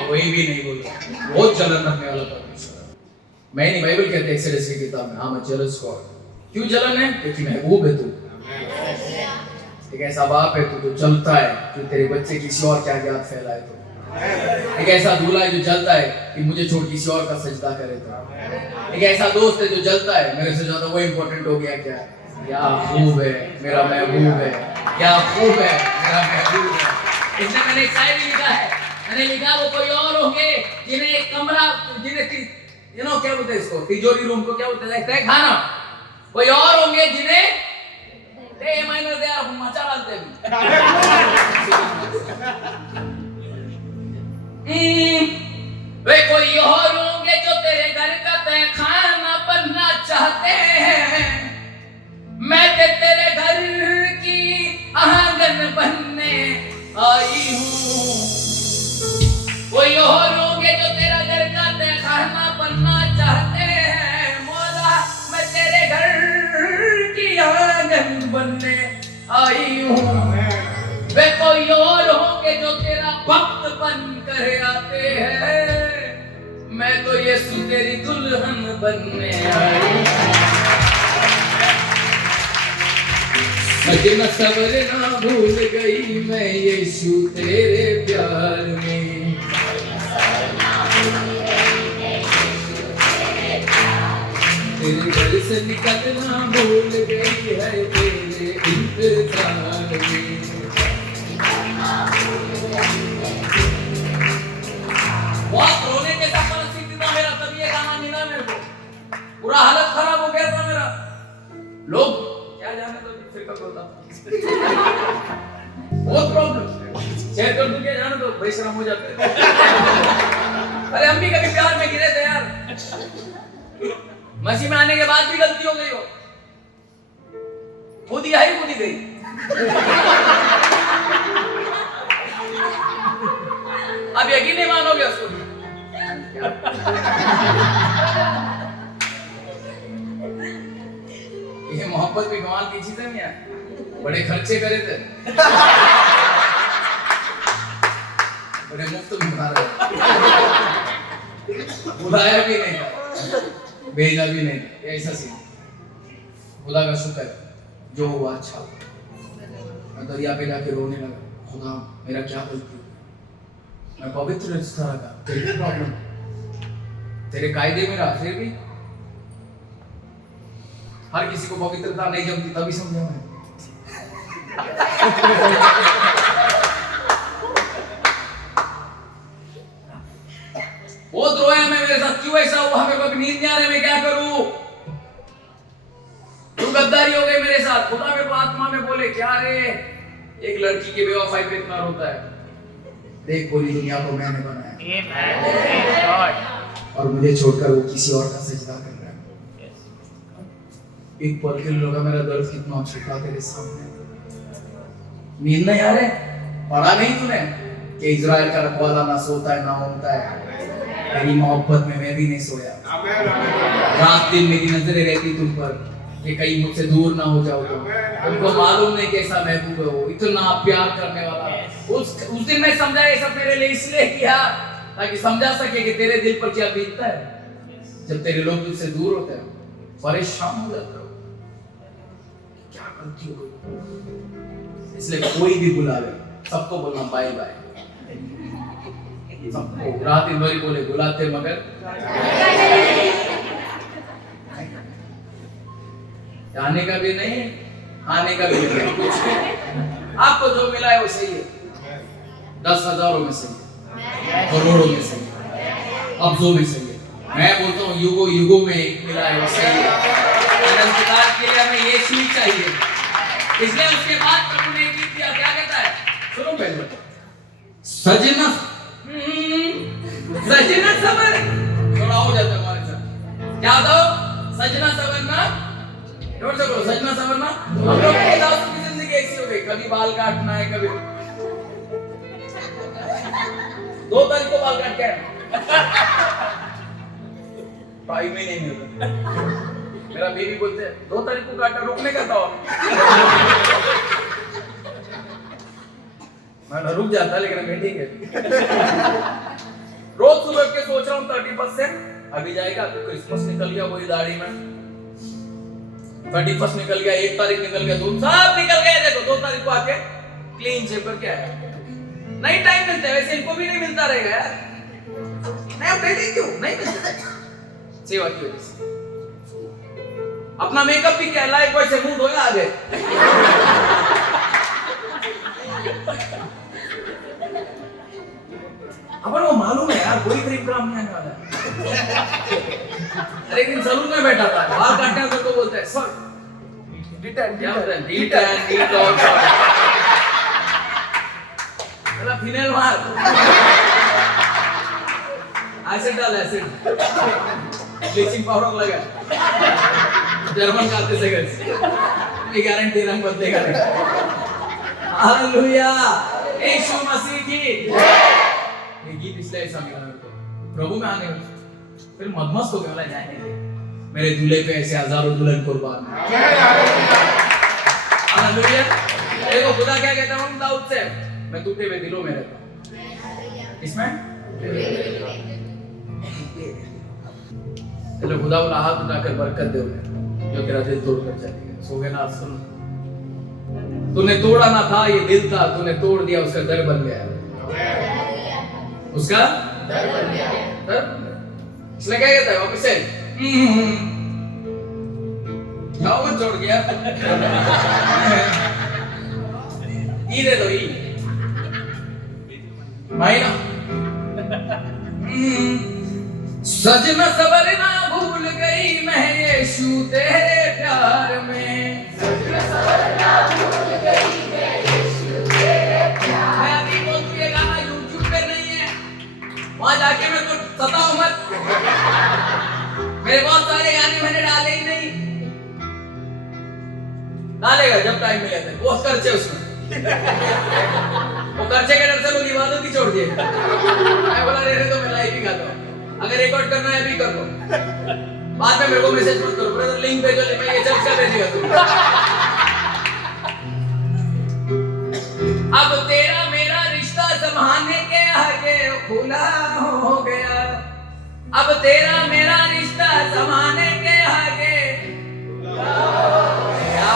कोई भी नहीं बोलता। बहुत जलन रखने वाला परमेश्वर है। मैं नहीं, बाइबल कहते हैं एक्सोडस की किताब में, I'm a jealous God। क्यों जलन है? क्योंकि महबूब है तू, एक ऐसा बाप है तू जो जलता है कि तेरे बच्चे किसी और के आगे हाथ फैलाए तो, एक ऐसा दूल्हा है जो जलता है कि मुझे छोड़ किसी और का सजदा करे तो, एक ऐसा दोस्त है जो जलता है मेरे से ज्यादा वो इंपॉर्टेंट हो गया क्या? क्या खूब है मेरा महबूब है, क्या खूब है मेरा महबूब है। इसलिए मैंने एक शायरी लिखा है, मैंने लिखा वो कोई और होंगे जिन्हें एक कमरा, जिन्हें क्या बोलते हैं इसको, तिजोरी रूम को क्या बोलते हैं, तय खाना। कोई और होंगे जिन्हें माइनर दे यार मचा डालते वे कोई और होंगे जो तेरे घर का तय खाना बनना चाहते हैं। मैं तेरे घर की आंगन बनने आई हूँ। कोई और होंगे जो तेरा घर का तय खाना बनना चाहते हैं। मौला मैं तेरे घर की आंगन बनने आई हूँ। वे कोई और होंगे जो तेरा भक्त बनकर आते हैं। मैं तो यीशु तेरी दुल्हन बनने आई हूँ। सजना सवरना भूल गई मैं यीशु तेरे प्यार में। तेरे घर से निकलना भूल गई है तेरे इंतजार में। बहुत रोने जैसा परिस्थिति था मेरा, तब ये गाना मिला मेरे को। पूरा हालत खराब हो गया था मेरा। लोग क्या जाने तो फिर कब होता बहुत प्रॉब्लम शेयर कर दूं क्या जाने तो बेशरम हो जाते। अरे हम भी कभी प्यार में गिरे थे यार। मसीह में आने के बाद भी गलती हो गई हो, खुद ही आई खुद ही गई। अब यकीन नहीं मानोगे उसको। ये मोहब्बत भी कमाल की चीज नहीं है, बड़े खर्चे करे थे, बड़े मुफ्त में बना रहे, बुलाया भी नहीं था, भेजा भी नहीं था, ऐसा सीन। खुदा का शुक्र जो हुआ अच्छा हुआ। मैं दरिया पे जाके रोने लगा, खुदा मेरा क्या गलती, मैं पवित्र इस तरह का, तेरी प्रॉब्लम, तेरे कायदे में रहा, फिर भी हर किसी को पवित्रता नहीं जमती, तभी समझा मैं। बहुत रोया मैं, मेरे साथ क्यों ऐसा हुआ, मेरे को अभी नींद नहीं आ रही, मैं क्या करूं, तू गद्दारी हो गई मेरे साथ। खुदा मेरे को आत्मा में बोले क्या रे, एक लड़की के बेवफाई पे इतना रोता है, देख पूरी दुनिया को मैंने बनाया Amen. Praise God. और मुझे छोड़कर वो किसी और का सजदा कर रहा है। एक पल के लिए लगा मेरा दर्द कितना छुपा तेरे सामने। नींद नहीं आ रहे, पढ़ा नहीं तूने कि इजराइल का रखवाला ना सोता है ना होता है। तेरी मोहब्बत में मैं भी नहीं सोया, रात दिन मेरी नजरें रहती तुम पर कि कहीं मुझसे दूर ना हो जाओ तुम। उनको मालूम नहीं कैसा महबूब है वो, इतना प्यार करने वाला। उस दिन मैं समझा ये सब मेरे लिए इसलिए किया ताकि समझा सके कि तेरे दिल पर क्या बीतता है जब तेरे लोग तुझसे दूर होते हैं, परेशान हो जाते हो, क्या गलती हो गई। इसलिए कोई भी बुला ले, सबको बोलना बाय बाय, सबको। रात दिन भर बोले बुलाते मगर जाने का भी नहीं, आने का भी नहीं, कुछ नहीं। आपको जो मिला है वो सही है, 10,000 में सही है, करोड़ों में सही है, अब्जों में सही है। मैं बोलता हूँ युगों युगों में एक मिला है वो सही है। अनंतकाल के लिए हमें ये चीज चाहिए। इसलिए उसके बाद प्रभु ने गीत दिया, क्या कहता है सुनो पहले, सजना सजना सबर, थोड़ा हो जाता है हमारे साथ, क्या था सजना सवरना, जोर से बोलो सजना सवरना। हम लोग की दाऊद की जिंदगी ऐसी हो गई, कभी बाल काटना है, कभी 2 तारीख को बाल काट के टाइम ही नहीं मिलता। मेरा बेबी बोलते हैं 2 तारीख को काटा, रुकने का था मैं रुक जाता, लेकिन मैं ठीक है। रोज सुबह के सोच रहा हूँ 31 से अभी जाएगा, क्रिसमस निकल गया वही दाढ़ी में, 31 निकल गया, 1 तारीख निकल गया, 2 सब निकल गए। देखो 2 तारीख को आके क्लीन शेव करके आया। नहीं टाइम मिलता है, वैसे इनको भी नहीं मिलता रहेगा यार, नहीं अब डेली क्यों नहीं मिलता सेवा की वजह से। अपना मेकअप भी क्या लाइफ बॉय से मूड होया आगे। अपन को मालूम है यार कोई क्रीम काम नहीं आने वाला है। अरे एक दिन सलून में बैठा था, बाल काटने वाले को बोलता है सर डिटेन क्या होता है, डिटेन डिटॉल चला फिनाइल मार, एसिड डाल, एसिड ब्लीचिंग पाउडर लगा, जर्मन खाते से गए, ये गारंटी रंग बदलेगा नहीं। हालेलुया, यीशु मसीह की ये गीत इसलिए ऐसा मिला मेरे को, प्रभु में आने फिर मदमस्त हो गया, बोला जाने मेरे दूल्हे पे ऐसे हजारों दुल्हन कुर्बान। हालेलुया। देखो खुदा क्या कहता है दाऊद से, मैं टूटे हुए दिलों में रहता हूं, इसमें चलो खुदा बोला हाथ उठाकर बरकत दे जो तेरा दिल तोड़ कर चलेगा। सो गए ना, सुनो तूने तोड़ा ना था, ये दिल था, तूने तोड़ दिया, उसका दर बन गया। उसका दर बन गया। इसलिए क्या कहता है वापस से, जाओ मत छोड़ गया। ई दे दो, ई भाई ना। सजना सवरना भूल गई मैं यीशु तेरे प्यार में। सजना सवरना भूल गई मैं यीशु तेरे प्यार में। मैं अभी बोलूं ये गाना YouTube पे नहीं है, वहां जाके मेरे को सताओ मत। मेरे बहुत सारे गाने मैंने डाले ही नहीं। डालेगा जब टाइम मिले थे, बहुत खर्चे उसमें। वो खर्चे के डर से लोग इबादत ही छोड़ दिए। मैं बोला रहने दो, मैं लाइव ही गाता हूँ, अगर रिकॉर्ड करना है भी कर लो। बाद में मेरे को मैसेज मत करो, ब्रदर लिंक भेजो, मैं ये चर्च का भेजेगा तुम। अब तेरा मेरा रिश्ता जमाने के आगे खुला हो गया। अब तेरा मेरा रिश्ता जमाने के आगे खुला हो गया।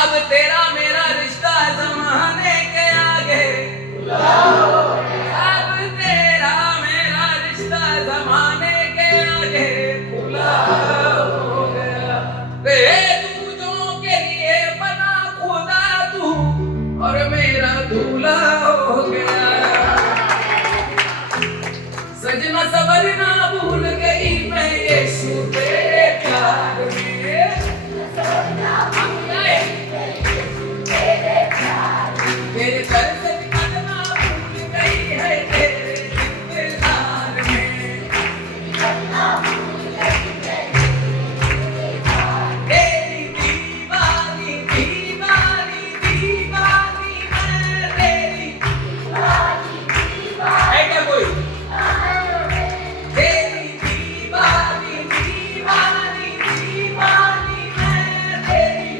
अब तेरा मेरा रिश्ता जमाने के आगे खुला हो गया। अब तेरा मेरा रिश्ता जमाने के आगे खुला हो गया। दूजों के लिए बना खुदा तू, और मेरा दूल्हा हो गया। सजना सवरना भूल गई मैं यीशु तेरे प्यार में। तेरे दर से निकलना भूल गई है तेरे इंतजार में। तेरी दीवानी दीवानी दीवानी मैं तेरी है क्या कोई? तेरी दीवानी दीवानी दीवानी मैं तेरी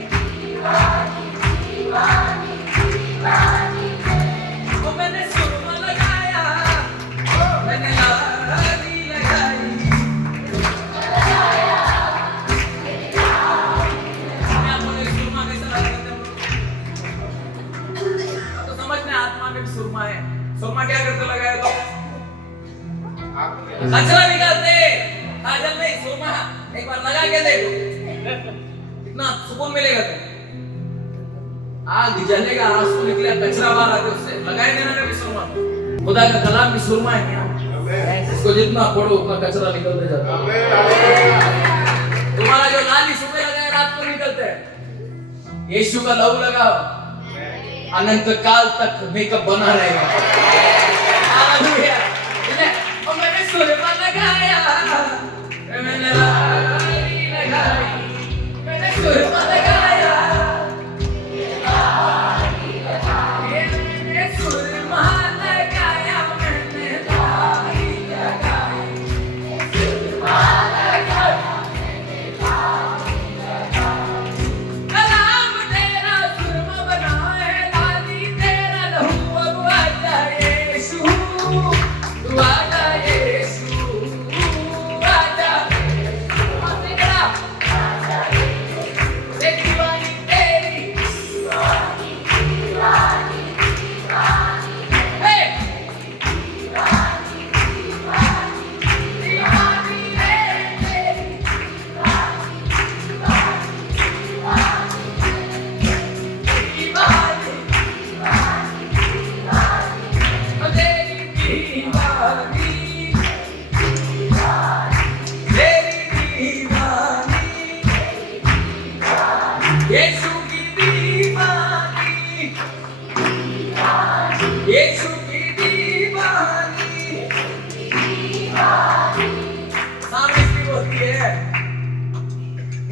वो मैंने सुरमा लगाया, मैंने लाली लगाई। मैं बोले सुरमा कैसा लगाते हो? तो समझ में आत्मा में भी सुरमा है। सुरमा क्या करते लगाया तो? कचरा निकालते, काजल नहीं सुरमा। एक बार लगा के देखो, कितना सुकून मिलेगा तुम। आग जलेगा, आंसू निकले, कचरा बाहर आते उससे। लगाए देना कभी सुरमा। खुदा का कलाम भी सुरमा है क्या? इसको जितना पढ़ो उतना कचरा निकलते जाता है। तुम्हारा जो लाली सुबह लगाए रात को निकलते है। यीशु का लहू लगाओ, अनंत काल तक मेकअप बना रहेगा। हालेलुया। और मैंने सुरमा लगाया, मैंने लाली लगाई, मैंने सुरमा लगाया।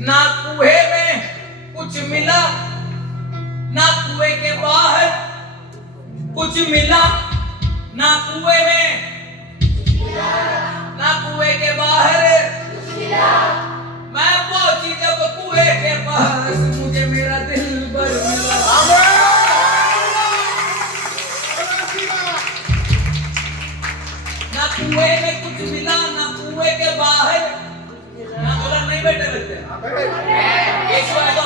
ना कुएं में कुछ मिला, ना कुएं के बाहर कुछ मिला, ना कुएं में ना कुएं के बाहर मैं पहुंची जब कुएं के पास, मुझे मेरा दिल भर मिला। ना कुएं में कुछ मिला, ना कुएं के बाहर, ना बोला नहीं बैठे लगते। एक बार तो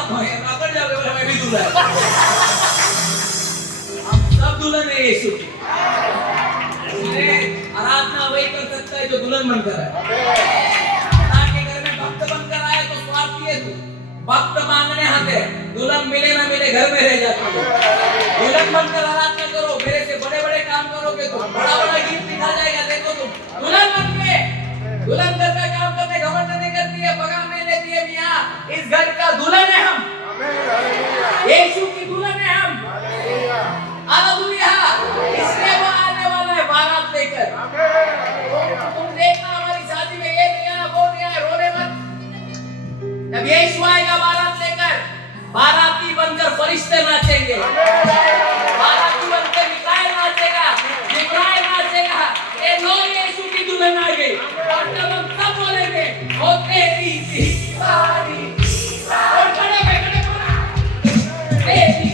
पकड़ जाओगे, मैं भी दूल्हा है। हम सब दुल्हन है यीशु की। इसलिए आराधना वही कर सकता है जो दुल्हन बनकर है। के घर में भक्त बनकर आए तो स्वार्थी है तू। भक्त मांगने आते, दुल्हन मिले ना मिले घर में रह जाते हो। दुल्हन बनकर आराधना करो, मेरे से बड़े बड़े काम करोगे तो बड़ा बड़ा गीत लिखा जाएगा। देखो तुम दुल्हन बन के, दुल्हन घर का काम करने घमंड नहीं करती है, पगार नहीं लेती है। मियां इस घर का दुल्हन है हम, यीशु की दुल्हन है हम। हालेलुया। इसलिए वो आने वाला है बारात लेकर। तुम देखना हमारी शादी में ये नहीं आया वो नहीं आया, रोने मत। जब यीशु आएगा बारात लेकर, बाराती बनकर फरिश्ते नाचेंगे, बाराती बनकर मिकाएल नाचेगा, जिब्राइल नाचेगा। ये लो यीशु की दुल्हन आ गई। और जब हम सब बोलेंगे ओ तेरी दीवानी, और खड़े तेरी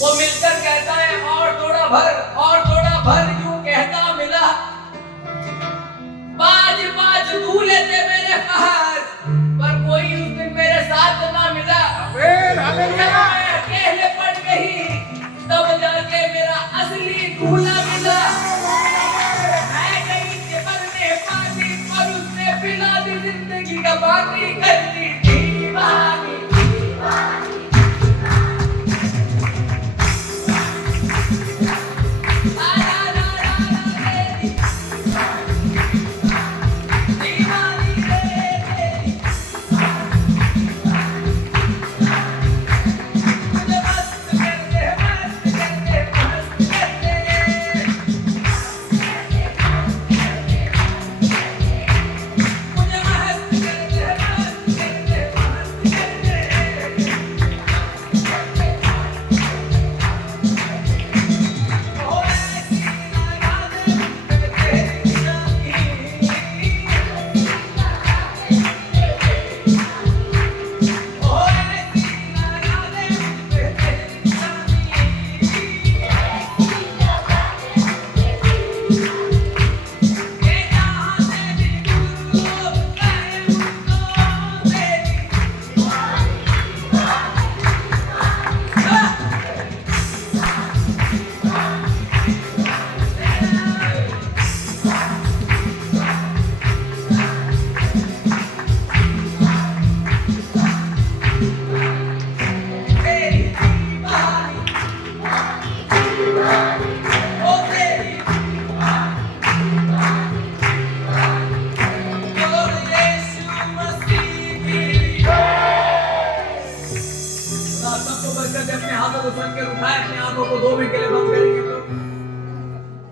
वो मिलकर कहता है और थोड़ा भर यूं कहता मिला। बाज बाज दूल्हे थे मेरे पास, पर कोई उस दिन मेरे साथ ना मिला। मैं अकेले पड़ गई, तब जाके मेरा असली दूल्हा मिला। मैं गई थी मरने पानी, पर उसने पिला दी जिंदगी का पानी, कर दी दीवानी।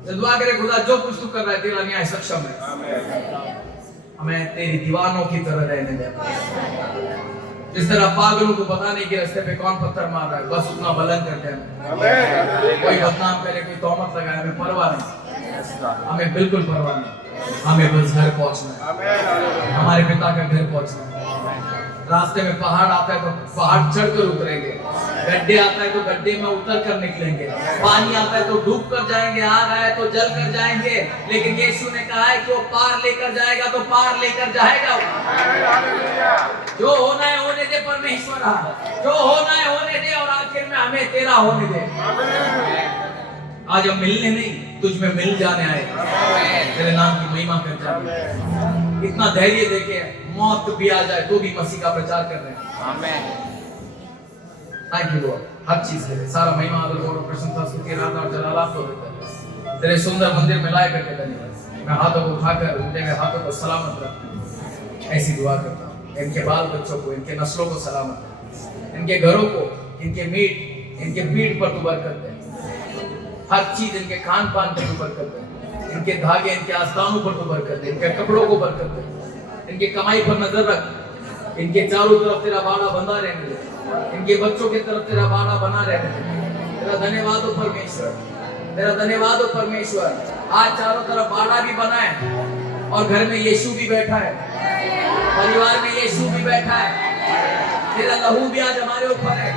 दुआ करे खुदा जो कुछ तू कर रहा है तेरा न्याय सक्षम है। हमें तेरी दीवानों की तरह रहने दे। जिस तरह पागलों को पता नहीं कि रास्ते पे कौन पत्थर मार रहा है, बस उतना बुलंद करते हैं। कोई बदनाम करे, कोई तोहमत लगाए, हमें परवाह नहीं, हमें बिल्कुल परवाह नहीं। हमें बस घर पहुंचना है, हमारे पिता का घर पहुंचना है। रास्ते में पहाड़ आता है तो पहाड़ चढ़कर उतरेंगे, गड्ढे आता है तो गड्ढे में उतर कर निकलेंगे, पानी आता है तो डूब कर जाएंगे, आग आए तो जल कर जाएंगे। लेकिन यीशु ने कहा है कि वो पार लेकर जाएगा तो पार लेकर जाएगा। जो होना है होने दे परमेश्वर, जो होना है होने दे, और आखिर में हमें तेरा होने दे। आज हम मिलने नहीं, तुझ में मिल जाने आए, तेरे नाम की महिमा कर जाए। इतना धैर्य देके मौत भी आ जाए तो भी मसीह का प्रचार कर रहे हैं। आमीन। थैंक यू लॉर्ड, हर चीज के लिए सारा महिमा आदर गौरव प्रशंसा स्तुति आराधना और जलाल आपको देता है। तेरे सुंदर मंदिर में लाए करके धन्यवाद। मैं हाथों को उठाकर उनके हाथों को सलामत रखता हूं, ऐसी दुआ करता हूं। इनके बाल बच्चों को, इनके नस्लों को सलामत रख, इनके घरों को, इनके मीट इनके पीठ पर तू बरकत दे, हर चीज इनके खान पान पर तू बरकत दे, इनके धागे इनके आस्थानों पर तू बरकत दे, इनके कपड़ों को बरकत दे, इनके कमाई पर नजर रख, इनके चारों तरफ तेरा बाड़ा बंधा रहने दे, इनके बच्चों की तरफ तेरा बाड़ा बना रहने दे। तेरा धन्यवाद हो परमेश्वर, तेरा धन्यवाद हो परमेश्वर। आज चारों तरफ बाड़ा भी बना है और घर में यीशु भी बैठा है, परिवार में यीशु भी बैठा है। तेरा लहू भी आज हमारे ऊपर है,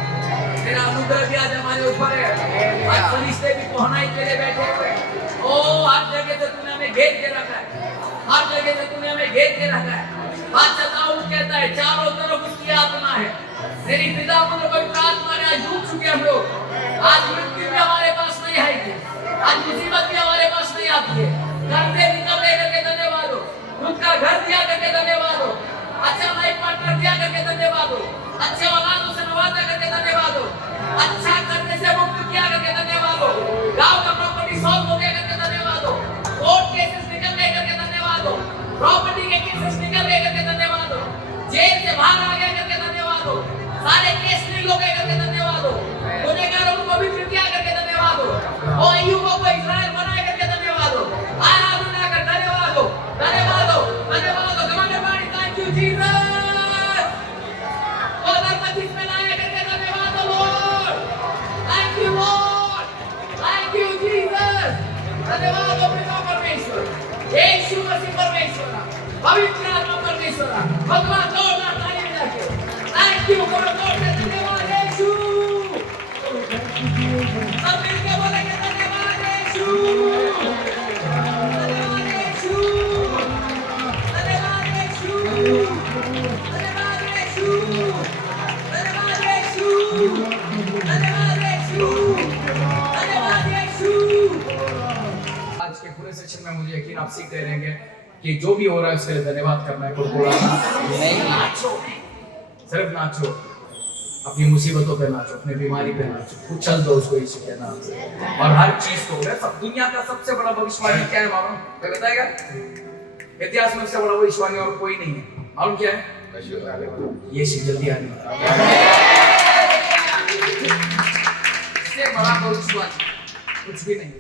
तेरा अनुग्रह भी आज हमारे ऊपर है। आज फरिश्ते भी कोहनाई तेरे बैठे हुए। ओ हर जगह से तूने हमें घेर के रखा है, हर जगह से तूने हमें घेर के रखा है। बादशाह दाऊद कहता है चारों तरफ उसकी आत्मा है। तेरी पिता पुत्र पवित्र आत्मा ने आज डूब चुके हम लोग। आज मृत्यु भी हमारे पास नहीं आएगी, आज मुसीबत भी हमारे पास नहीं आती है। घर से निकलने करके धन्यवाद हो, खुद का घर दिया करके धन्यवाद हो, अच्छा लाइफ पार्टनर दिया करके धन्यवाद हो, अच्छे औलादों से नवाजा करके धन्यवाद हो, अच्छा करने से मुक्त किया करके धन्यवाद हो, गांव का प्रॉपर्टी सॉल्व हो गया करके धन्यवाद हो, कोर्ट केसेस निकल गए करके धन्यवाद हो, प्रॉपर्टी के केसेस निकल गए करके धन्यवाद हो, जेल से बाहर आ गए करके धन्यवाद हो, सारे केस निकल गए करके धन्यवाद हो, गुनहगारों को पवित्र किया करके धन्यवाद हो, ओ अय्यूब को इस्राएल बनाए करके धन्यवाद हो, आराधना कर धन्यवाद हो, धन्यवाद हो, धन्यवाद हो। Command party thank you Jesus. इसमें लाया करके धन्यवाद हो Lord, thank you Lord, thank you Jesus. धन्यवाद हो पिता परमेश्वर, यीशु मसीह परमेश्वर, पवित्र आत्मा परमेश्वर, भगवान दौड़ना ताली बजा के थैंक यू फॉर गॉड। धन्यवाद यीशु, सब मिलके बोलेंगे धन्यवाद यीशु, धन्यवाद यीशु, धन्यवाद यीशु, धन्यवाद यीशु, आज के पूरे सेशन में मुझे यकीन आप सीखते रहेंगे कि जो भी हो रहा है उसके लिए धन्यवाद करना है, कुड़कुड़ाना नहीं, नाचो, सिर्फ नाचो, अपनी मुसीबतों पे नाचो, अपनी बीमारी पे नाचो, उछल दो उसको यीशु के नाम से। और हर चीज को सब दुनिया का सबसे बड़ा भविष्यवाणी क्या है मालूम? क्या बताएगा? इतिहास में सबसे बड़ा भविष्यवाणी और कोई नहीं है। मालूम क्या है? यीशु जल्दी आने वाला है। इससे बड़ा भविष्यवाणी कुछ भी नहीं।